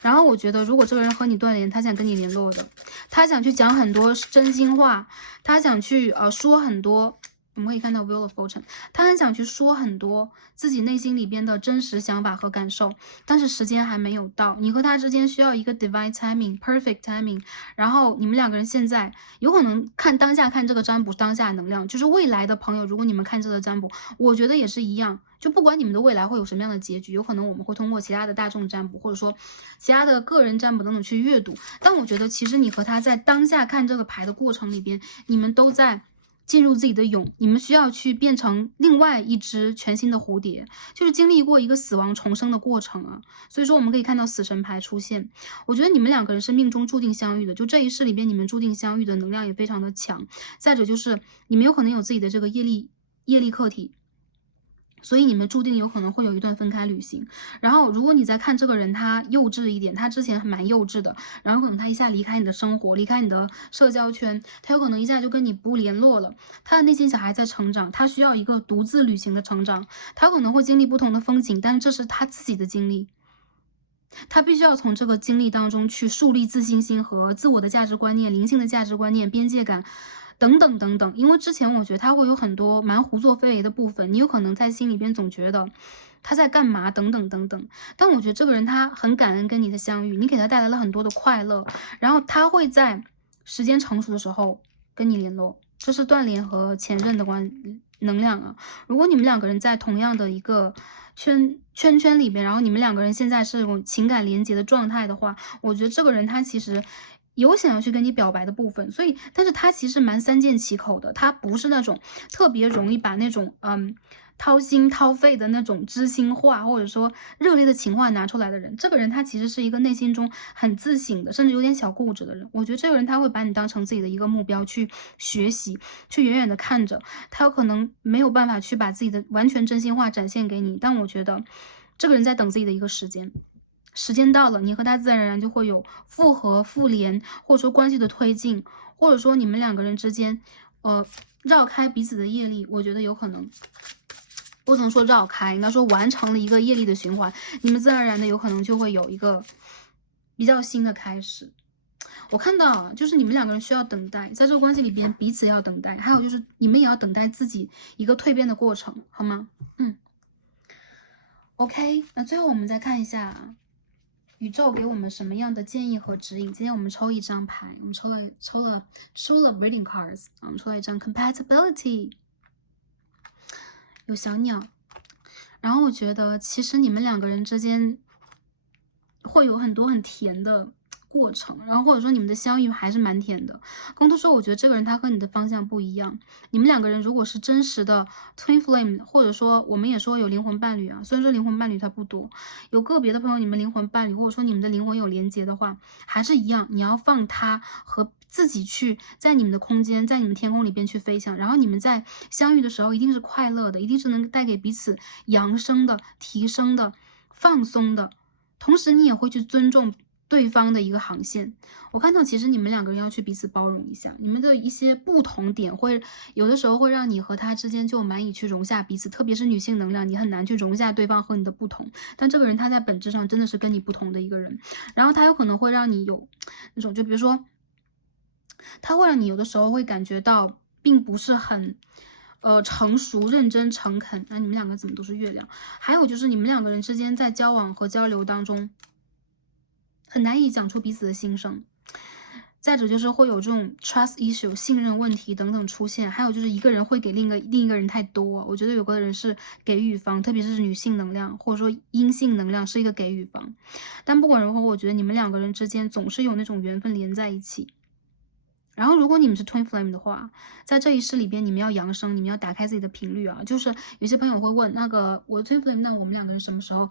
然后我觉得，如果这个人和你断联，他想跟你联络的，他想去讲很多真心话，他想去说很多，我们可以看到 Wheel of Fortune， 他很想去说很多自己内心里边的真实想法和感受，但是时间还没有到，你和他之间需要一个 divine timing，perfect timing， 然后你们两个人现在有可能当下看这个占卜当下能量，就是未来的朋友，如果你们看这个占卜，我觉得也是一样。就不管你们的未来会有什么样的结局，有可能我们会通过其他的大众占卜，或者说其他的个人占卜等等去阅读。但我觉得，其实你和他在当下看这个牌的过程里边，你们都在进入自己的蛹，你们需要去变成另外一只全新的蝴蝶，就是经历过一个死亡重生的过程啊。所以说，我们可以看到死神牌出现。我觉得你们两个人是命中注定相遇的，就这一世里边你们注定相遇的能量也非常的强。再者就是你们有可能有自己的这个业力课题。所以你们注定有可能会有一段分开旅行，然后如果你在看这个人他幼稚一点，他之前还蛮幼稚的，然后可能他一下离开你的生活，离开你的社交圈，他有可能一下就跟你不联络了。他的内心小孩在成长，他需要一个独自旅行的成长，他可能会经历不同的风景，但是这是他自己的经历。他必须要从这个经历当中去树立自信心和自我的价值观念、灵性的价值观念、边界感等等等等。因为之前我觉得他会有很多蛮胡作非为的部分，你有可能在心里边总觉得他在干嘛等等等等。但我觉得这个人他很感恩跟你的相遇，你给他带来了很多的快乐，然后他会在时间成熟的时候跟你联络。这是断联和前任的能量啊。如果你们两个人在同样的一个圈里边，然后你们两个人现在是有情感连接的状态的话，我觉得这个人他其实有想要去跟你表白的部分，所以但是他其实蛮三缄其口的，他不是那种特别容易把那种掏心掏肺的那种知心话，或者说热烈的情话拿出来的人。这个人他其实是一个内心中很自省的，甚至有点小固执的人。我觉得这个人他会把你当成自己的一个目标去学习，去远远的看着。他有可能没有办法去把自己的完全真心话展现给你，但我觉得这个人在等自己的一个时间。时间到了，你和他自然而然就会有复合、复联，或者说关系的推进，或者说你们两个人之间，绕开彼此的业力，我觉得有可能。不能说绕开，应该说完成了一个业力的循环，你们自然而然的有可能就会有一个比较新的开始。我看到啊，就是你们两个人需要等待，在这个关系里边彼此要等待，还有就是你们也要等待自己一个蜕变的过程，好吗？OK， 那最后我们再看一下宇宙给我们什么样的建议和指引。今天我们抽一张牌，我们抽了 Reading Cards， 我们抽了一张 Compatibility， 有小鸟。然后我觉得其实你们两个人之间会有很多很甜的过程，然后或者说你们的相遇还是蛮甜的。更多说我觉得这个人他和你的方向不一样，你们两个人如果是真实的 twin flame， 或者说我们也说有灵魂伴侣啊，虽然说灵魂伴侣它不多，有个别的朋友你们灵魂伴侣或者说你们的灵魂有连接的话，还是一样，你要放他和自己去在你们的空间，在你们天空里边去飞翔，然后你们在相遇的时候一定是快乐的，一定是能带给彼此扬升的、提升的、放松的，同时你也会去尊重对方的一个航线。我看到其实你们两个人要去彼此包容一下，你们的一些不同点会有的时候会让你和他之间就难以去容下彼此，特别是女性能量，你很难去容下对方和你的不同。但这个人他在本质上真的是跟你不同的一个人，然后他有可能会让你有那种，就比如说他会让你有的时候会感觉到并不是很成熟、认真、诚恳。那你们两个怎么都是月亮？还有就是你们两个人之间在交往和交流当中，很难以讲出彼此的心声。再者就是会有这种 trust issue 信任问题等等出现，还有就是一个人会给另一个人太多。我觉得有个人是给予方，特别是女性能量或者说阴性能量是一个给予方。但不管如何，我觉得你们两个人之间总是有那种缘分连在一起。然后如果你们是 twin flame 的话，在这一世里边你们要扬升，你们要打开自己的频率啊。就是有些朋友会问，那个我 twin flame，那我们两个人什么时候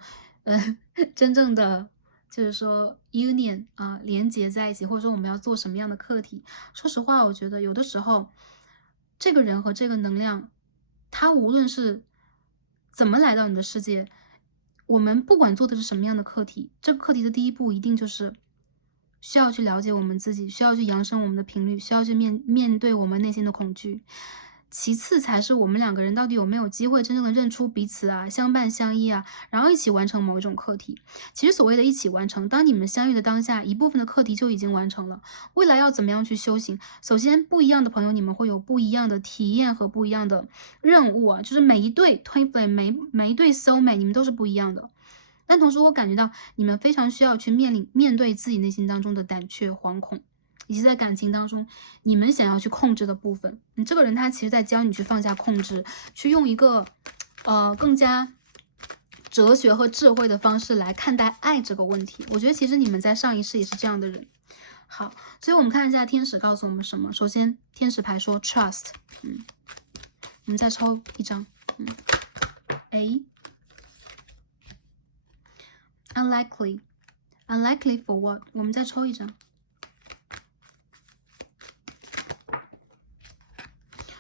真正的就是说 union 啊，连接在一起，或者说我们要做什么样的课题？说实话，我觉得有的时候，这个人和这个能量，他无论是怎么来到你的世界，我们不管做的是什么样的课题，这个课题的第一步一定就是需要去了解我们自己，需要去扬升我们的频率，需要去面对我们内心的恐惧。其次才是我们两个人到底有没有机会真正的认出彼此啊，相伴相依啊，然后一起完成某一种课题。其实所谓的一起完成，当你们相遇的当下，一部分的课题就已经完成了。未来要怎么样去修行？首先，不一样的朋友，你们会有不一样的体验和不一样的任务啊，就是每一对 twin flame，每一对 soul mate，你们都是不一样的。但同时，我感觉到你们非常需要去面对自己内心当中的胆怯、惶恐。以及在感情当中，你们想要去控制的部分，你这个人他其实在教你去放下控制，去用一个更加哲学和智慧的方式来看待爱这个问题。我觉得其实你们在上一世也是这样的人。好，所以我们看一下天使告诉我们什么。首先，天使牌说 trust，我们再抽一张unlikely for what？ 我们再抽一张。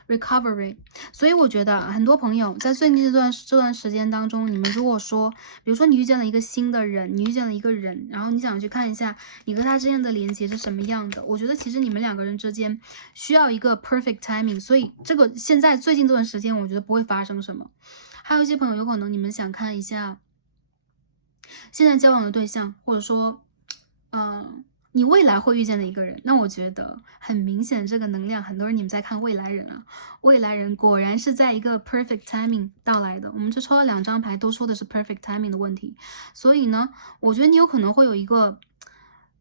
recovery， 所以我觉得很多朋友在最近这段时间当中，你们如果说，比如说你遇见了一个新的人，你遇见了一个人，然后你想去看一下你和他之间的连接是什么样的，我觉得其实你们两个人之间需要一个 perfect timing， 所以这个现在最近这段时间，我觉得不会发生什么。还有一些朋友有可能你们想看一下现在交往的对象，或者说，你未来会遇见的一个人，那我觉得很明显，这个能量，很多人你们在看未来人啊，未来人果然是在一个 perfect timing 到来的。我们这抽了2张牌，都说的是 perfect timing 的问题，所以呢，我觉得你有可能会有一个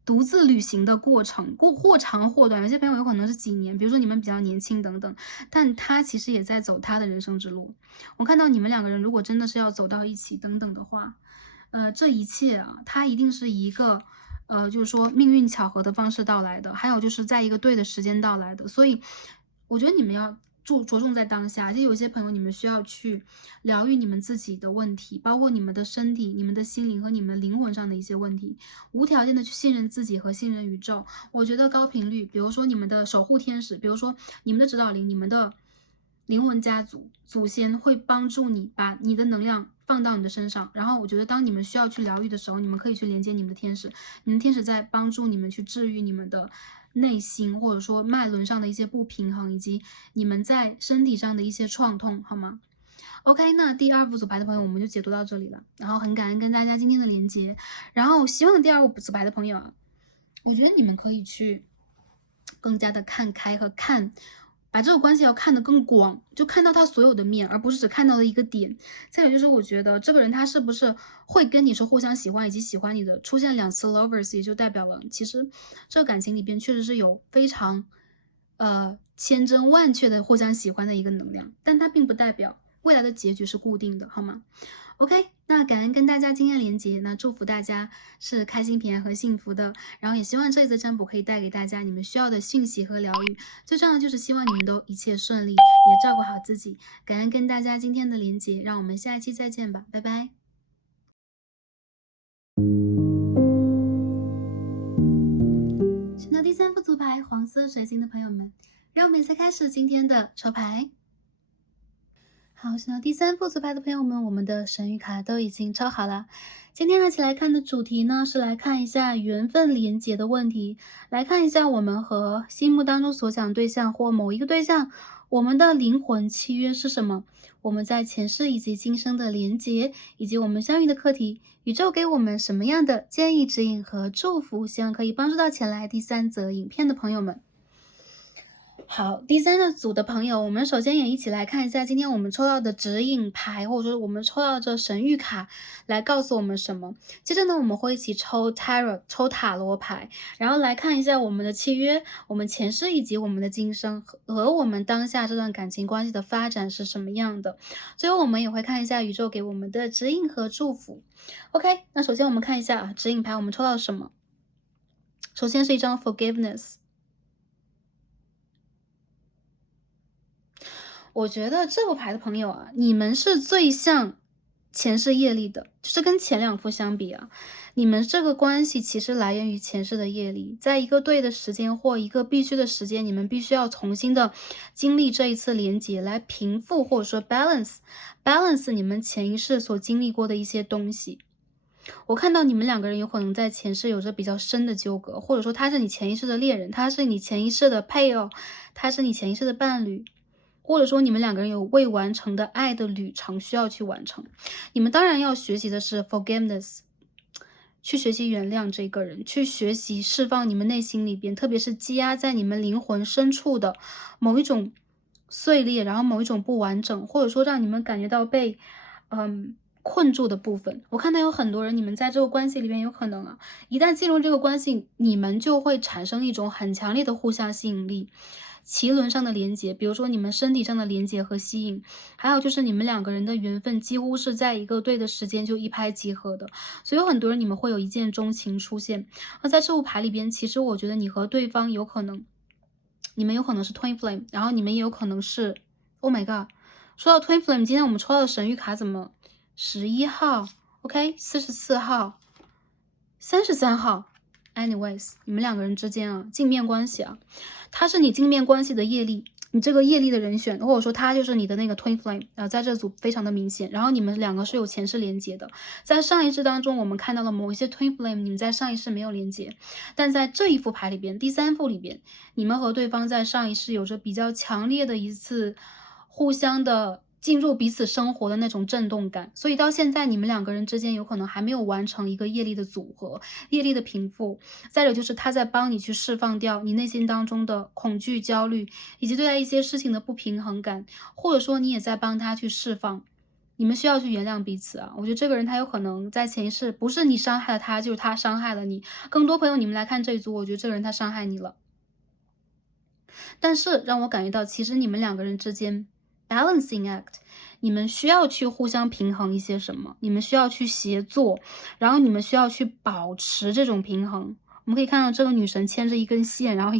独自旅行的过程，或长或短，有些朋友有可能是几年，比如说你们比较年轻等等，但他其实也在走他的人生之路。我看到你们两个人如果真的是要走到一起等等的话，这一切啊，它一定是一个就是说命运巧合的方式到来的，还有就是在一个对的时间到来的。所以我觉得你们要着重在当下，就有些朋友你们需要去疗愈你们自己的问题，包括你们的身体、你们的心灵和你们灵魂上的一些问题，无条件的去信任自己和信任宇宙。我觉得高频率，比如说你们的守护天使，比如说你们的指导灵，你们的灵魂家族祖先会帮助你把你的能量放到你的身上，然后我觉得当你们需要去疗愈的时候，你们可以去连接你们的天使，你们天使在帮助你们去治愈你们的内心，或者说脉轮上的一些不平衡，以及你们在身体上的一些创痛，好吗？OK，那第2副组牌的朋友我们就解读到这里了，然后很感恩跟大家今天的连接，然后希望第2副组牌的朋友啊，我觉得你们可以去更加的看开和把这个关系要看得更广，就看到他所有的面，而不是只看到了一个点。再有就是，我觉得这个人他是不是会跟你是互相喜欢以及喜欢你的，出现2次 lovers， 也就代表了其实这个感情里边确实是有非常千真万确的互相喜欢的一个能量，但它并不代表未来的结局是固定的，好吗？OK， 那感恩跟大家今天连接，那祝福大家是开心、平安和幸福的，然后也希望这一次占卜可以带给大家你们需要的讯息和疗愈，最重要的就是希望你们都一切顺利，也照顾好自己。感恩跟大家今天的连接，让我们下一期再见吧，拜拜。选到第3副组牌黄色水晶的朋友们，让我们再开始今天的抽牌。好，选到第3副组牌的朋友们，我们的神谕卡都已经抽好了。今天一起来看的主题呢，是来看一下缘分连结的问题，来看一下我们和心目当中所想对象或某一个对象，我们的灵魂契约是什么？我们在前世以及今生的连结，以及我们相遇的课题，宇宙给我们什么样的建议、指引和祝福？希望可以帮助到前来第3则影片的朋友们。好，第三个组的朋友，我们首先也一起来看一下今天我们抽到的指引牌，或者说我们抽到这神谕卡来告诉我们什么。接着呢，我们会一起抽 Tarot，抽塔罗牌，然后来看一下我们的契约、我们前世以及我们的今生和我们当下这段感情关系的发展是什么样的。最后我们也会看一下宇宙给我们的指引和祝福。OK， 那首先我们看一下指引牌，我们抽到什么？首先是一张 Forgiveness。我觉得这副牌的朋友啊，你们是最像前世业力的，就是跟前两副相比啊，你们这个关系其实来源于前世的业力，在一个对的时间或一个必须的时间，你们必须要重新的经历这一次连结，来平复或者说 balance 你们前一世所经历过的一些东西。我看到你们两个人有可能在前世有着比较深的纠葛，或者说他是你前一世的恋人，他是你前一世的配偶，他是你前一世的伴侣。或者说你们两个人有未完成的爱的旅程需要去完成，你们当然要学习的是 forgiveness， 去学习原谅这个人，去学习释放你们内心里边，特别是积压在你们灵魂深处的某一种碎裂，然后某一种不完整，或者说让你们感觉到被困住的部分。我看到有很多人，你们在这个关系里边有可能啊，一旦进入这个关系，你们就会产生一种很强烈的互相吸引力。脐轮上的连接，比如说你们身体上的连接和吸引，还有就是你们两个人的缘分几乎是在一个对的时间就一拍即合的，所以有很多人你们会有一见钟情出现。那在这副牌里边，其实我觉得你和对方有可能，你们有可能是 twin flame， 然后你们也有可能是 ，Oh my god， 说到 twin flame， 今天我们抽到的神谕卡怎么11号 ，OK， 44号，33号。anyways， 你们两个人之间啊，镜面关系啊，他是你镜面关系的业力，你这个业力的人选，或者说他就是你的那个 twin flame 啊，在这组非常的明显。然后你们两个是有前世连接的，在上一世当中，我们看到了某一些 twin flame，你们在上一世没有连接，但在这一副牌里边，第三副里边，你们和对方在上一世有着比较强烈的一次互相的进入彼此生活的那种震动感，所以到现在你们两个人之间有可能还没有完成一个业力的组合、业力的平复。再者就是他在帮你去释放掉你内心当中的恐惧、焦虑，以及对待一些事情的不平衡感，或者说你也在帮他去释放。你们需要去原谅彼此啊！我觉得这个人他有可能在前一世不是你伤害了他，就是他伤害了你。更多朋友你们来看这一组，我觉得这个人他伤害你了。但是让我感觉到，其实你们两个人之间 balancing act， 你们需要去互相平衡一些什么，你们需要去协作，然后你们需要去保持这种平衡。我们可以看到这个女神牵着一根线，然后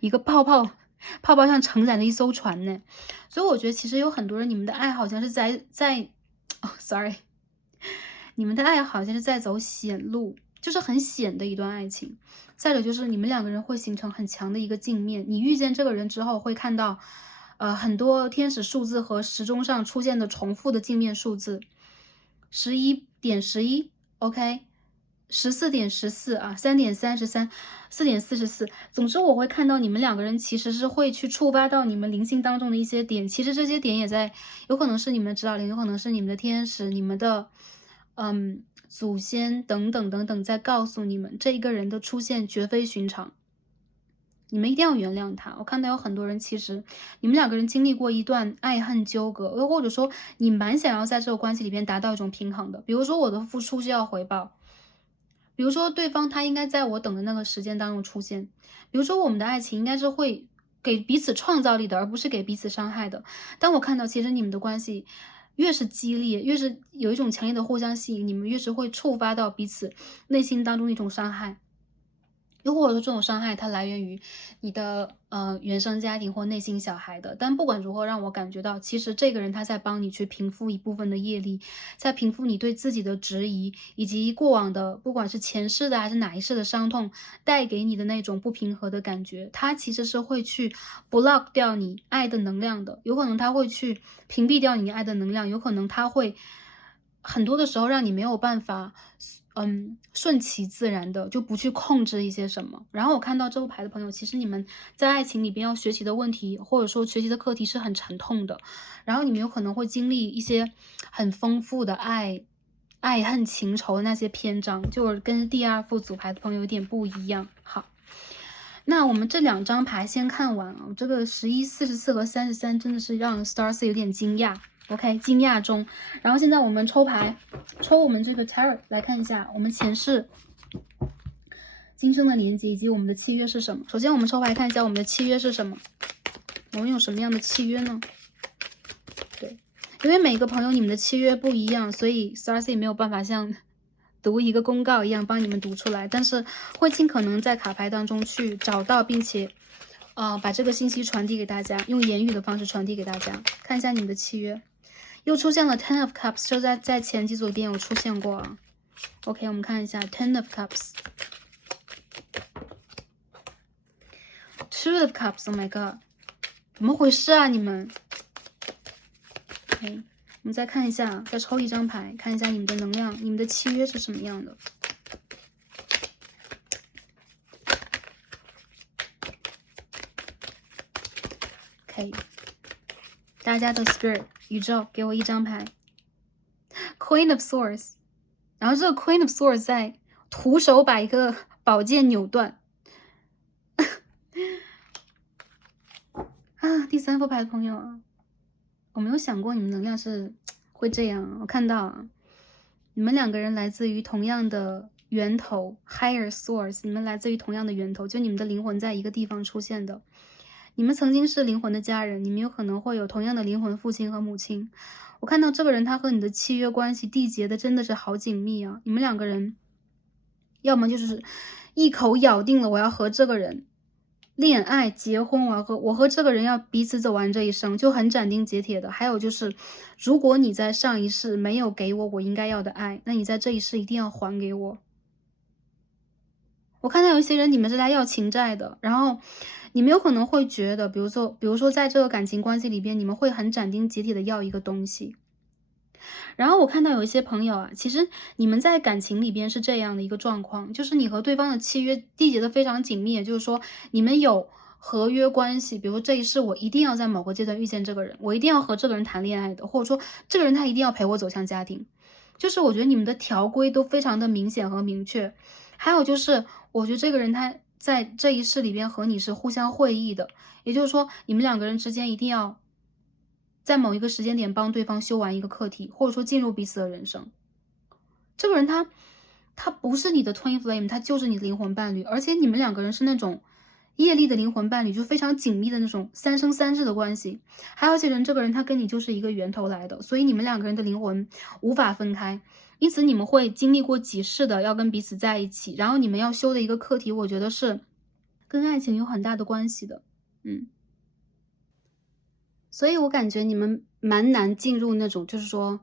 一个泡泡上承载着一艘船呢。所以我觉得其实有很多人，你们的爱好像是sorry，你们的爱好像是在走险路，就是很险的一段爱情。再者就是你们两个人会形成很强的一个镜面，你遇见这个人之后会看到，很多天使数字和时钟上出现的重复的镜面数字，11.11 ，OK。14.14啊，3.33 4.44，总之我会看到你们两个人其实是会去触发到你们灵性当中的一些点，其实这些点也在有可能是你们的指导灵，有可能是你们的天使，你们的祖先等等等等，在告诉你们这一个人的出现绝非寻常。你们一定要原谅他。我看到有很多人，其实你们两个人经历过一段爱恨纠葛，又或者说你蛮想要在这个关系里边达到一种平衡的。比如说我的付出需要回报，比如说对方他应该在我等的那个时间当中出现，比如说我们的爱情应该是会给彼此创造力的，而不是给彼此伤害的。当我看到其实你们的关系越是激烈，越是有一种强烈的互相吸引，你们越是会触发到彼此内心当中的一种伤害。又或者说这种伤害它来源于你的原生家庭或内心小孩的，但不管如何，让我感觉到其实这个人他在帮你去平复一部分的业力，在平复你对自己的质疑，以及过往的不管是前世的还是哪一世的伤痛带给你的那种不平和的感觉，他其实是会去 block 掉你爱的能量的，有可能他会去屏蔽掉你爱的能量，有可能他会很多的时候让你没有办法顺其自然的就不去控制一些什么。然后我看到这副牌的朋友，其实你们在爱情里边要学习的问题，或者说学习的课题是很沉痛的，然后你们有可能会经历一些很丰富的爱恨情仇的那些篇章，就跟第二副组牌的朋友有点不一样。好，那那我们这2张牌先看完啊，这个11、44和33真的是让 Starcy 有点惊讶。OK， 惊讶中。然后现在我们抽牌，抽我们这个 Tarot 来看一下，我们前世、今生的连接以及我们的契约是什么。首先我们抽牌看一下我们的契约是什么，我们有什么样的契约呢？对，因为每个朋友你们的契约不一样，所以 Starcy 没有办法像读一个公告一样帮你们读出来，但是会尽可能在卡牌当中去找到，并且把这个信息传递给大家，用言语的方式传递给大家。看一下你们的契约，又出现了 Ten of Cups， 这在前几组里边有出现过啊。OK， 我们看一下 Ten of Cups。Two of Cups， Oh my god， 怎么回事啊你们 ？OK， 我们再看一下，再抽一张牌，看一下你们的能量，你们的契约是什么样的。OK， 大家的 Spirit 宇宙给我一张牌 ，Queen of Swords， 然后这个 Queen of Swords 在徒手把一个宝剑扭断。啊，第3副牌的朋友啊，我没有想过你们能量是会这样。我看到啊，你们2个人来自于同样的源头 ，Higher Source， 你们来自于同样的源头，就你们的灵魂在一个地方出现的。你们曾经是灵魂的家人，你们有可能会有同样的灵魂父亲和母亲。我看到这个人他和你的契约关系缔结的真的是好紧密啊！你们2个人，要么就是一口咬定了我要和这个人恋爱、结婚，我和这个人要彼此走完这一生，就很斩钉截铁的。还有就是，如果你在上一世没有给我应该要的爱，那你在这一世一定要还给我。我看到有一些人，你们是来要情债的，然后你们有可能会觉得，比如说在这个感情关系里边，你们会很斩钉截铁的要一个东西。然后我看到有一些朋友啊，其实你们在感情里边是这样的一个状况，就是你和对方的契约缔结的非常紧密，也就是说你们有合约关系，比如这一世我一定要在某个阶段遇见这个人，我一定要和这个人谈恋爱的，或者说这个人他一定要陪我走向家庭。就是我觉得你们的条规都非常的明显和明确。还有就是我觉得这个人他在这一世里边和你是互相会意的，也就是说你们2个人之间一定要在某一个时间点帮对方修完一个课题，或者说进入彼此的人生。这个人他不是你的 twin flame， 他就是你的灵魂伴侣，而且你们2个人是那种业力的灵魂伴侣，就非常紧密的那种3生3世的关系。还有些人，这个人他跟你就是一个源头来的，所以你们2个人的灵魂无法分开，因此你们会经历过几世的要跟彼此在一起，然后你们要修的一个课题，我觉得是跟爱情有很大的关系的。所以我感觉你们蛮难进入那种就是说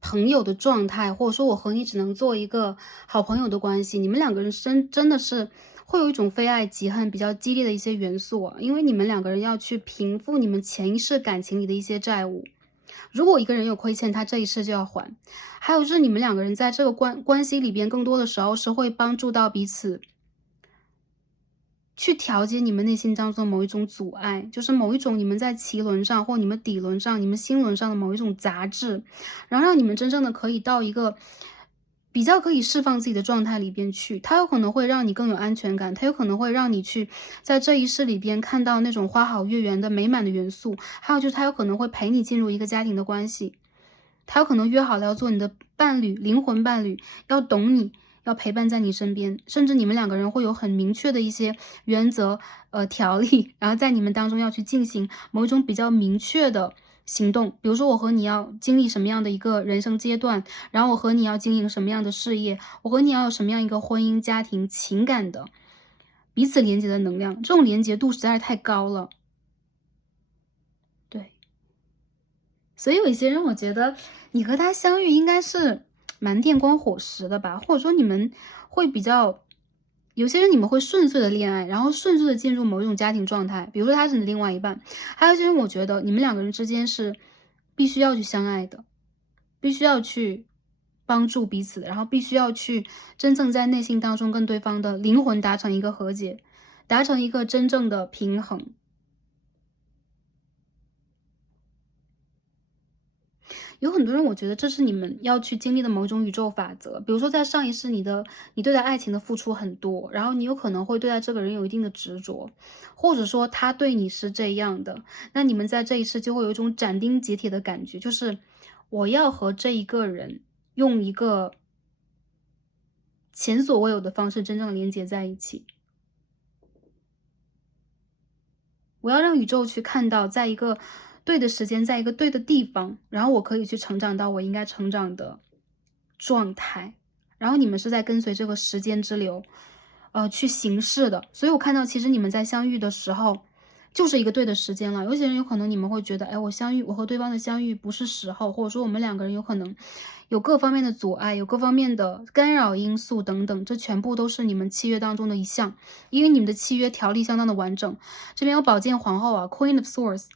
朋友的状态，或者说我和你只能做一个好朋友的关系。你们2个人真的是会有一种非爱即恨比较激烈的一些元素啊，因为你们2个人要去平复你们前一世感情里的一些债务。如果一个人有亏欠，他这一世就要还。还有就是你们2个人在这个关系里边，更多的时候是会帮助到彼此去调节你们内心当中的某一种阻碍，就是某一种你们在脐轮上或你们底轮上、你们心轮上的某一种杂质，然后让你们真正的可以到一个比较可以释放自己的状态里边去。它有可能会让你更有安全感，它有可能会让你去在这一世里边看到那种花好月圆的美满的元素，还有就是它有可能会陪你进入一个家庭的关系，它有可能约好了要做你的伴侣、灵魂伴侣，要懂你，要陪伴在你身边，甚至你们2个人会有很明确的一些原则、条例，然后在你们当中要去进行某一种比较明确的行动。比如说我和你要经历什么样的一个人生阶段，然后我和你要经营什么样的事业，我和你要有什么样一个婚姻、家庭、情感的彼此连接的能量，这种连接度实在是太高了。对，所以有一些人我觉得你和他相遇应该是蛮电光火石的吧，或者说你们会比较有些人你们会顺遂的恋爱，然后顺遂的进入某一种家庭状态，比如说他是你的另外一半。还有一些人我觉得你们2个人之间是必须要去相爱的，必须要去帮助彼此的，然后必须要去真正在内心当中跟对方的灵魂达成一个和解，达成一个真正的平衡。有很多人我觉得这是你们要去经历的某种宇宙法则。比如说在上一世你对待爱情的付出很多，然后你有可能会对待这个人有一定的执着，或者说他对你是这样的，那你们在这一世就会有一种斩钉截铁的感觉，就是我要和这一个人用一个前所未有的方式真正连接在一起。我要让宇宙去看到，在一个对的时间，在一个对的地方，然后我可以去成长到我应该成长的状态。然后你们是在跟随这个时间之流，去行事的。所以我看到，其实你们在相遇的时候，就是一个对的时间了。有些人有可能你们会觉得，哎，我和对方的相遇不是时候，或者说我们两个人有可能有各方面的阻碍，有各方面的干扰因素等等，这全部都是你们契约当中的一项，因为你们的契约条例相当的完整。这边有宝剑皇后啊，Queen of Swords。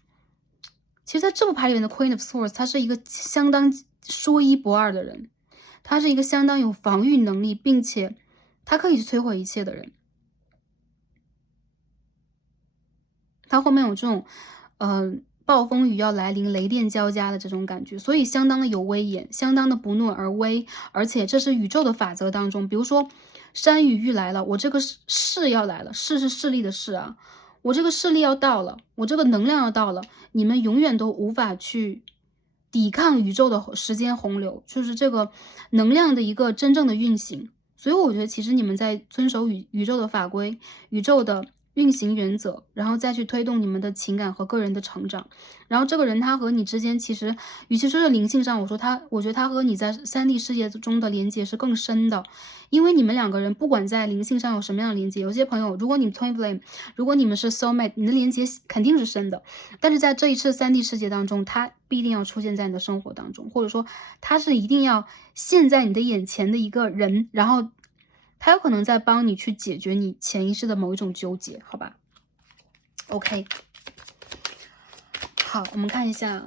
其实在这副牌里面的 Queen of Swords，她是一个相当说一不二的人，她是一个相当有防御能力，并且她可以去摧毁一切的人。她后面有这种，暴风雨要来临，雷电交加的这种感觉，所以相当的有威严，相当的不怒而威，而且这是宇宙的法则当中，比如说山雨欲来了，我这个势要来了，势是势力的势啊，我这个势力要到了，我这个能量要到了，你们永远都无法去抵抗宇宙的时间洪流，就是这个能量的一个真正的运行。所以我觉得其实你们在遵守宇宙的法规，宇宙的运行原则，然后再去推动你们的情感和个人的成长。然后这个人他和你之间其实与其说是灵性上，我觉得他和你在3D 世界中的连接是更深的。因为你们两个人不管在灵性上有什么样的连接，有些朋友如果你 Twin Flame， 如果你们是 Soul Mate， 你的连接肯定是深的。但是在这一次3D 世界当中，他不一定要出现在你的生活当中，或者说他是一定要现在你的眼前的一个人，然后他有可能在帮你去解决你潜意识的某一种纠结，好吧 ？OK， 好，我们看一下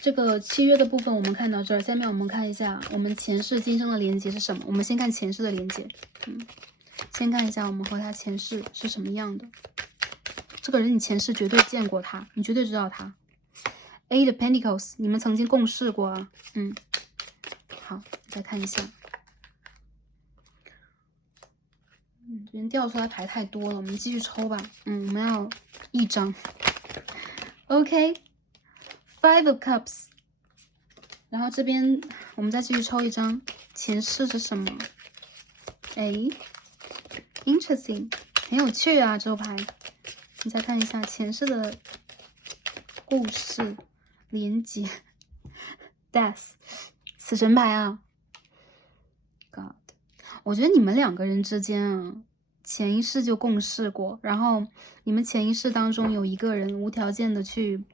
这个契约的部分，我们看到这儿。下面我们看一下我们前世今生的连接是什么。我们先看前世的连接，先看一下我们和他前世是什么样的。这个人你前世绝对见过他，你绝对知道他。Eight of Pentacles， 你们曾经共事过啊，好，再看一下。这边掉出来牌太多了，我们继续抽吧。我们要一张。OK。Five of Cups， 然后这边我们再继续抽一张，前世是什么？哎 ，interesting， 很有趣啊，这牌。你再看一下前世的故事连接 ，Death， 死神牌啊 ，God， 我觉得你们两个人之间啊，前一世就共事过，然后你们前一世当中有一个人无条件的去。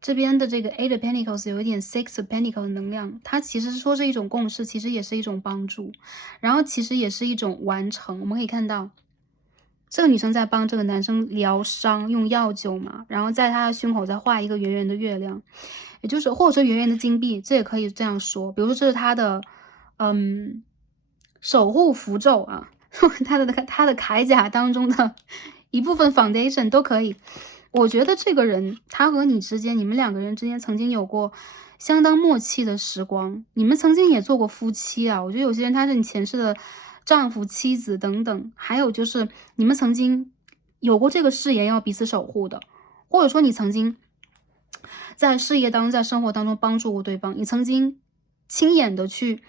这边的这个 Eight of Pentacles 有一点 Six of Pentacles 的能量，它其实说是一种共识，其实也是一种帮助，然后其实也是一种完成。我们可以看到，这个女生在帮这个男生疗伤，用药酒嘛，然后在他的胸口再画一个圆圆的月亮，也就是或者说圆圆的金币，这也可以这样说。比如说这是他的守护符咒啊，他的铠甲当中的一部分 foundation 都可以。我觉得这个人他和你之间，你们两个人之间曾经有过相当默契的时光，你们曾经也做过夫妻啊。我觉得有些人他是你前世的丈夫、妻子等等，还有就是你们曾经有过这个誓言要彼此守护的，或者说你曾经在事业当中、在生活当中帮助过对方，你曾经亲眼的去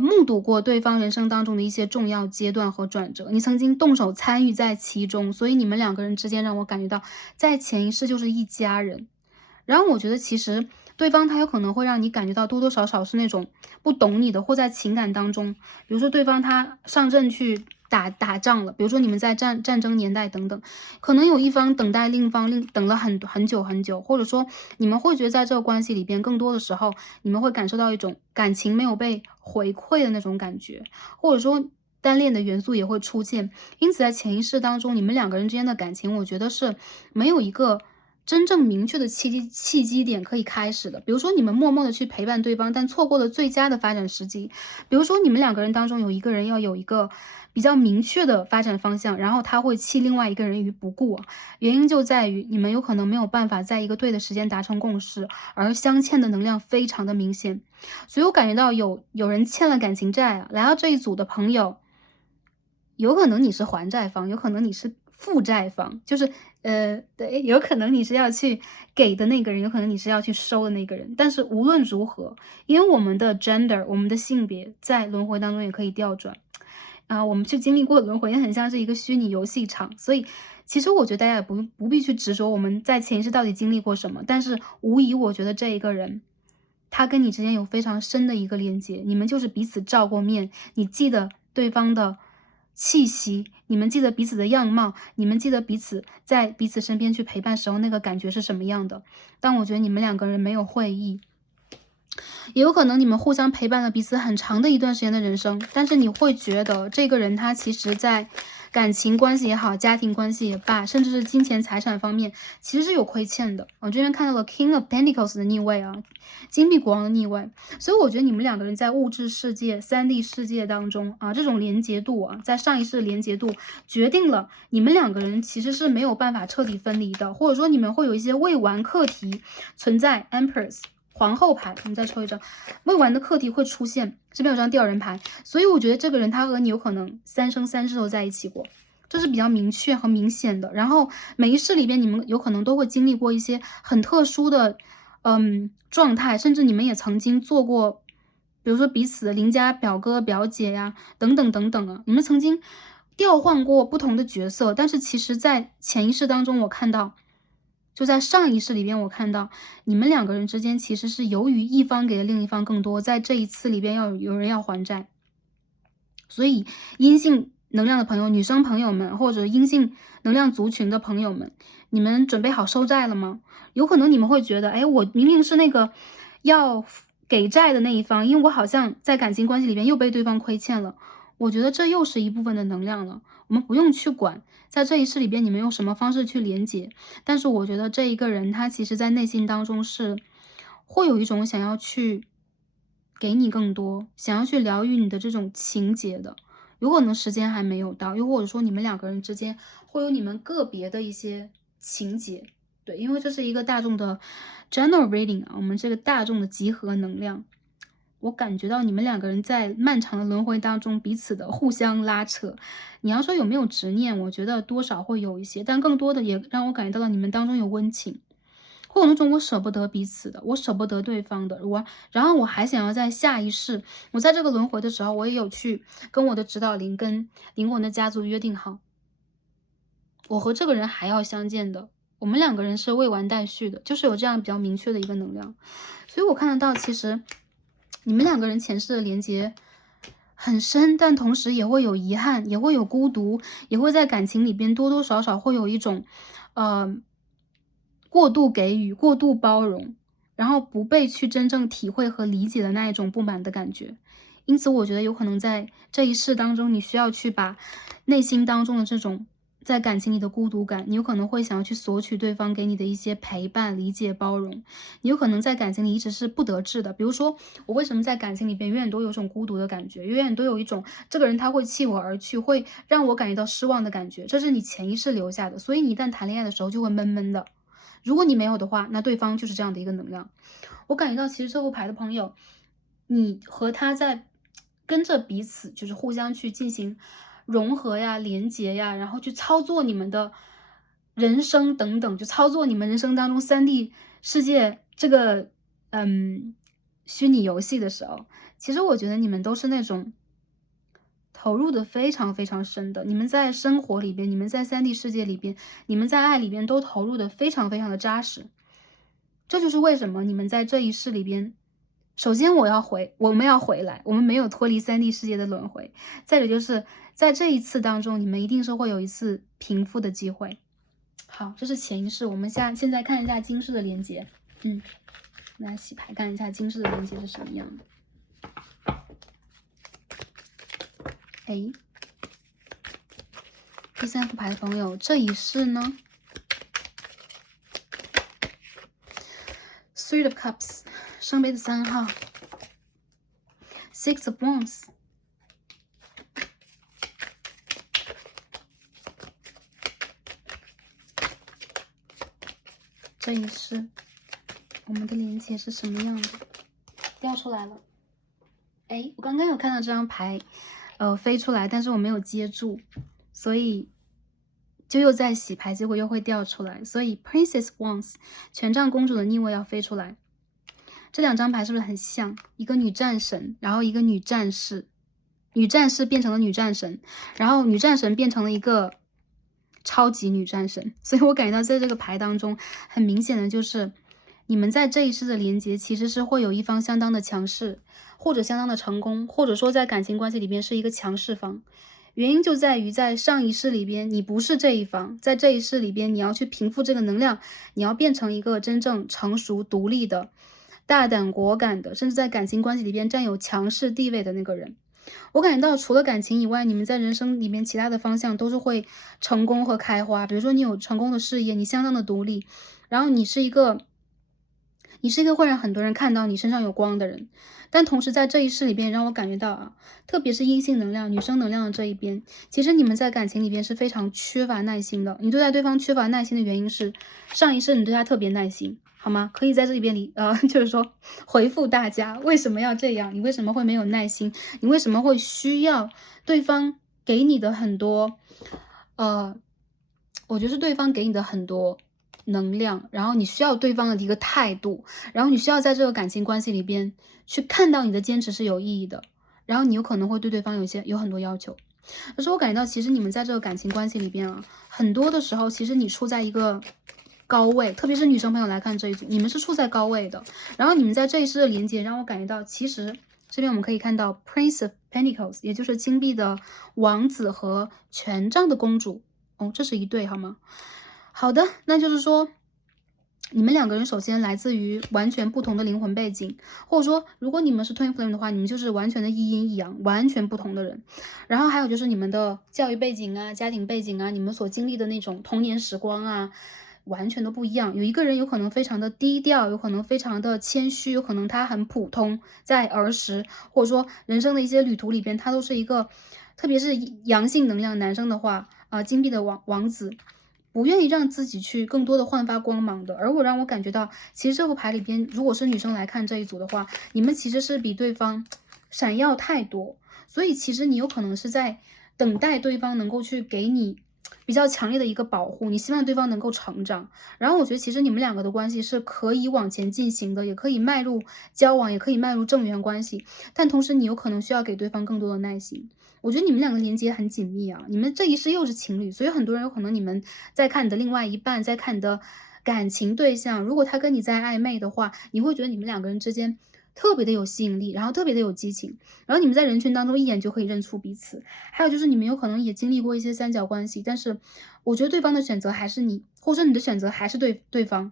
目睹过对方人生当中的一些重要阶段和转折，你曾经动手参与在其中，所以你们两个人之间让我感觉到，在前一世就是一家人。然后我觉得其实对方他有可能会让你感觉到多多少少是那种不懂你的，或在情感当中，比如说对方他上阵去打仗了，比如说你们在战争年代等等，可能有一方等待另一方等了很久很久，或者说你们会觉得在这个关系里边，更多的时候你们会感受到一种感情没有被回馈的那种感觉，或者说单恋的元素也会出现。因此在潜意识当中，你们两个人之间的感情，我觉得是没有一个真正明确的契机点可以开始的。比如说你们默默的去陪伴对方，但错过了最佳的发展时机。比如说你们两个人当中有一个人要有一个比较明确的发展方向，然后他会弃另外一个人于不顾啊。原因就在于你们有可能没有办法在一个对的时间达成共识，而相欠的能量非常的明显。所以我感觉到有人欠了感情债啊，来到这一组的朋友，有可能你是还债方，有可能你是负债方，就是对，有可能你是要去给的那个人，有可能你是要去收的那个人。但是无论如何，因为我们的 gender， 我们的性别在轮回当中也可以调转。我们去经历过轮回，也很像是一个虚拟游戏场，所以其实我觉得大家也不必去执着我们在前世到底经历过什么，但是无疑我觉得这一个人，他跟你之间有非常深的一个连接，你们就是彼此照过面，你记得对方的气息，你们记得彼此的样貌，你们记得彼此在彼此身边去陪伴时候那个感觉是什么样的。但我觉得你们两个人没有会意，也有可能你们互相陪伴了彼此很长的一段时间的人生，但是你会觉得这个人他其实在感情关系也好，家庭关系也罢，甚至是金钱财产方面，其实是有亏欠的。我这边看到了 King of Pentacles 的逆位啊，金币国王的逆位，所以我觉得你们两个人在物质世界、3D 世界当中啊，这种连结度啊，在上一世的连结度决定了你们两个人其实是没有办法彻底分离的，或者说你们会有一些未完课题存在。Empress。皇后牌，我们再抽一张，未完的课题会出现。这边有张吊人牌，所以我觉得这个人他和你有可能3生3世都在一起过，这是比较明确和明显的。然后每一世里边，你们有可能都会经历过一些很特殊的状态，甚至你们也曾经做过，比如说彼此的邻家表哥表姐呀，等等等等啊，你们曾经调换过不同的角色，但是其实在前一世当中，我看到。就在上一世里边，我看到你们两个人之间其实是由于一方给了另一方更多，在这一次里边有人要还债，所以阴性能量的朋友、女生朋友们，或者阴性能量族群的朋友们，你们准备好收债了吗？有可能你们会觉得，哎，我明明是那个要给债的那一方，因为我好像在感情关系里边又被对方亏欠了。我觉得这又是一部分的能量了，我们不用去管。在这一世里边，你们用什么方式去连接？但是我觉得这一个人，他其实在内心当中是会有一种想要去给你更多，想要去疗愈你的这种情节的。有可能时间还没有到，又或者说你们两个人之间会有你们个别的一些情节。对，因为这是一个大众的 general reading 啊，我们这个大众的集合能量。我感觉到你们两个人在漫长的轮回当中彼此的互相拉扯。你要说有没有执念，我觉得多少会有一些，但更多的也让我感觉到了你们当中有温情，会有那种我舍不得彼此的，我舍不得对方的，然后我还想要在下一世，我在这个轮回的时候，我也有去跟我的指导灵跟灵魂的家族约定好，我和这个人还要相见的，我们两个人是未完待续的，就是有这样比较明确的一个能量。所以我看得到其实你们两个人前世的连接很深，但同时也会有遗憾，也会有孤独，也会在感情里边多多少少会有一种过度给予、过度包容，然后不被去真正体会和理解的那一种不满的感觉。因此我觉得有可能在这一世当中，你需要去把内心当中的这种在感情里的孤独感，你有可能会想要去索取对方给你的一些陪伴、理解、包容。你有可能在感情里一直是不得志的，比如说我为什么在感情里边永远都有一种孤独的感觉，永远都有一种这个人他会弃我而去，会让我感觉到失望的感觉，这是你潜意识留下的，所以你一旦谈恋爱的时候就会闷闷的。如果你没有的话，那对方就是这样的一个能量。我感觉到其实这副牌的朋友，你和他在跟着彼此，就是互相去进行融合呀、连接呀，然后去操作你们的人生等等，就操作你们人生当中3D 世界这个虚拟游戏的时候，其实我觉得你们都是那种投入的非常非常深的，你们在生活里边，你们在3D 世界里边，你们在爱里边都投入的非常非常的扎实。这就是为什么你们在这一世里边，首先我们要回来，我们没有脱离3D 世界的轮回。再者就是在这一次当中，你们一定是会有一次平复的机会。好，这是前一世，我们现在看一下今世的连接。来洗牌看一下今世的连接是什么样的。第3副牌的朋友，这一世呢？ Three of Cups， 圣杯的3号 ，Six of Wands， 这一世我们的连接是什么样的？掉出来了。哎，我刚刚有看到这张牌，飞出来，但是我没有接住，所以就又在洗牌，结果又会掉出来。所以 Princess Wands 权杖公主的逆位要飞出来。这两张牌是不是很像？一个女战神，然后一个女战士，女战士变成了女战神，然后女战神变成了一个超级女战神。所以我感觉到在这个牌当中，很明显的就是你们在这一世的连接其实是会有一方相当的强势，或者相当的成功，或者说在感情关系里边是一个强势方。原因就在于在上一世里边你不是这一方，在这一世里边你要去平复这个能量，你要变成一个真正成熟独立的大胆果敢的，甚至在感情关系里边占有强势地位的那个人。我感觉到除了感情以外，你们在人生里面其他的方向都是会成功和开花。比如说你有成功的事业，你相当的独立，然后你是一个会让很多人看到你身上有光的人。但同时在这一世里边让我感觉到啊，特别是阴性能量、女生能量的这一边，其实你们在感情里边是非常缺乏耐心的。你对待对方缺乏耐心的原因是上一世你对他特别耐心，好吗？可以在这里边就是说回复大家为什么要这样，你为什么会没有耐心，你为什么会需要对方给你的很多我觉得是对方给你的很多能量，然后你需要对方的一个态度，然后你需要在这个感情关系里边去看到你的坚持是有意义的，然后你有可能会对对方有很多要求。可是我感觉到其实你们在这个感情关系里边啊，很多的时候其实你处在一个高位，特别是女生朋友来看这一组，你们是处在高位的，然后你们在这一世的连接让我感觉到其实这边我们可以看到 Prince of Pentacles， 也就是金币的王子和权杖的公主。这是一对好吗？好的，那就是说你们两个人首先来自于完全不同的灵魂背景，或者说如果你们是 Twin Flame 的话，你们就是完全的一阴一阳，完全不同的人。然后还有就是你们的教育背景啊、家庭背景啊、你们所经历的那种童年时光啊，完全都不一样。有一个人有可能非常的低调，有可能非常的谦虚，有可能他很普通，在儿时或者说人生的一些旅途里边，他都是一个，特别是阳性能量男生的话金币的王子，不愿意让自己去更多的焕发光芒的。而让我感觉到其实这副牌里边如果是女生来看这一组的话，你们其实是比对方闪耀太多，所以其实你有可能是在等待对方能够去给你比较强烈的一个保护，你希望对方能够成长。然后我觉得其实你们两个的关系是可以往前进行的，也可以迈入交往，也可以迈入正缘关系，但同时你有可能需要给对方更多的耐心。我觉得你们两个连接很紧密啊，你们这一世又是情侣，所以很多人有可能你们在看你的另外一半，在看你的感情对象，如果他跟你在暧昧的话，你会觉得你们两个人之间特别的有吸引力，然后特别的有激情，然后你们在人群当中一眼就可以认出彼此。还有就是你们有可能也经历过一些三角关系，但是我觉得对方的选择还是你，或者说你的选择还是对方。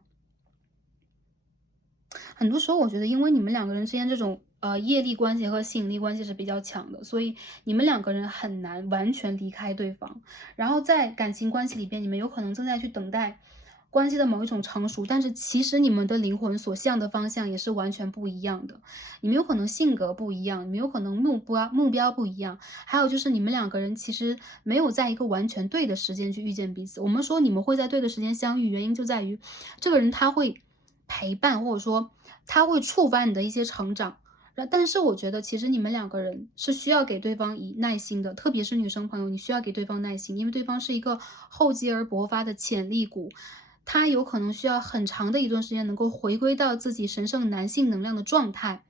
很多时候我觉得因为你们两个人之间这种业力关系和吸引力关系是比较强的，所以你们两个人很难完全离开对方。然后在感情关系里边，你们有可能正在去等待关系的某一种成熟，但是其实你们的灵魂所向的方向也是完全不一样的。你们有可能性格不一样，你们有可能目标不一样，还有就是你们两个人其实没有在一个完全对的时间去遇见彼此。我们说你们会在对的时间相遇，原因就在于这个人他会陪伴，或者说他会触发你的一些成长。但是我觉得其实你们两个人是需要给对方以耐心的，特别是女生朋友，你需要给对方耐心，因为对方是一个厚积而薄发的潜力股，他有可能需要很长的一段时间能够回归到自己神圣男性能量的状态。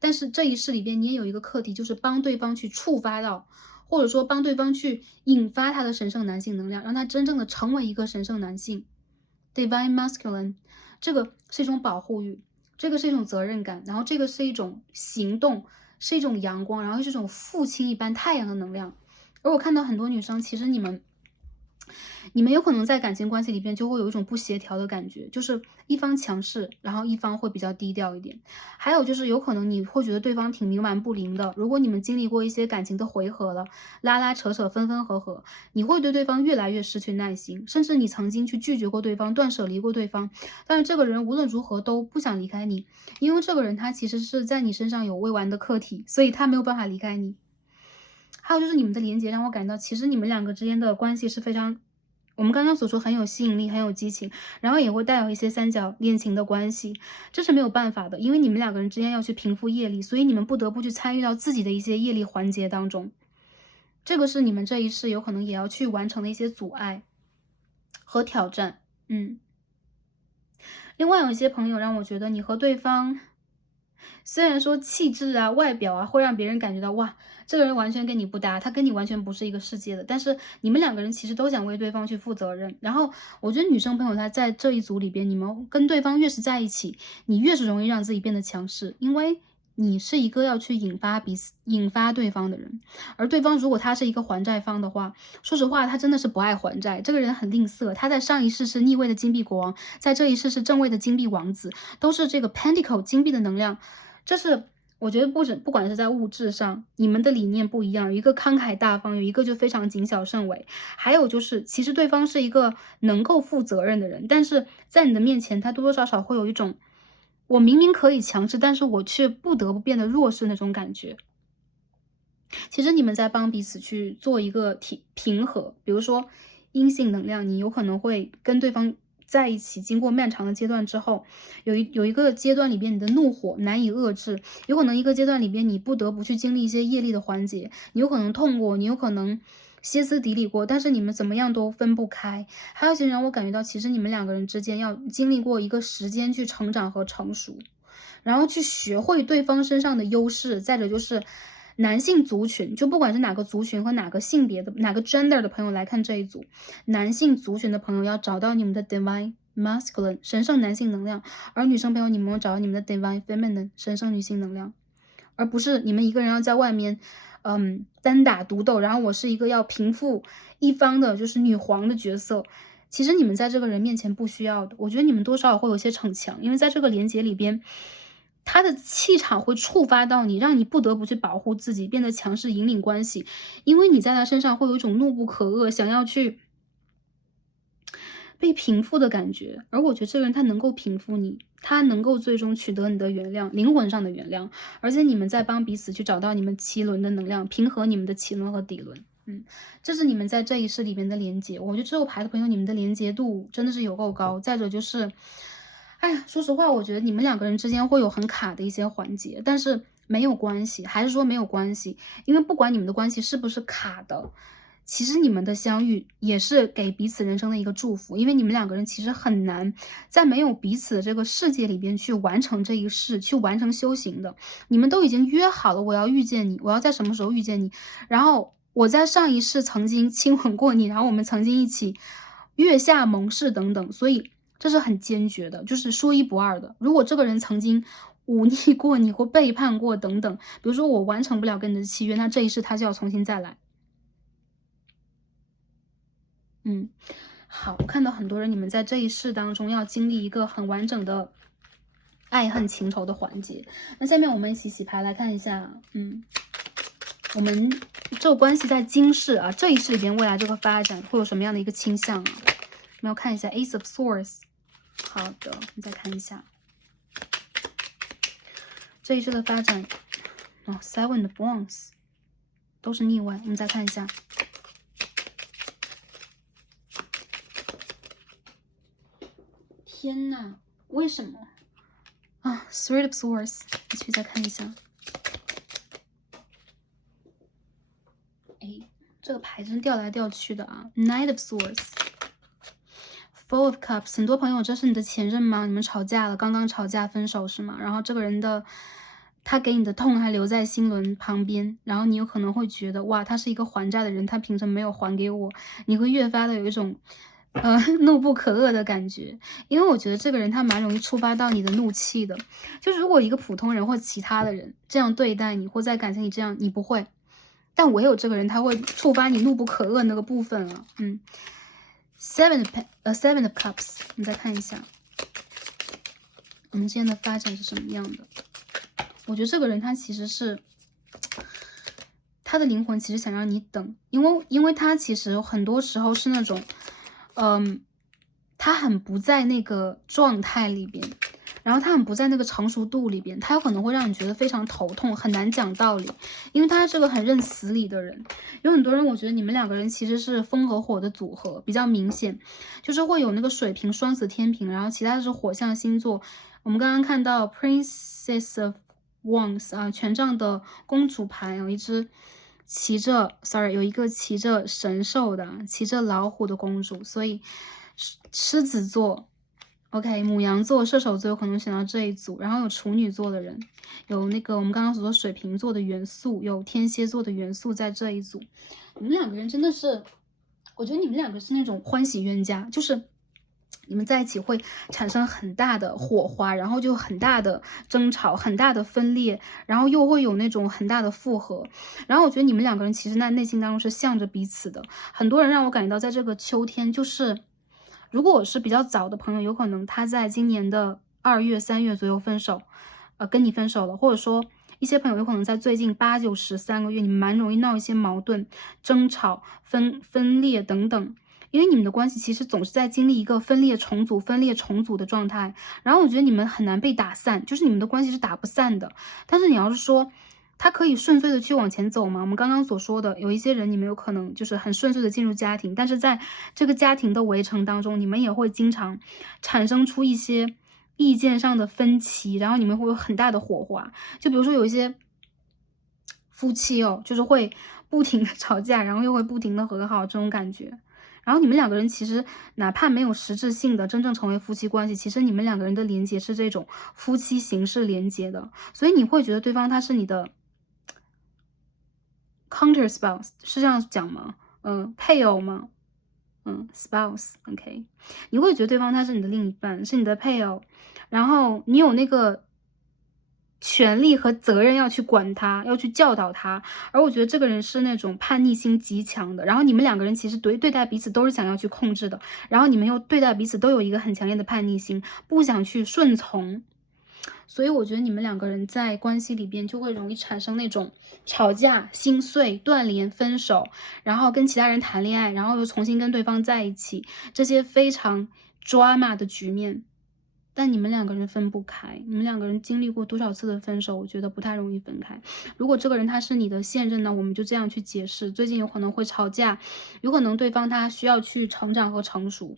但是这一世里边你也有一个课题，就是帮对方去触发到，或者说帮对方去引发他的神圣男性能量，让他真正的成为一个神圣男性 Divine Masculine。 这个是一种保护欲，这个是一种责任感，然后这个是一种行动，是一种阳光，然后是一种父亲一般太阳的能量。而我看到很多女生，其实你们你们有可能在感情关系里边就会有一种不协调的感觉，就是一方强势，然后一方会比较低调一点。还有就是有可能你会觉得对方挺冥顽不灵的，如果你们经历过一些感情的回合了，拉拉扯扯，分分合合，你会对对方越来越失去耐心，甚至你曾经去拒绝过对方，断舍离过对方，但是这个人无论如何都不想离开你，因为这个人他其实是在你身上有未完的课题，所以他没有办法离开你。还有就是你们的连接让我感到，其实你们两个之间的关系是非常我们刚刚所说很有吸引力、很有激情，然后也会带有一些三角恋情的关系，这是没有办法的，因为你们两个人之间要去平复业力，所以你们不得不去参与到自己的一些业力环节当中。这个是你们这一世有可能也要去完成的一些阻碍和挑战。另外有一些朋友让我觉得你和对方虽然说气质啊、外表啊，会让别人感觉到哇，这个人完全跟你不搭，他跟你完全不是一个世界的。但是你们两个人其实都想为对方去负责任。然后我觉得女生朋友她在这一组里边，你们跟对方越是在一起，你越是容易让自己变得强势，因为你是一个要去引发对方的人。而对方如果他是一个还债方的话，说实话，他真的是不爱还债，这个人很吝啬。他在上一世是逆位的金币国王，在这一世是正位的金币王子，都是这个 Pentacle 金币的能量。这是我觉得不管是在物质上，你们的理念不一样，有一个慷慨大方，有一个就非常谨小慎微。还有就是，其实对方是一个能够负责任的人，但是在你的面前，他多多少少会有一种，我明明可以强势，但是我却不得不变得弱势那种感觉。其实你们在帮彼此去做一个平和，比如说阴性能量，你有可能会跟对方在一起，经过漫长的阶段之后，有一个阶段里边你的怒火难以遏制，有可能一个阶段里边你不得不去经历一些业力的环节，你有可能痛过，你有可能歇斯底里过，但是你们怎么样都分不开。还有一些让我感觉到，其实你们两个人之间要经历过一个时间去成长和成熟。然后去学会对方身上的优势，再者就是男性族群，就不管是哪个族群和哪个性别的哪个 gender 的朋友来看这一组，男性族群的朋友要找到你们的 divine masculine 神圣男性能量，而女生朋友你们要找到你们的 divine feminine 神圣女性能量，而不是你们一个人要在外面单打独斗，然后我是一个要平复一方的就是女皇的角色。其实你们在这个人面前不需要的，我觉得你们多少会有些逞强，因为在这个连接里边，他的气场会触发到你，让你不得不去保护自己，变得强势，引领关系，因为你在他身上会有一种怒不可遏，想要去被平复的感觉。而我觉得这个人他能够平复你，他能够最终取得你的原谅，灵魂上的原谅，而且你们在帮彼此去找到你们脐轮的能量，平和你们的脐轮和底轮。这是你们在这一世里面的连接，我觉得之后排的朋友，你们的连接度真的是有够高。再者就是，哎呀，说实话，我觉得你们两个人之间会有很卡的一些环节，但是没有关系，还是说没有关系，因为不管你们的关系是不是卡的，其实你们的相遇也是给彼此人生的一个祝福，因为你们两个人其实很难在没有彼此的这个世界里边去完成这一世，去完成修行的。你们都已经约好了，我要遇见你，我要在什么时候遇见你，然后我在上一世曾经亲吻过你，然后我们曾经一起月下盟誓等等，所以这是很坚决的，就是说一不二的。如果这个人曾经忤逆过你或背叛过等等，比如说我完成不了跟你的契约，那这一世他就要重新再来。好，我看到很多人，你们在这一世当中要经历一个很完整的爱恨情仇的环节。那下面我们一起洗牌来看一下，我们这个关系在今世啊，这一世里边未来这个发展会有什么样的一个倾向啊？我们要看一下 Ace of Swords。好的，我们再看一下这一世的发展。Seven of Wands 都是逆位，我们再看一下。天呐，为什么啊？Three of Swords， 一起再看一下。这个牌真掉来掉去的啊。Knight of Swords，Four of Cups， 很多朋友这是你的前任吗？你们吵架了，刚刚吵架分手是吗？然后这个人的他给你的痛还留在心轮旁边，然后你有可能会觉得哇，他是一个还债的人，他凭什么没有还给我？你会越发的有一种怒不可遏的感觉，因为我觉得这个人他蛮容易触发到你的怒气的。就是如果一个普通人或其他的人这样对待你，或在感情里这样，你不会。但唯有这个人他会触发你怒不可遏那个部分了。Seven of Cups， 我们再看一下我们之间的发展是什么样的。我觉得这个人他其实是他的灵魂其实想让你等，因为他其实很多时候是那种他很不在那个状态里边，然后他很不在那个成熟度里边，他有可能会让你觉得非常头痛，很难讲道理，因为他是个很认死理的人。有很多人我觉得你们两个人其实是风和火的组合，比较明显，就是会有那个水瓶、双子、天平，然后其他的是火象星座。我们刚刚看到 Princess of Wands 啊，权杖的公主牌，有一只有一个骑着神兽的，骑着老虎的公主，所以狮子座 OK， 牡羊座、射手座有可能选到这一组，然后有处女座的人，有那个我们刚刚所说水瓶座的元素，有天蝎座的元素在这一组。你们两个人真的是，我觉得你们两个是那种欢喜冤家，就是你们在一起会产生很大的火花，然后就很大的争吵，很大的分裂，然后又会有那种很大的复合。然后我觉得你们两个人其实在内心当中是向着彼此的。很多人让我感觉到，在这个秋天，就是如果我是比较早的朋友，有可能他在今年的2月、3月左右分手，跟你分手了，或者说一些朋友有可能在最近8、9、13个月，你们蛮容易闹一些矛盾、争吵、分裂等等。因为你们的关系其实总是在经历一个分裂重组、分裂重组的状态，然后我觉得你们很难被打散，就是你们的关系是打不散的。但是你要是说他可以顺遂的去往前走吗？我们刚刚所说的，有一些人你们有可能就是很顺遂的进入家庭，但是在这个家庭的围城当中，你们也会经常产生出一些意见上的分歧，然后你们会有很大的火花。就比如说有一些夫妻哦，就是会不停的吵架，然后又会不停的和好这种感觉。然后你们两个人其实哪怕没有实质性的真正成为夫妻关系，其实你们两个人的连接是这种夫妻形式连接的，所以你会觉得对方他是你的 counter spouse， 是这样讲吗？配偶吗？spouse OK， 你会觉得对方他是你的另一半，是你的配偶，然后你有那个权利和责任要去管他，要去教导他。而我觉得这个人是那种叛逆心极强的，然后你们两个人其实对待彼此都是想要去控制的，然后你们又对待彼此都有一个很强烈的叛逆心，不想去顺从。所以我觉得你们两个人在关系里边就会容易产生那种吵架、心碎、断联、分手，然后跟其他人谈恋爱，然后又重新跟对方在一起，这些非常 drama 的局面。但你们两个人分不开，你们两个人经历过多少次的分手，我觉得不太容易分开。如果这个人他是你的现任呢，我们就这样去解释，最近有可能会吵架，有可能对方他需要去成长和成熟。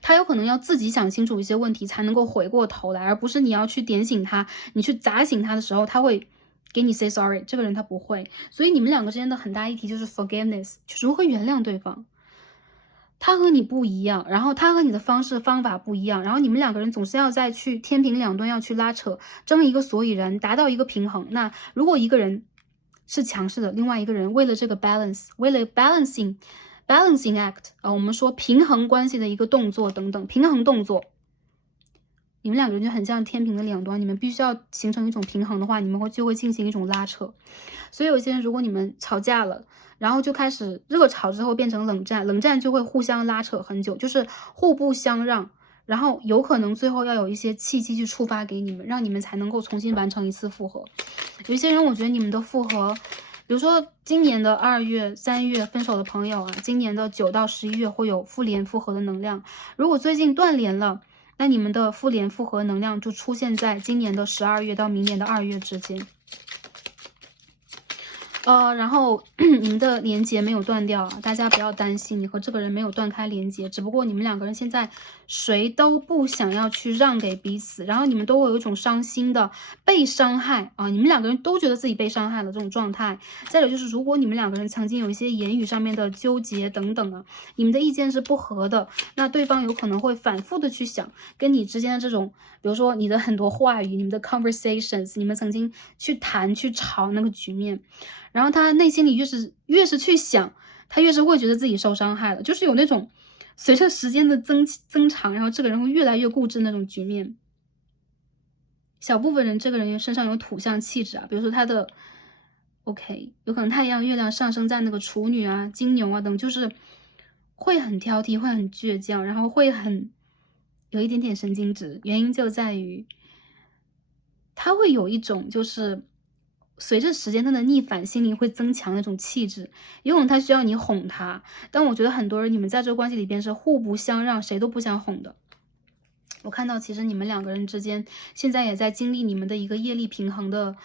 他有可能要自己想清楚一些问题才能够回过头来，而不是你要去点醒他，你去砸醒他的时候，他会给你 say sorry， 这个人他不会。所以你们两个之间的很大议题就是 forgiveness， 就是如何原谅对方。他和你不一样，然后他和你的方法不一样，然后你们两个人总是要再去天平两端要去拉扯，争一个所以然，达到一个平衡。那如果一个人是强势的，另外一个人为了这个 balance， 为了 balancing act，我们说平衡关系的一个动作等等，平衡动作，你们两个人就很像天平的两端，你们必须要形成一种平衡的话，你们就会进行一种拉扯。所以有些人，如果你们吵架了，然后就开始热吵之后变成冷战，冷战就会互相拉扯很久，就是互不相让，然后有可能最后要有一些契机去触发给你们，让你们才能够重新完成一次复合。有一些人，我觉得你们的复合，比如说今年的2月、3月分手的朋友啊，今年的9到11月会有复联复合的能量。如果最近断联了，那你们的复联复合能量就出现在今年的12月到明年的2月之间。然后你们的连接没有断掉啊，大家不要担心，你和这个人没有断开连接，只不过你们两个人现在谁都不想要去让给彼此，然后你们都会有一种伤心的被伤害啊，你们两个人都觉得自己被伤害了这种状态。再有就是，如果你们两个人曾经有一些言语上面的纠结等等啊，你们的意见是不合的，那对方有可能会反复的去想跟你之间的这种，比如说你的很多话语，你们的 conversations， 你们曾经去谈去吵那个局面。然后他内心里越是去想，他越是会觉得自己受伤害了，就是有那种随着时间的增长，然后这个人会越来越固执那种局面。小部分人这个人身上有土象气质啊，比如说他的 OK， 有可能太阳、月亮上升在那个处女啊、金牛啊等，就是会很挑剔，会很倔强，然后会很有一点点神经质。原因就在于，他会有一种就是随着时间他的逆反心理会增强那种气质，有可能他需要你哄他，但我觉得很多人你们在这个关系里边是互不相让，谁都不想哄的。我看到其实你们两个人之间现在也在经历你们的一个业力平衡的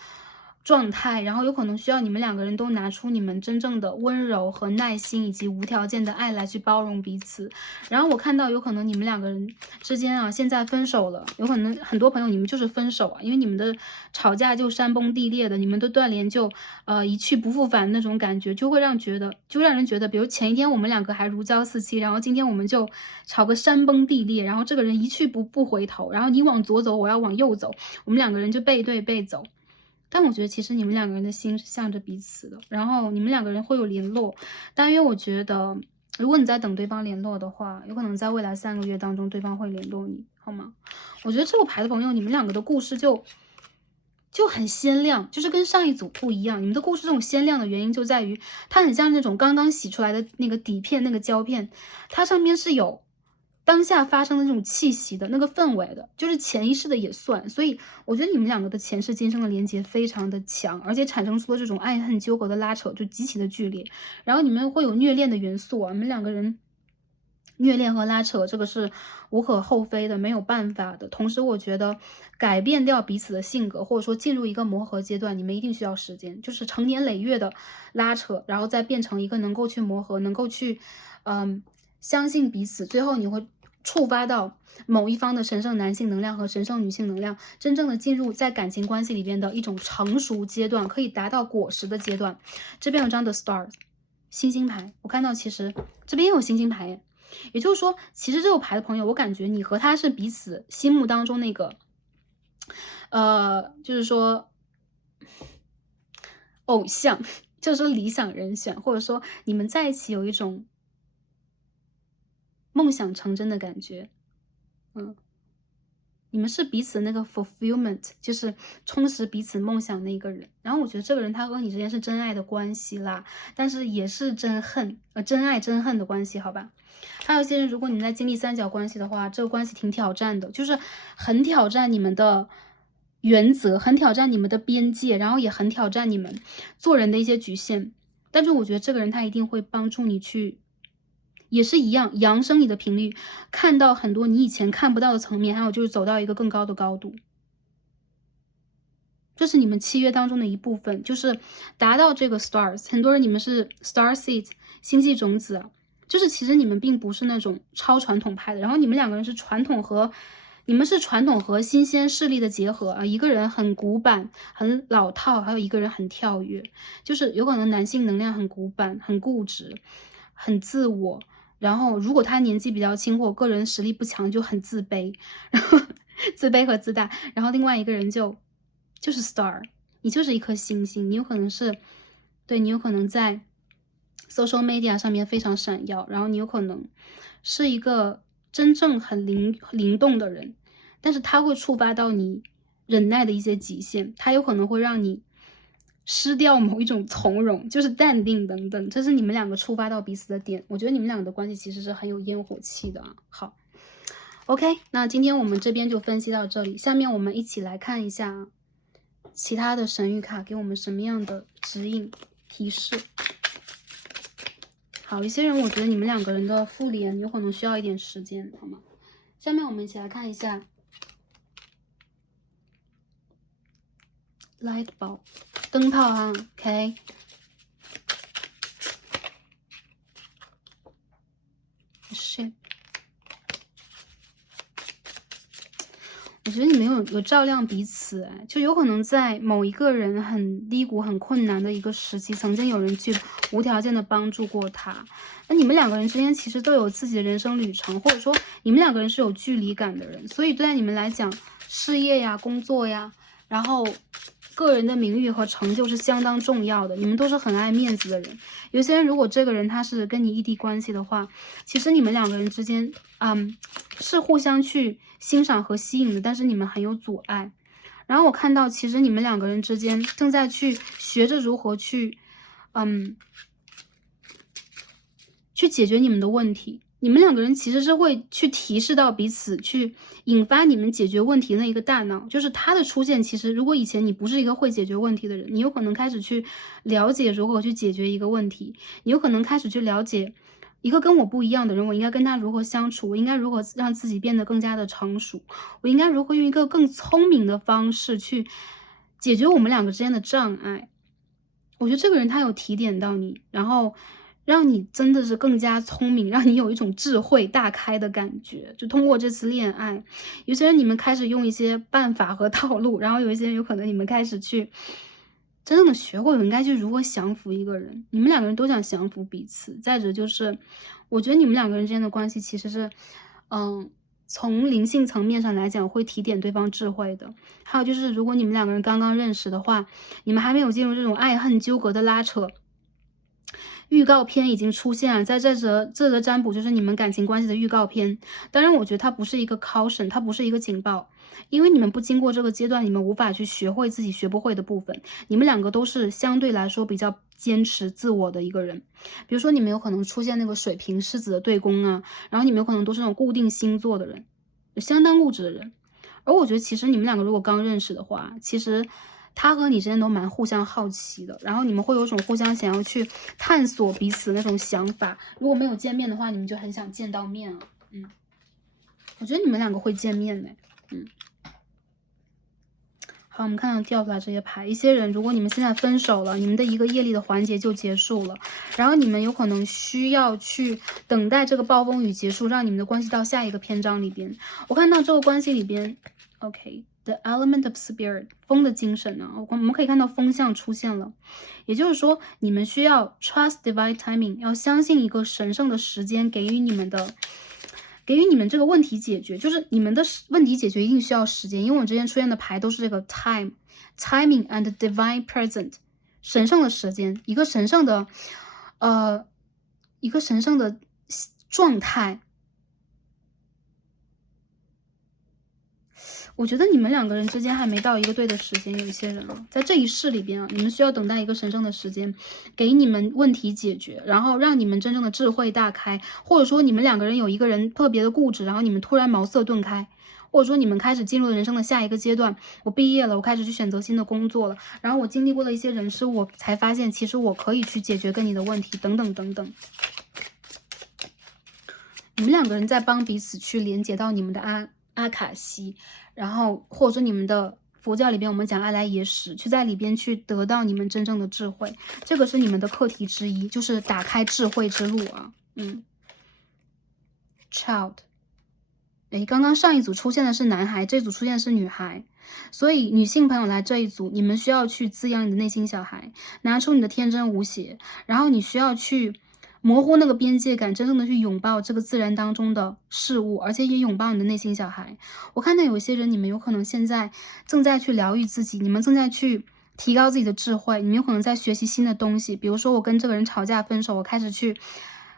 状态，然后有可能需要你们两个人都拿出你们真正的温柔和耐心以及无条件的爱来去包容彼此。然后我看到有可能你们两个人之间啊现在分手了，有可能很多朋友你们就是分手啊，因为你们的吵架就山崩地裂的，你们的断联就一去不复返那种感觉，就让人觉得，比如前一天我们两个还如胶似漆，然后今天我们就吵个山崩地裂，然后这个人一去不回头，然后你往左走，我要往右走，我们两个人就背对背走。但我觉得其实你们两个人的心是向着彼此的，然后你们两个人会有联络，但因为我觉得如果你在等对方联络的话，有可能在未来3个月当中对方会联络你，好吗？我觉得这个牌的朋友，你们两个的故事就很鲜亮，就是跟上一组不一样。你们的故事这种鲜亮的原因就在于，它很像那种刚刚洗出来的那个底片、那个胶片，它上面是有当下发生的那种气息的那个氛围的，就是潜意识的也算。所以我觉得你们两个的前世今生的连接非常的强，而且产生出了这种爱恨纠葛的拉扯，就极其的剧烈。然后你们会有虐恋的元素啊，你们两个人虐恋和拉扯，这个是无可厚非的，没有办法的。同时，我觉得改变掉彼此的性格，或者说进入一个磨合阶段，你们一定需要时间，就是成年累月的拉扯，然后再变成一个能够去磨合，能够去，相信彼此。最后你会触发到某一方的神圣男性能量和神圣女性能量，真正的进入在感情关系里边的一种成熟阶段，可以达到果实的阶段。这边有张的 Stars 星星牌，我看到其实这边也有星星牌耶。也就是说，其实这个牌的朋友，我感觉你和他是彼此心目当中那个，就是说偶像，就是说理想人选，或者说你们在一起有一种梦想成真的感觉，你们是彼此的那个 fulfillment， 就是充实彼此梦想的一个人。然后我觉得这个人他和你之间是真爱的关系啦，但是也是真恨，真爱真恨的关系，好吧？还有一些人，如果你们在经历3角关系的话，这个关系挺挑战的，就是很挑战你们的原则，很挑战你们的边界，然后也很挑战你们做人的一些局限。但是我觉得这个人他一定会帮助你去，也是一样扬升你的频率，看到很多你以前看不到的层面，还有就是走到一个更高的高度。这是你们契约当中的一部分，就是达到这个 stars。很多人你们是 star seed 星际种子啊，就是其实你们并不是那种超传统派的，然后你们两个人是传统和你们是传统和新鲜势力的结合啊，一个人很古板很老套，还有一个人很跳跃，就是有可能男性能量很古板很固执很自我，然后如果他年纪比较轻或个人实力不强就很自卑，然后自卑和自大，然后另外一个人就是 star， 你就是一颗星星，你有可能是对，你有可能在 social media 上面非常闪耀，然后你有可能是一个真正很灵动的人，但是它会触发到你忍耐的一些极限，它有可能会让你失掉某一种从容，就是淡定等等，这是你们两个触发到彼此的点。我觉得你们两个的关系其实是很有烟火气的啊。好，OK，那今天我们这边就分析到这里，下面我们一起来看一下其他的神谕卡给我们什么样的指引提示。好，一些人我觉得你们两个人的复联有可能需要一点时间，好吗？下面我们一起来看一下 light bulb 灯泡啊 ，OK。shit， 我觉得你们有照亮彼此，就有可能在某一个人很低谷、很困难的一个时期，曾经有人去无条件的帮助过他。那你们两个人之间其实都有自己的人生旅程，或者说你们两个人是有距离感的人，所以对你们来讲，事业呀、工作呀，然后个人的名誉和成就是相当重要的。你们都是很爱面子的人。有些人如果这个人他是跟你异地关系的话，其实你们两个人之间，是互相去欣赏和吸引的，但是你们很有阻碍。然后我看到，其实你们两个人之间正在去学着如何去，去解决你们的问题。你们两个人其实是会去提示到彼此，去引发你们解决问题的一个大脑。就是他的出现，其实如果以前你不是一个会解决问题的人，你有可能开始去了解如何去解决一个问题，你有可能开始去了解一个跟我不一样的人，我应该跟他如何相处，我应该如何让自己变得更加的成熟，我应该如何用一个更聪明的方式去解决我们两个之间的障碍。我觉得这个人他有提点到你，然后让你真的是更加聪明，让你有一种智慧大开的感觉。就通过这次恋爱，有些人你们开始用一些办法和套路，然后有一些人有可能你们开始去真正的学会应该去如何降服一个人。你们两个人都想降服彼此。再者就是，我觉得你们两个人之间的关系其实是，从灵性层面上来讲会提点对方智慧的。还有就是，如果你们两个人刚刚认识的话，你们还没有进入这种爱恨纠葛的拉扯，预告片已经出现了，在这则占卜就是你们感情关系的预告片。当然我觉得它不是一个 caution， 它不是一个警报，因为你们不经过这个阶段，你们无法去学会自己学不会的部分。你们两个都是相对来说比较坚持自我的一个人。比如说你们有可能出现那个水瓶狮子的对宫啊，然后你们有可能都是那种固定星座的人，相当固执的人。而我觉得其实你们两个如果刚认识的话，其实他和你之间都蛮互相好奇的，然后你们会有种互相想要去探索彼此那种想法。如果没有见面的话，你们就很想见到面了。我觉得你们两个会见面的。好，我们看到掉出来这些牌，一些人如果你们现在分手了，你们的一个业力的环节就结束了，然后你们有可能需要去等待这个暴风雨结束，让你们的关系到下一个篇章里边。我看到这个关系里边 ，OK，the element of spirit， 风的精神呢，我们可以看到风象出现了，也就是说你们需要 trust divine timing， 要相信一个神圣的时间给予你们这个问题解决。就是你们的问题解决一定需要时间，因为我之前出现的牌都是这个 timing and divine present， 神圣的时间，一个神圣的状态。我觉得你们两个人之间还没到一个对的时间，有一些人啊，在这一世里边啊，你们需要等待一个神圣的时间，给你们问题解决，然后让你们真正的智慧大开，或者说你们两个人有一个人特别的固执，然后你们突然茅塞顿开，或者说你们开始进入了人生的下一个阶段，我毕业了，我开始去选择新的工作了，然后我经历过了一些人事，我才发现其实我可以去解决跟你的问题，等等等等。你们两个人在帮彼此去连接到你们的阿卡西，然后或者说你们的佛教里边我们讲阿赖耶识，去在里边去得到你们真正的智慧，这个是你们的课题之一，就是打开智慧之路啊。Child， 刚刚上一组出现的是男孩，这组出现的是女孩，所以女性朋友来这一组，你们需要去滋养你的内心小孩，拿出你的天真无邪，然后你需要去模糊那个边界感，真正的去拥抱这个自然当中的事物，而且也拥抱你的内心小孩。我看到有些人，你们有可能现在正在去疗愈自己，你们正在去提高自己的智慧，你们有可能在学习新的东西。比如说我跟这个人吵架分手，我开始去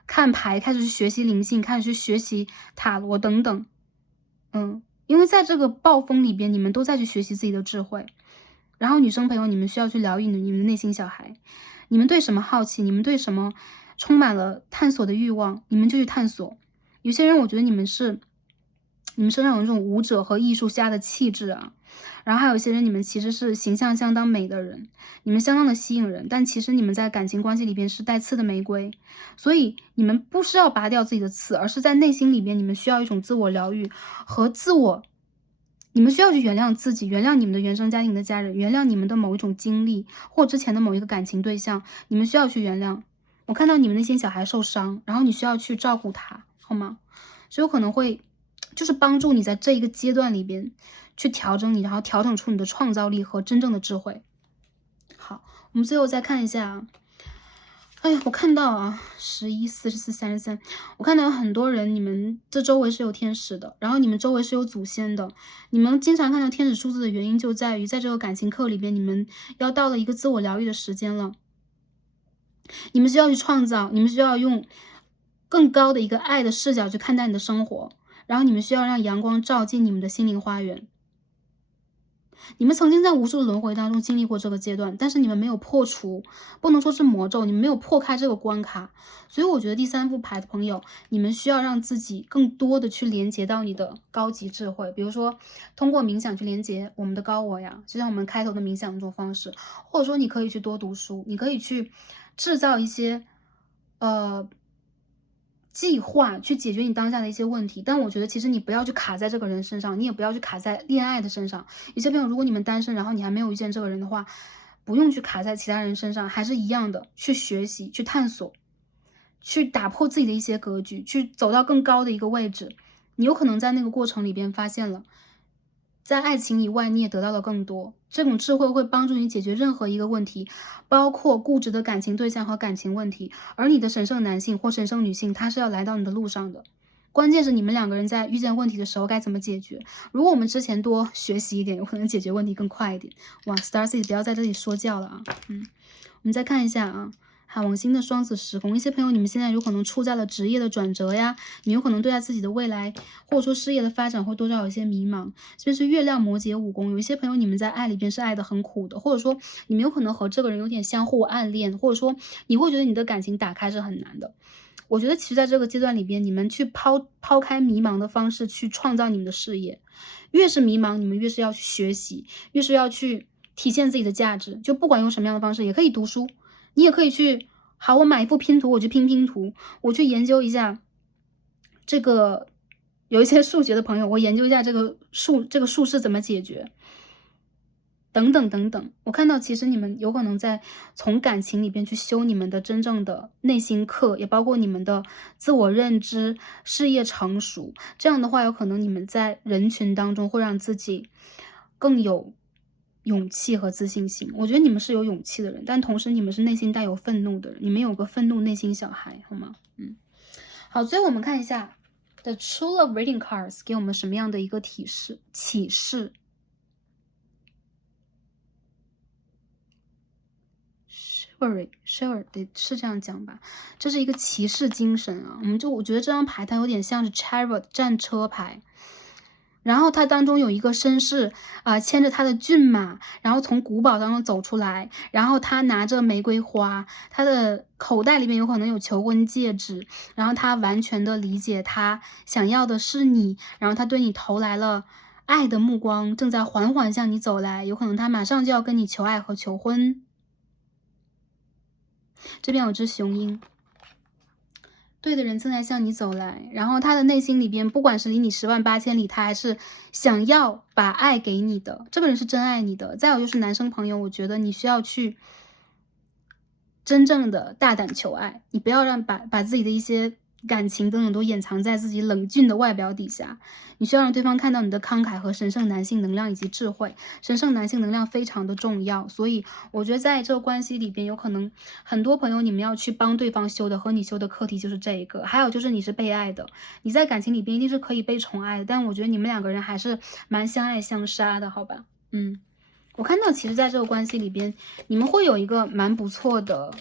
看牌，开始去学习灵性，开始去学习塔罗等等。因为在这个暴风里边，你们都在去学习自己的智慧。然后女生朋友，你们需要去疗愈你们的内心小孩，你们对什么好奇，你们对什么充满了探索的欲望，你们就去探索。有些人我觉得你们身上有这种舞者和艺术家的气质啊，然后还有一些人你们其实是形象相当美的人，你们相当的吸引人，但其实你们在感情关系里边是带刺的玫瑰，所以你们不是要拔掉自己的刺，而是在内心里边你们需要一种自我疗愈和你们需要去原谅自己，原谅你们的原生家庭的家人，原谅你们的某一种经历或之前的某一个感情对象，你们需要去原谅。我看到你们那些小孩受伤，然后你需要去照顾他，好吗？所以有可能会就是帮助你在这一个阶段里边去调整你，然后调整出你的创造力和真正的智慧。好，我们最后再看一下啊。哎呀，我看到啊，11、44、33，我看到有很多人，你们这周围是有天使的，然后你们周围是有祖先的。你们经常看到天使数字的原因就在于，在这个感情课里边，你们要到了一个自我疗愈的时间了。你们需要去创造，你们需要用更高的一个爱的视角去看待你的生活，然后你们需要让阳光照进你们的心灵花园。你们曾经在无数的轮回当中经历过这个阶段，但是你们没有破除，不能说是魔咒，你们没有破开这个关卡。所以我觉得第3副牌的朋友，你们需要让自己更多的去连接到你的高级智慧，比如说通过冥想去连接我们的高我呀，就像我们开头的冥想这种方式，或者说你可以去多读书，你可以去制造一些计划去解决你当下的一些问题，但我觉得其实你不要去卡在这个人身上，你也不要去卡在恋爱的身上。有些朋友，如果你们单身，然后你还没有遇见这个人的话，不用去卡在其他人身上，还是一样的去学习、去探索、去打破自己的一些格局，去走到更高的一个位置。你有可能在那个过程里边发现了，在爱情以外，你也得到了更多。这种智慧会帮助你解决任何一个问题，包括固执的感情对象和感情问题。而你的神圣男性或神圣女性，他是要来到你的路上的。关键是你们2个人在遇见问题的时候该怎么解决。如果我们之前多学习一点，有可能解决问题更快一点。哇 ，Starseed 不要在这里说教了啊！我们再看一下啊。海王星的双子时空，一些朋友你们现在有可能处在了职业的转折呀，你有可能对待自己的未来或者说事业的发展会多少有一些迷茫。这边是月亮摩羯5宫，有一些朋友你们在爱里边是爱的很苦的，或者说你们有可能和这个人有点相互暗恋，或者说你会觉得你的感情打开是很难的。我觉得其实在这个阶段里边，你们去抛开迷茫的方式去创造你们的事业，越是迷茫，你们越是要去学习，越是要去体现自己的价值，就不管用什么样的方式，也可以读书。你也可以去，好，我买一副拼图，我去拼拼图，我去研究一下这个，有一些数学的朋友，我研究一下这个数式怎么解决，等等等等。我看到其实你们有可能在从感情里边去修你们的真正的内心课，也包括你们的自我认知、事业成熟。这样的话，有可能你们在人群当中会让自己更有勇气和自信心。我觉得你们是有勇气的人，但同时你们是内心带有愤怒的人，你们有个愤怒内心小孩，好吗？好，最后我们看一下 The True Love Reading Cards 给我们什么样的一个启示。Chivalry 对，是这样讲吧？这是一个骑士精神啊。我觉得这张牌它有点像是 Chariot 战车牌。然后它当中有一个绅士牵着他的骏马，然后从古堡当中走出来，然后他拿着玫瑰花，他的口袋里面有可能有求婚戒指，然后他完全的理解他想要的是你，然后他对你投来了爱的目光，正在缓缓向你走来，有可能他马上就要跟你求爱和求婚。这边有只雄鹰。对的人正在向你走来，然后他的内心里边，不管是离你10万8千里，他还是想要把爱给你的，这个人是真爱你的。再有就是男生朋友，我觉得你需要去真正的大胆求爱，你不要把自己的一些感情等等都掩藏在自己冷峻的外表底下，你需要让对方看到你的慷慨和神圣男性能量以及智慧。神圣男性能量非常的重要，所以我觉得在这个关系里边，有可能很多朋友你们要去帮对方修的和你修的课题就是这一个。还有就是你是被爱的，你在感情里边一定是可以被宠爱的，但我觉得你们2个人还是蛮相爱相杀的，好吧？我看到其实在这个关系里边，你们会有一个蛮不错的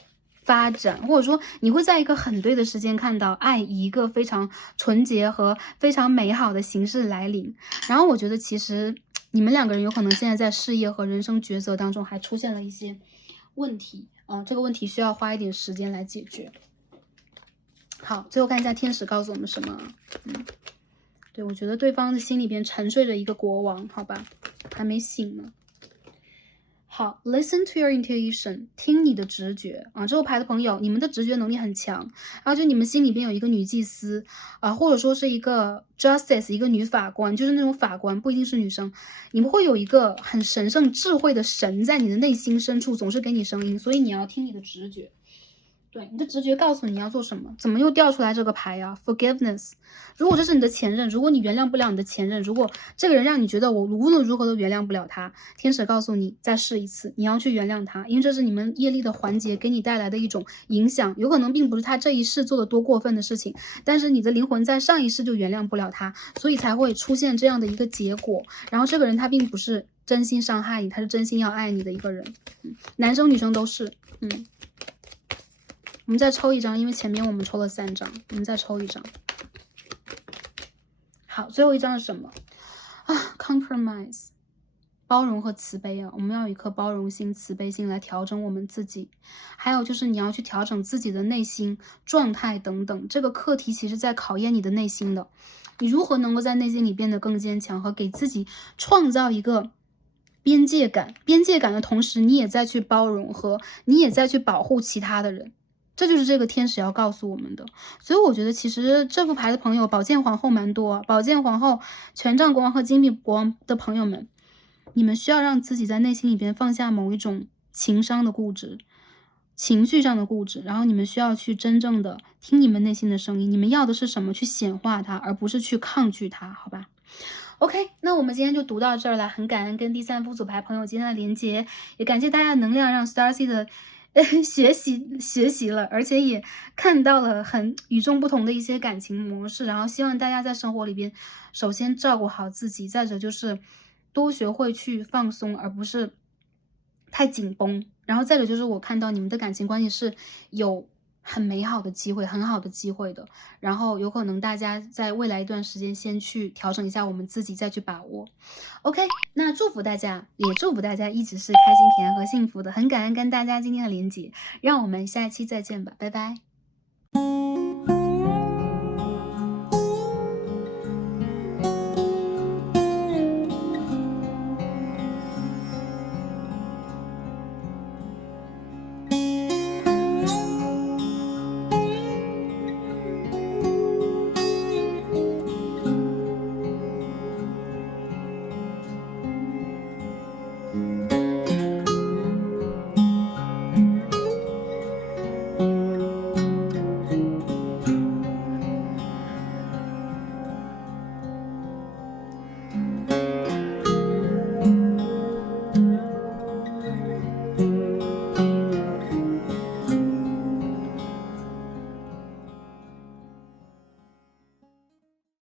发展，或者说你会在一个很对的时间看到爱以一个非常纯洁和非常美好的形式来临。然后我觉得其实你们2个人有可能现在在事业和人生抉择当中还出现了一些问题这个问题需要花一点时间来解决。好，最后看一下天使告诉我们什么。对，我觉得对方的心里边沉睡着一个国王，好吧，还没醒呢。好 ，listen to your intuition， 听你的直觉这个牌的朋友，你们的直觉能力很强，而且你们心里边有一个女祭司或者说是一个 justice， 一个女法官，就是那种法官，不一定是女生，你们会有一个很神圣智慧的神在你的内心深处，总是给你声音，所以你要听你的直觉。对，你的直觉告诉你要做什么。怎么又掉出来这个牌呀 ？Forgiveness。如果这是你的前任，如果你原谅不了你的前任，如果这个人让你觉得我无论如何都原谅不了他，天使告诉你再试一次，你要去原谅他，因为这是你们业力的环节给你带来的一种影响。有可能并不是他这一世做的多过分的事情，但是你的灵魂在上一世就原谅不了他，所以才会出现这样的一个结果。然后这个人他并不是真心伤害你，他是真心要爱你的一个人。男生女生都是。我们再抽一张，因为前面我们抽了3张，我们再抽一张。好，最后一张是什么？Compromise。包容和慈悲啊，我们要有一颗包容心、慈悲心来调整我们自己。还有就是你要去调整自己的内心状态等等，这个课题其实在考验你的内心的。你如何能够在内心里变得更坚强，和给自己创造一个边界感，边界感的同时，你也在去包容和你也在去保护其他的人。这就是这个天使要告诉我们的。所以我觉得其实这副牌的朋友，宝剑皇后蛮多，宝剑皇后、权杖国王和金币国王的朋友们，你们需要让自己在内心里边放下某一种情商的固执，情绪上的固执，然后你们需要去真正的听你们内心的声音，你们要的是什么，去显化它，而不是去抗拒它，好吧？OK，那我们今天就读到这儿了，很感恩跟第三副组牌朋友今天的连接，也感谢大家的能量，让 Starcy 的学习了，而且也看到了很与众不同的一些感情模式，然后希望大家在生活里边，首先照顾好自己，再者就是多学会去放松，而不是太紧绷，然后再者就是我看到你们的感情关系是有很美好的机会，很好的机会的。然后有可能大家在未来一段时间先去调整一下我们自己，再去把握。OK，那祝福大家，也祝福大家一直是开心、平安和幸福的。很感恩跟大家今天的连接，让我们下一期再见吧，拜拜。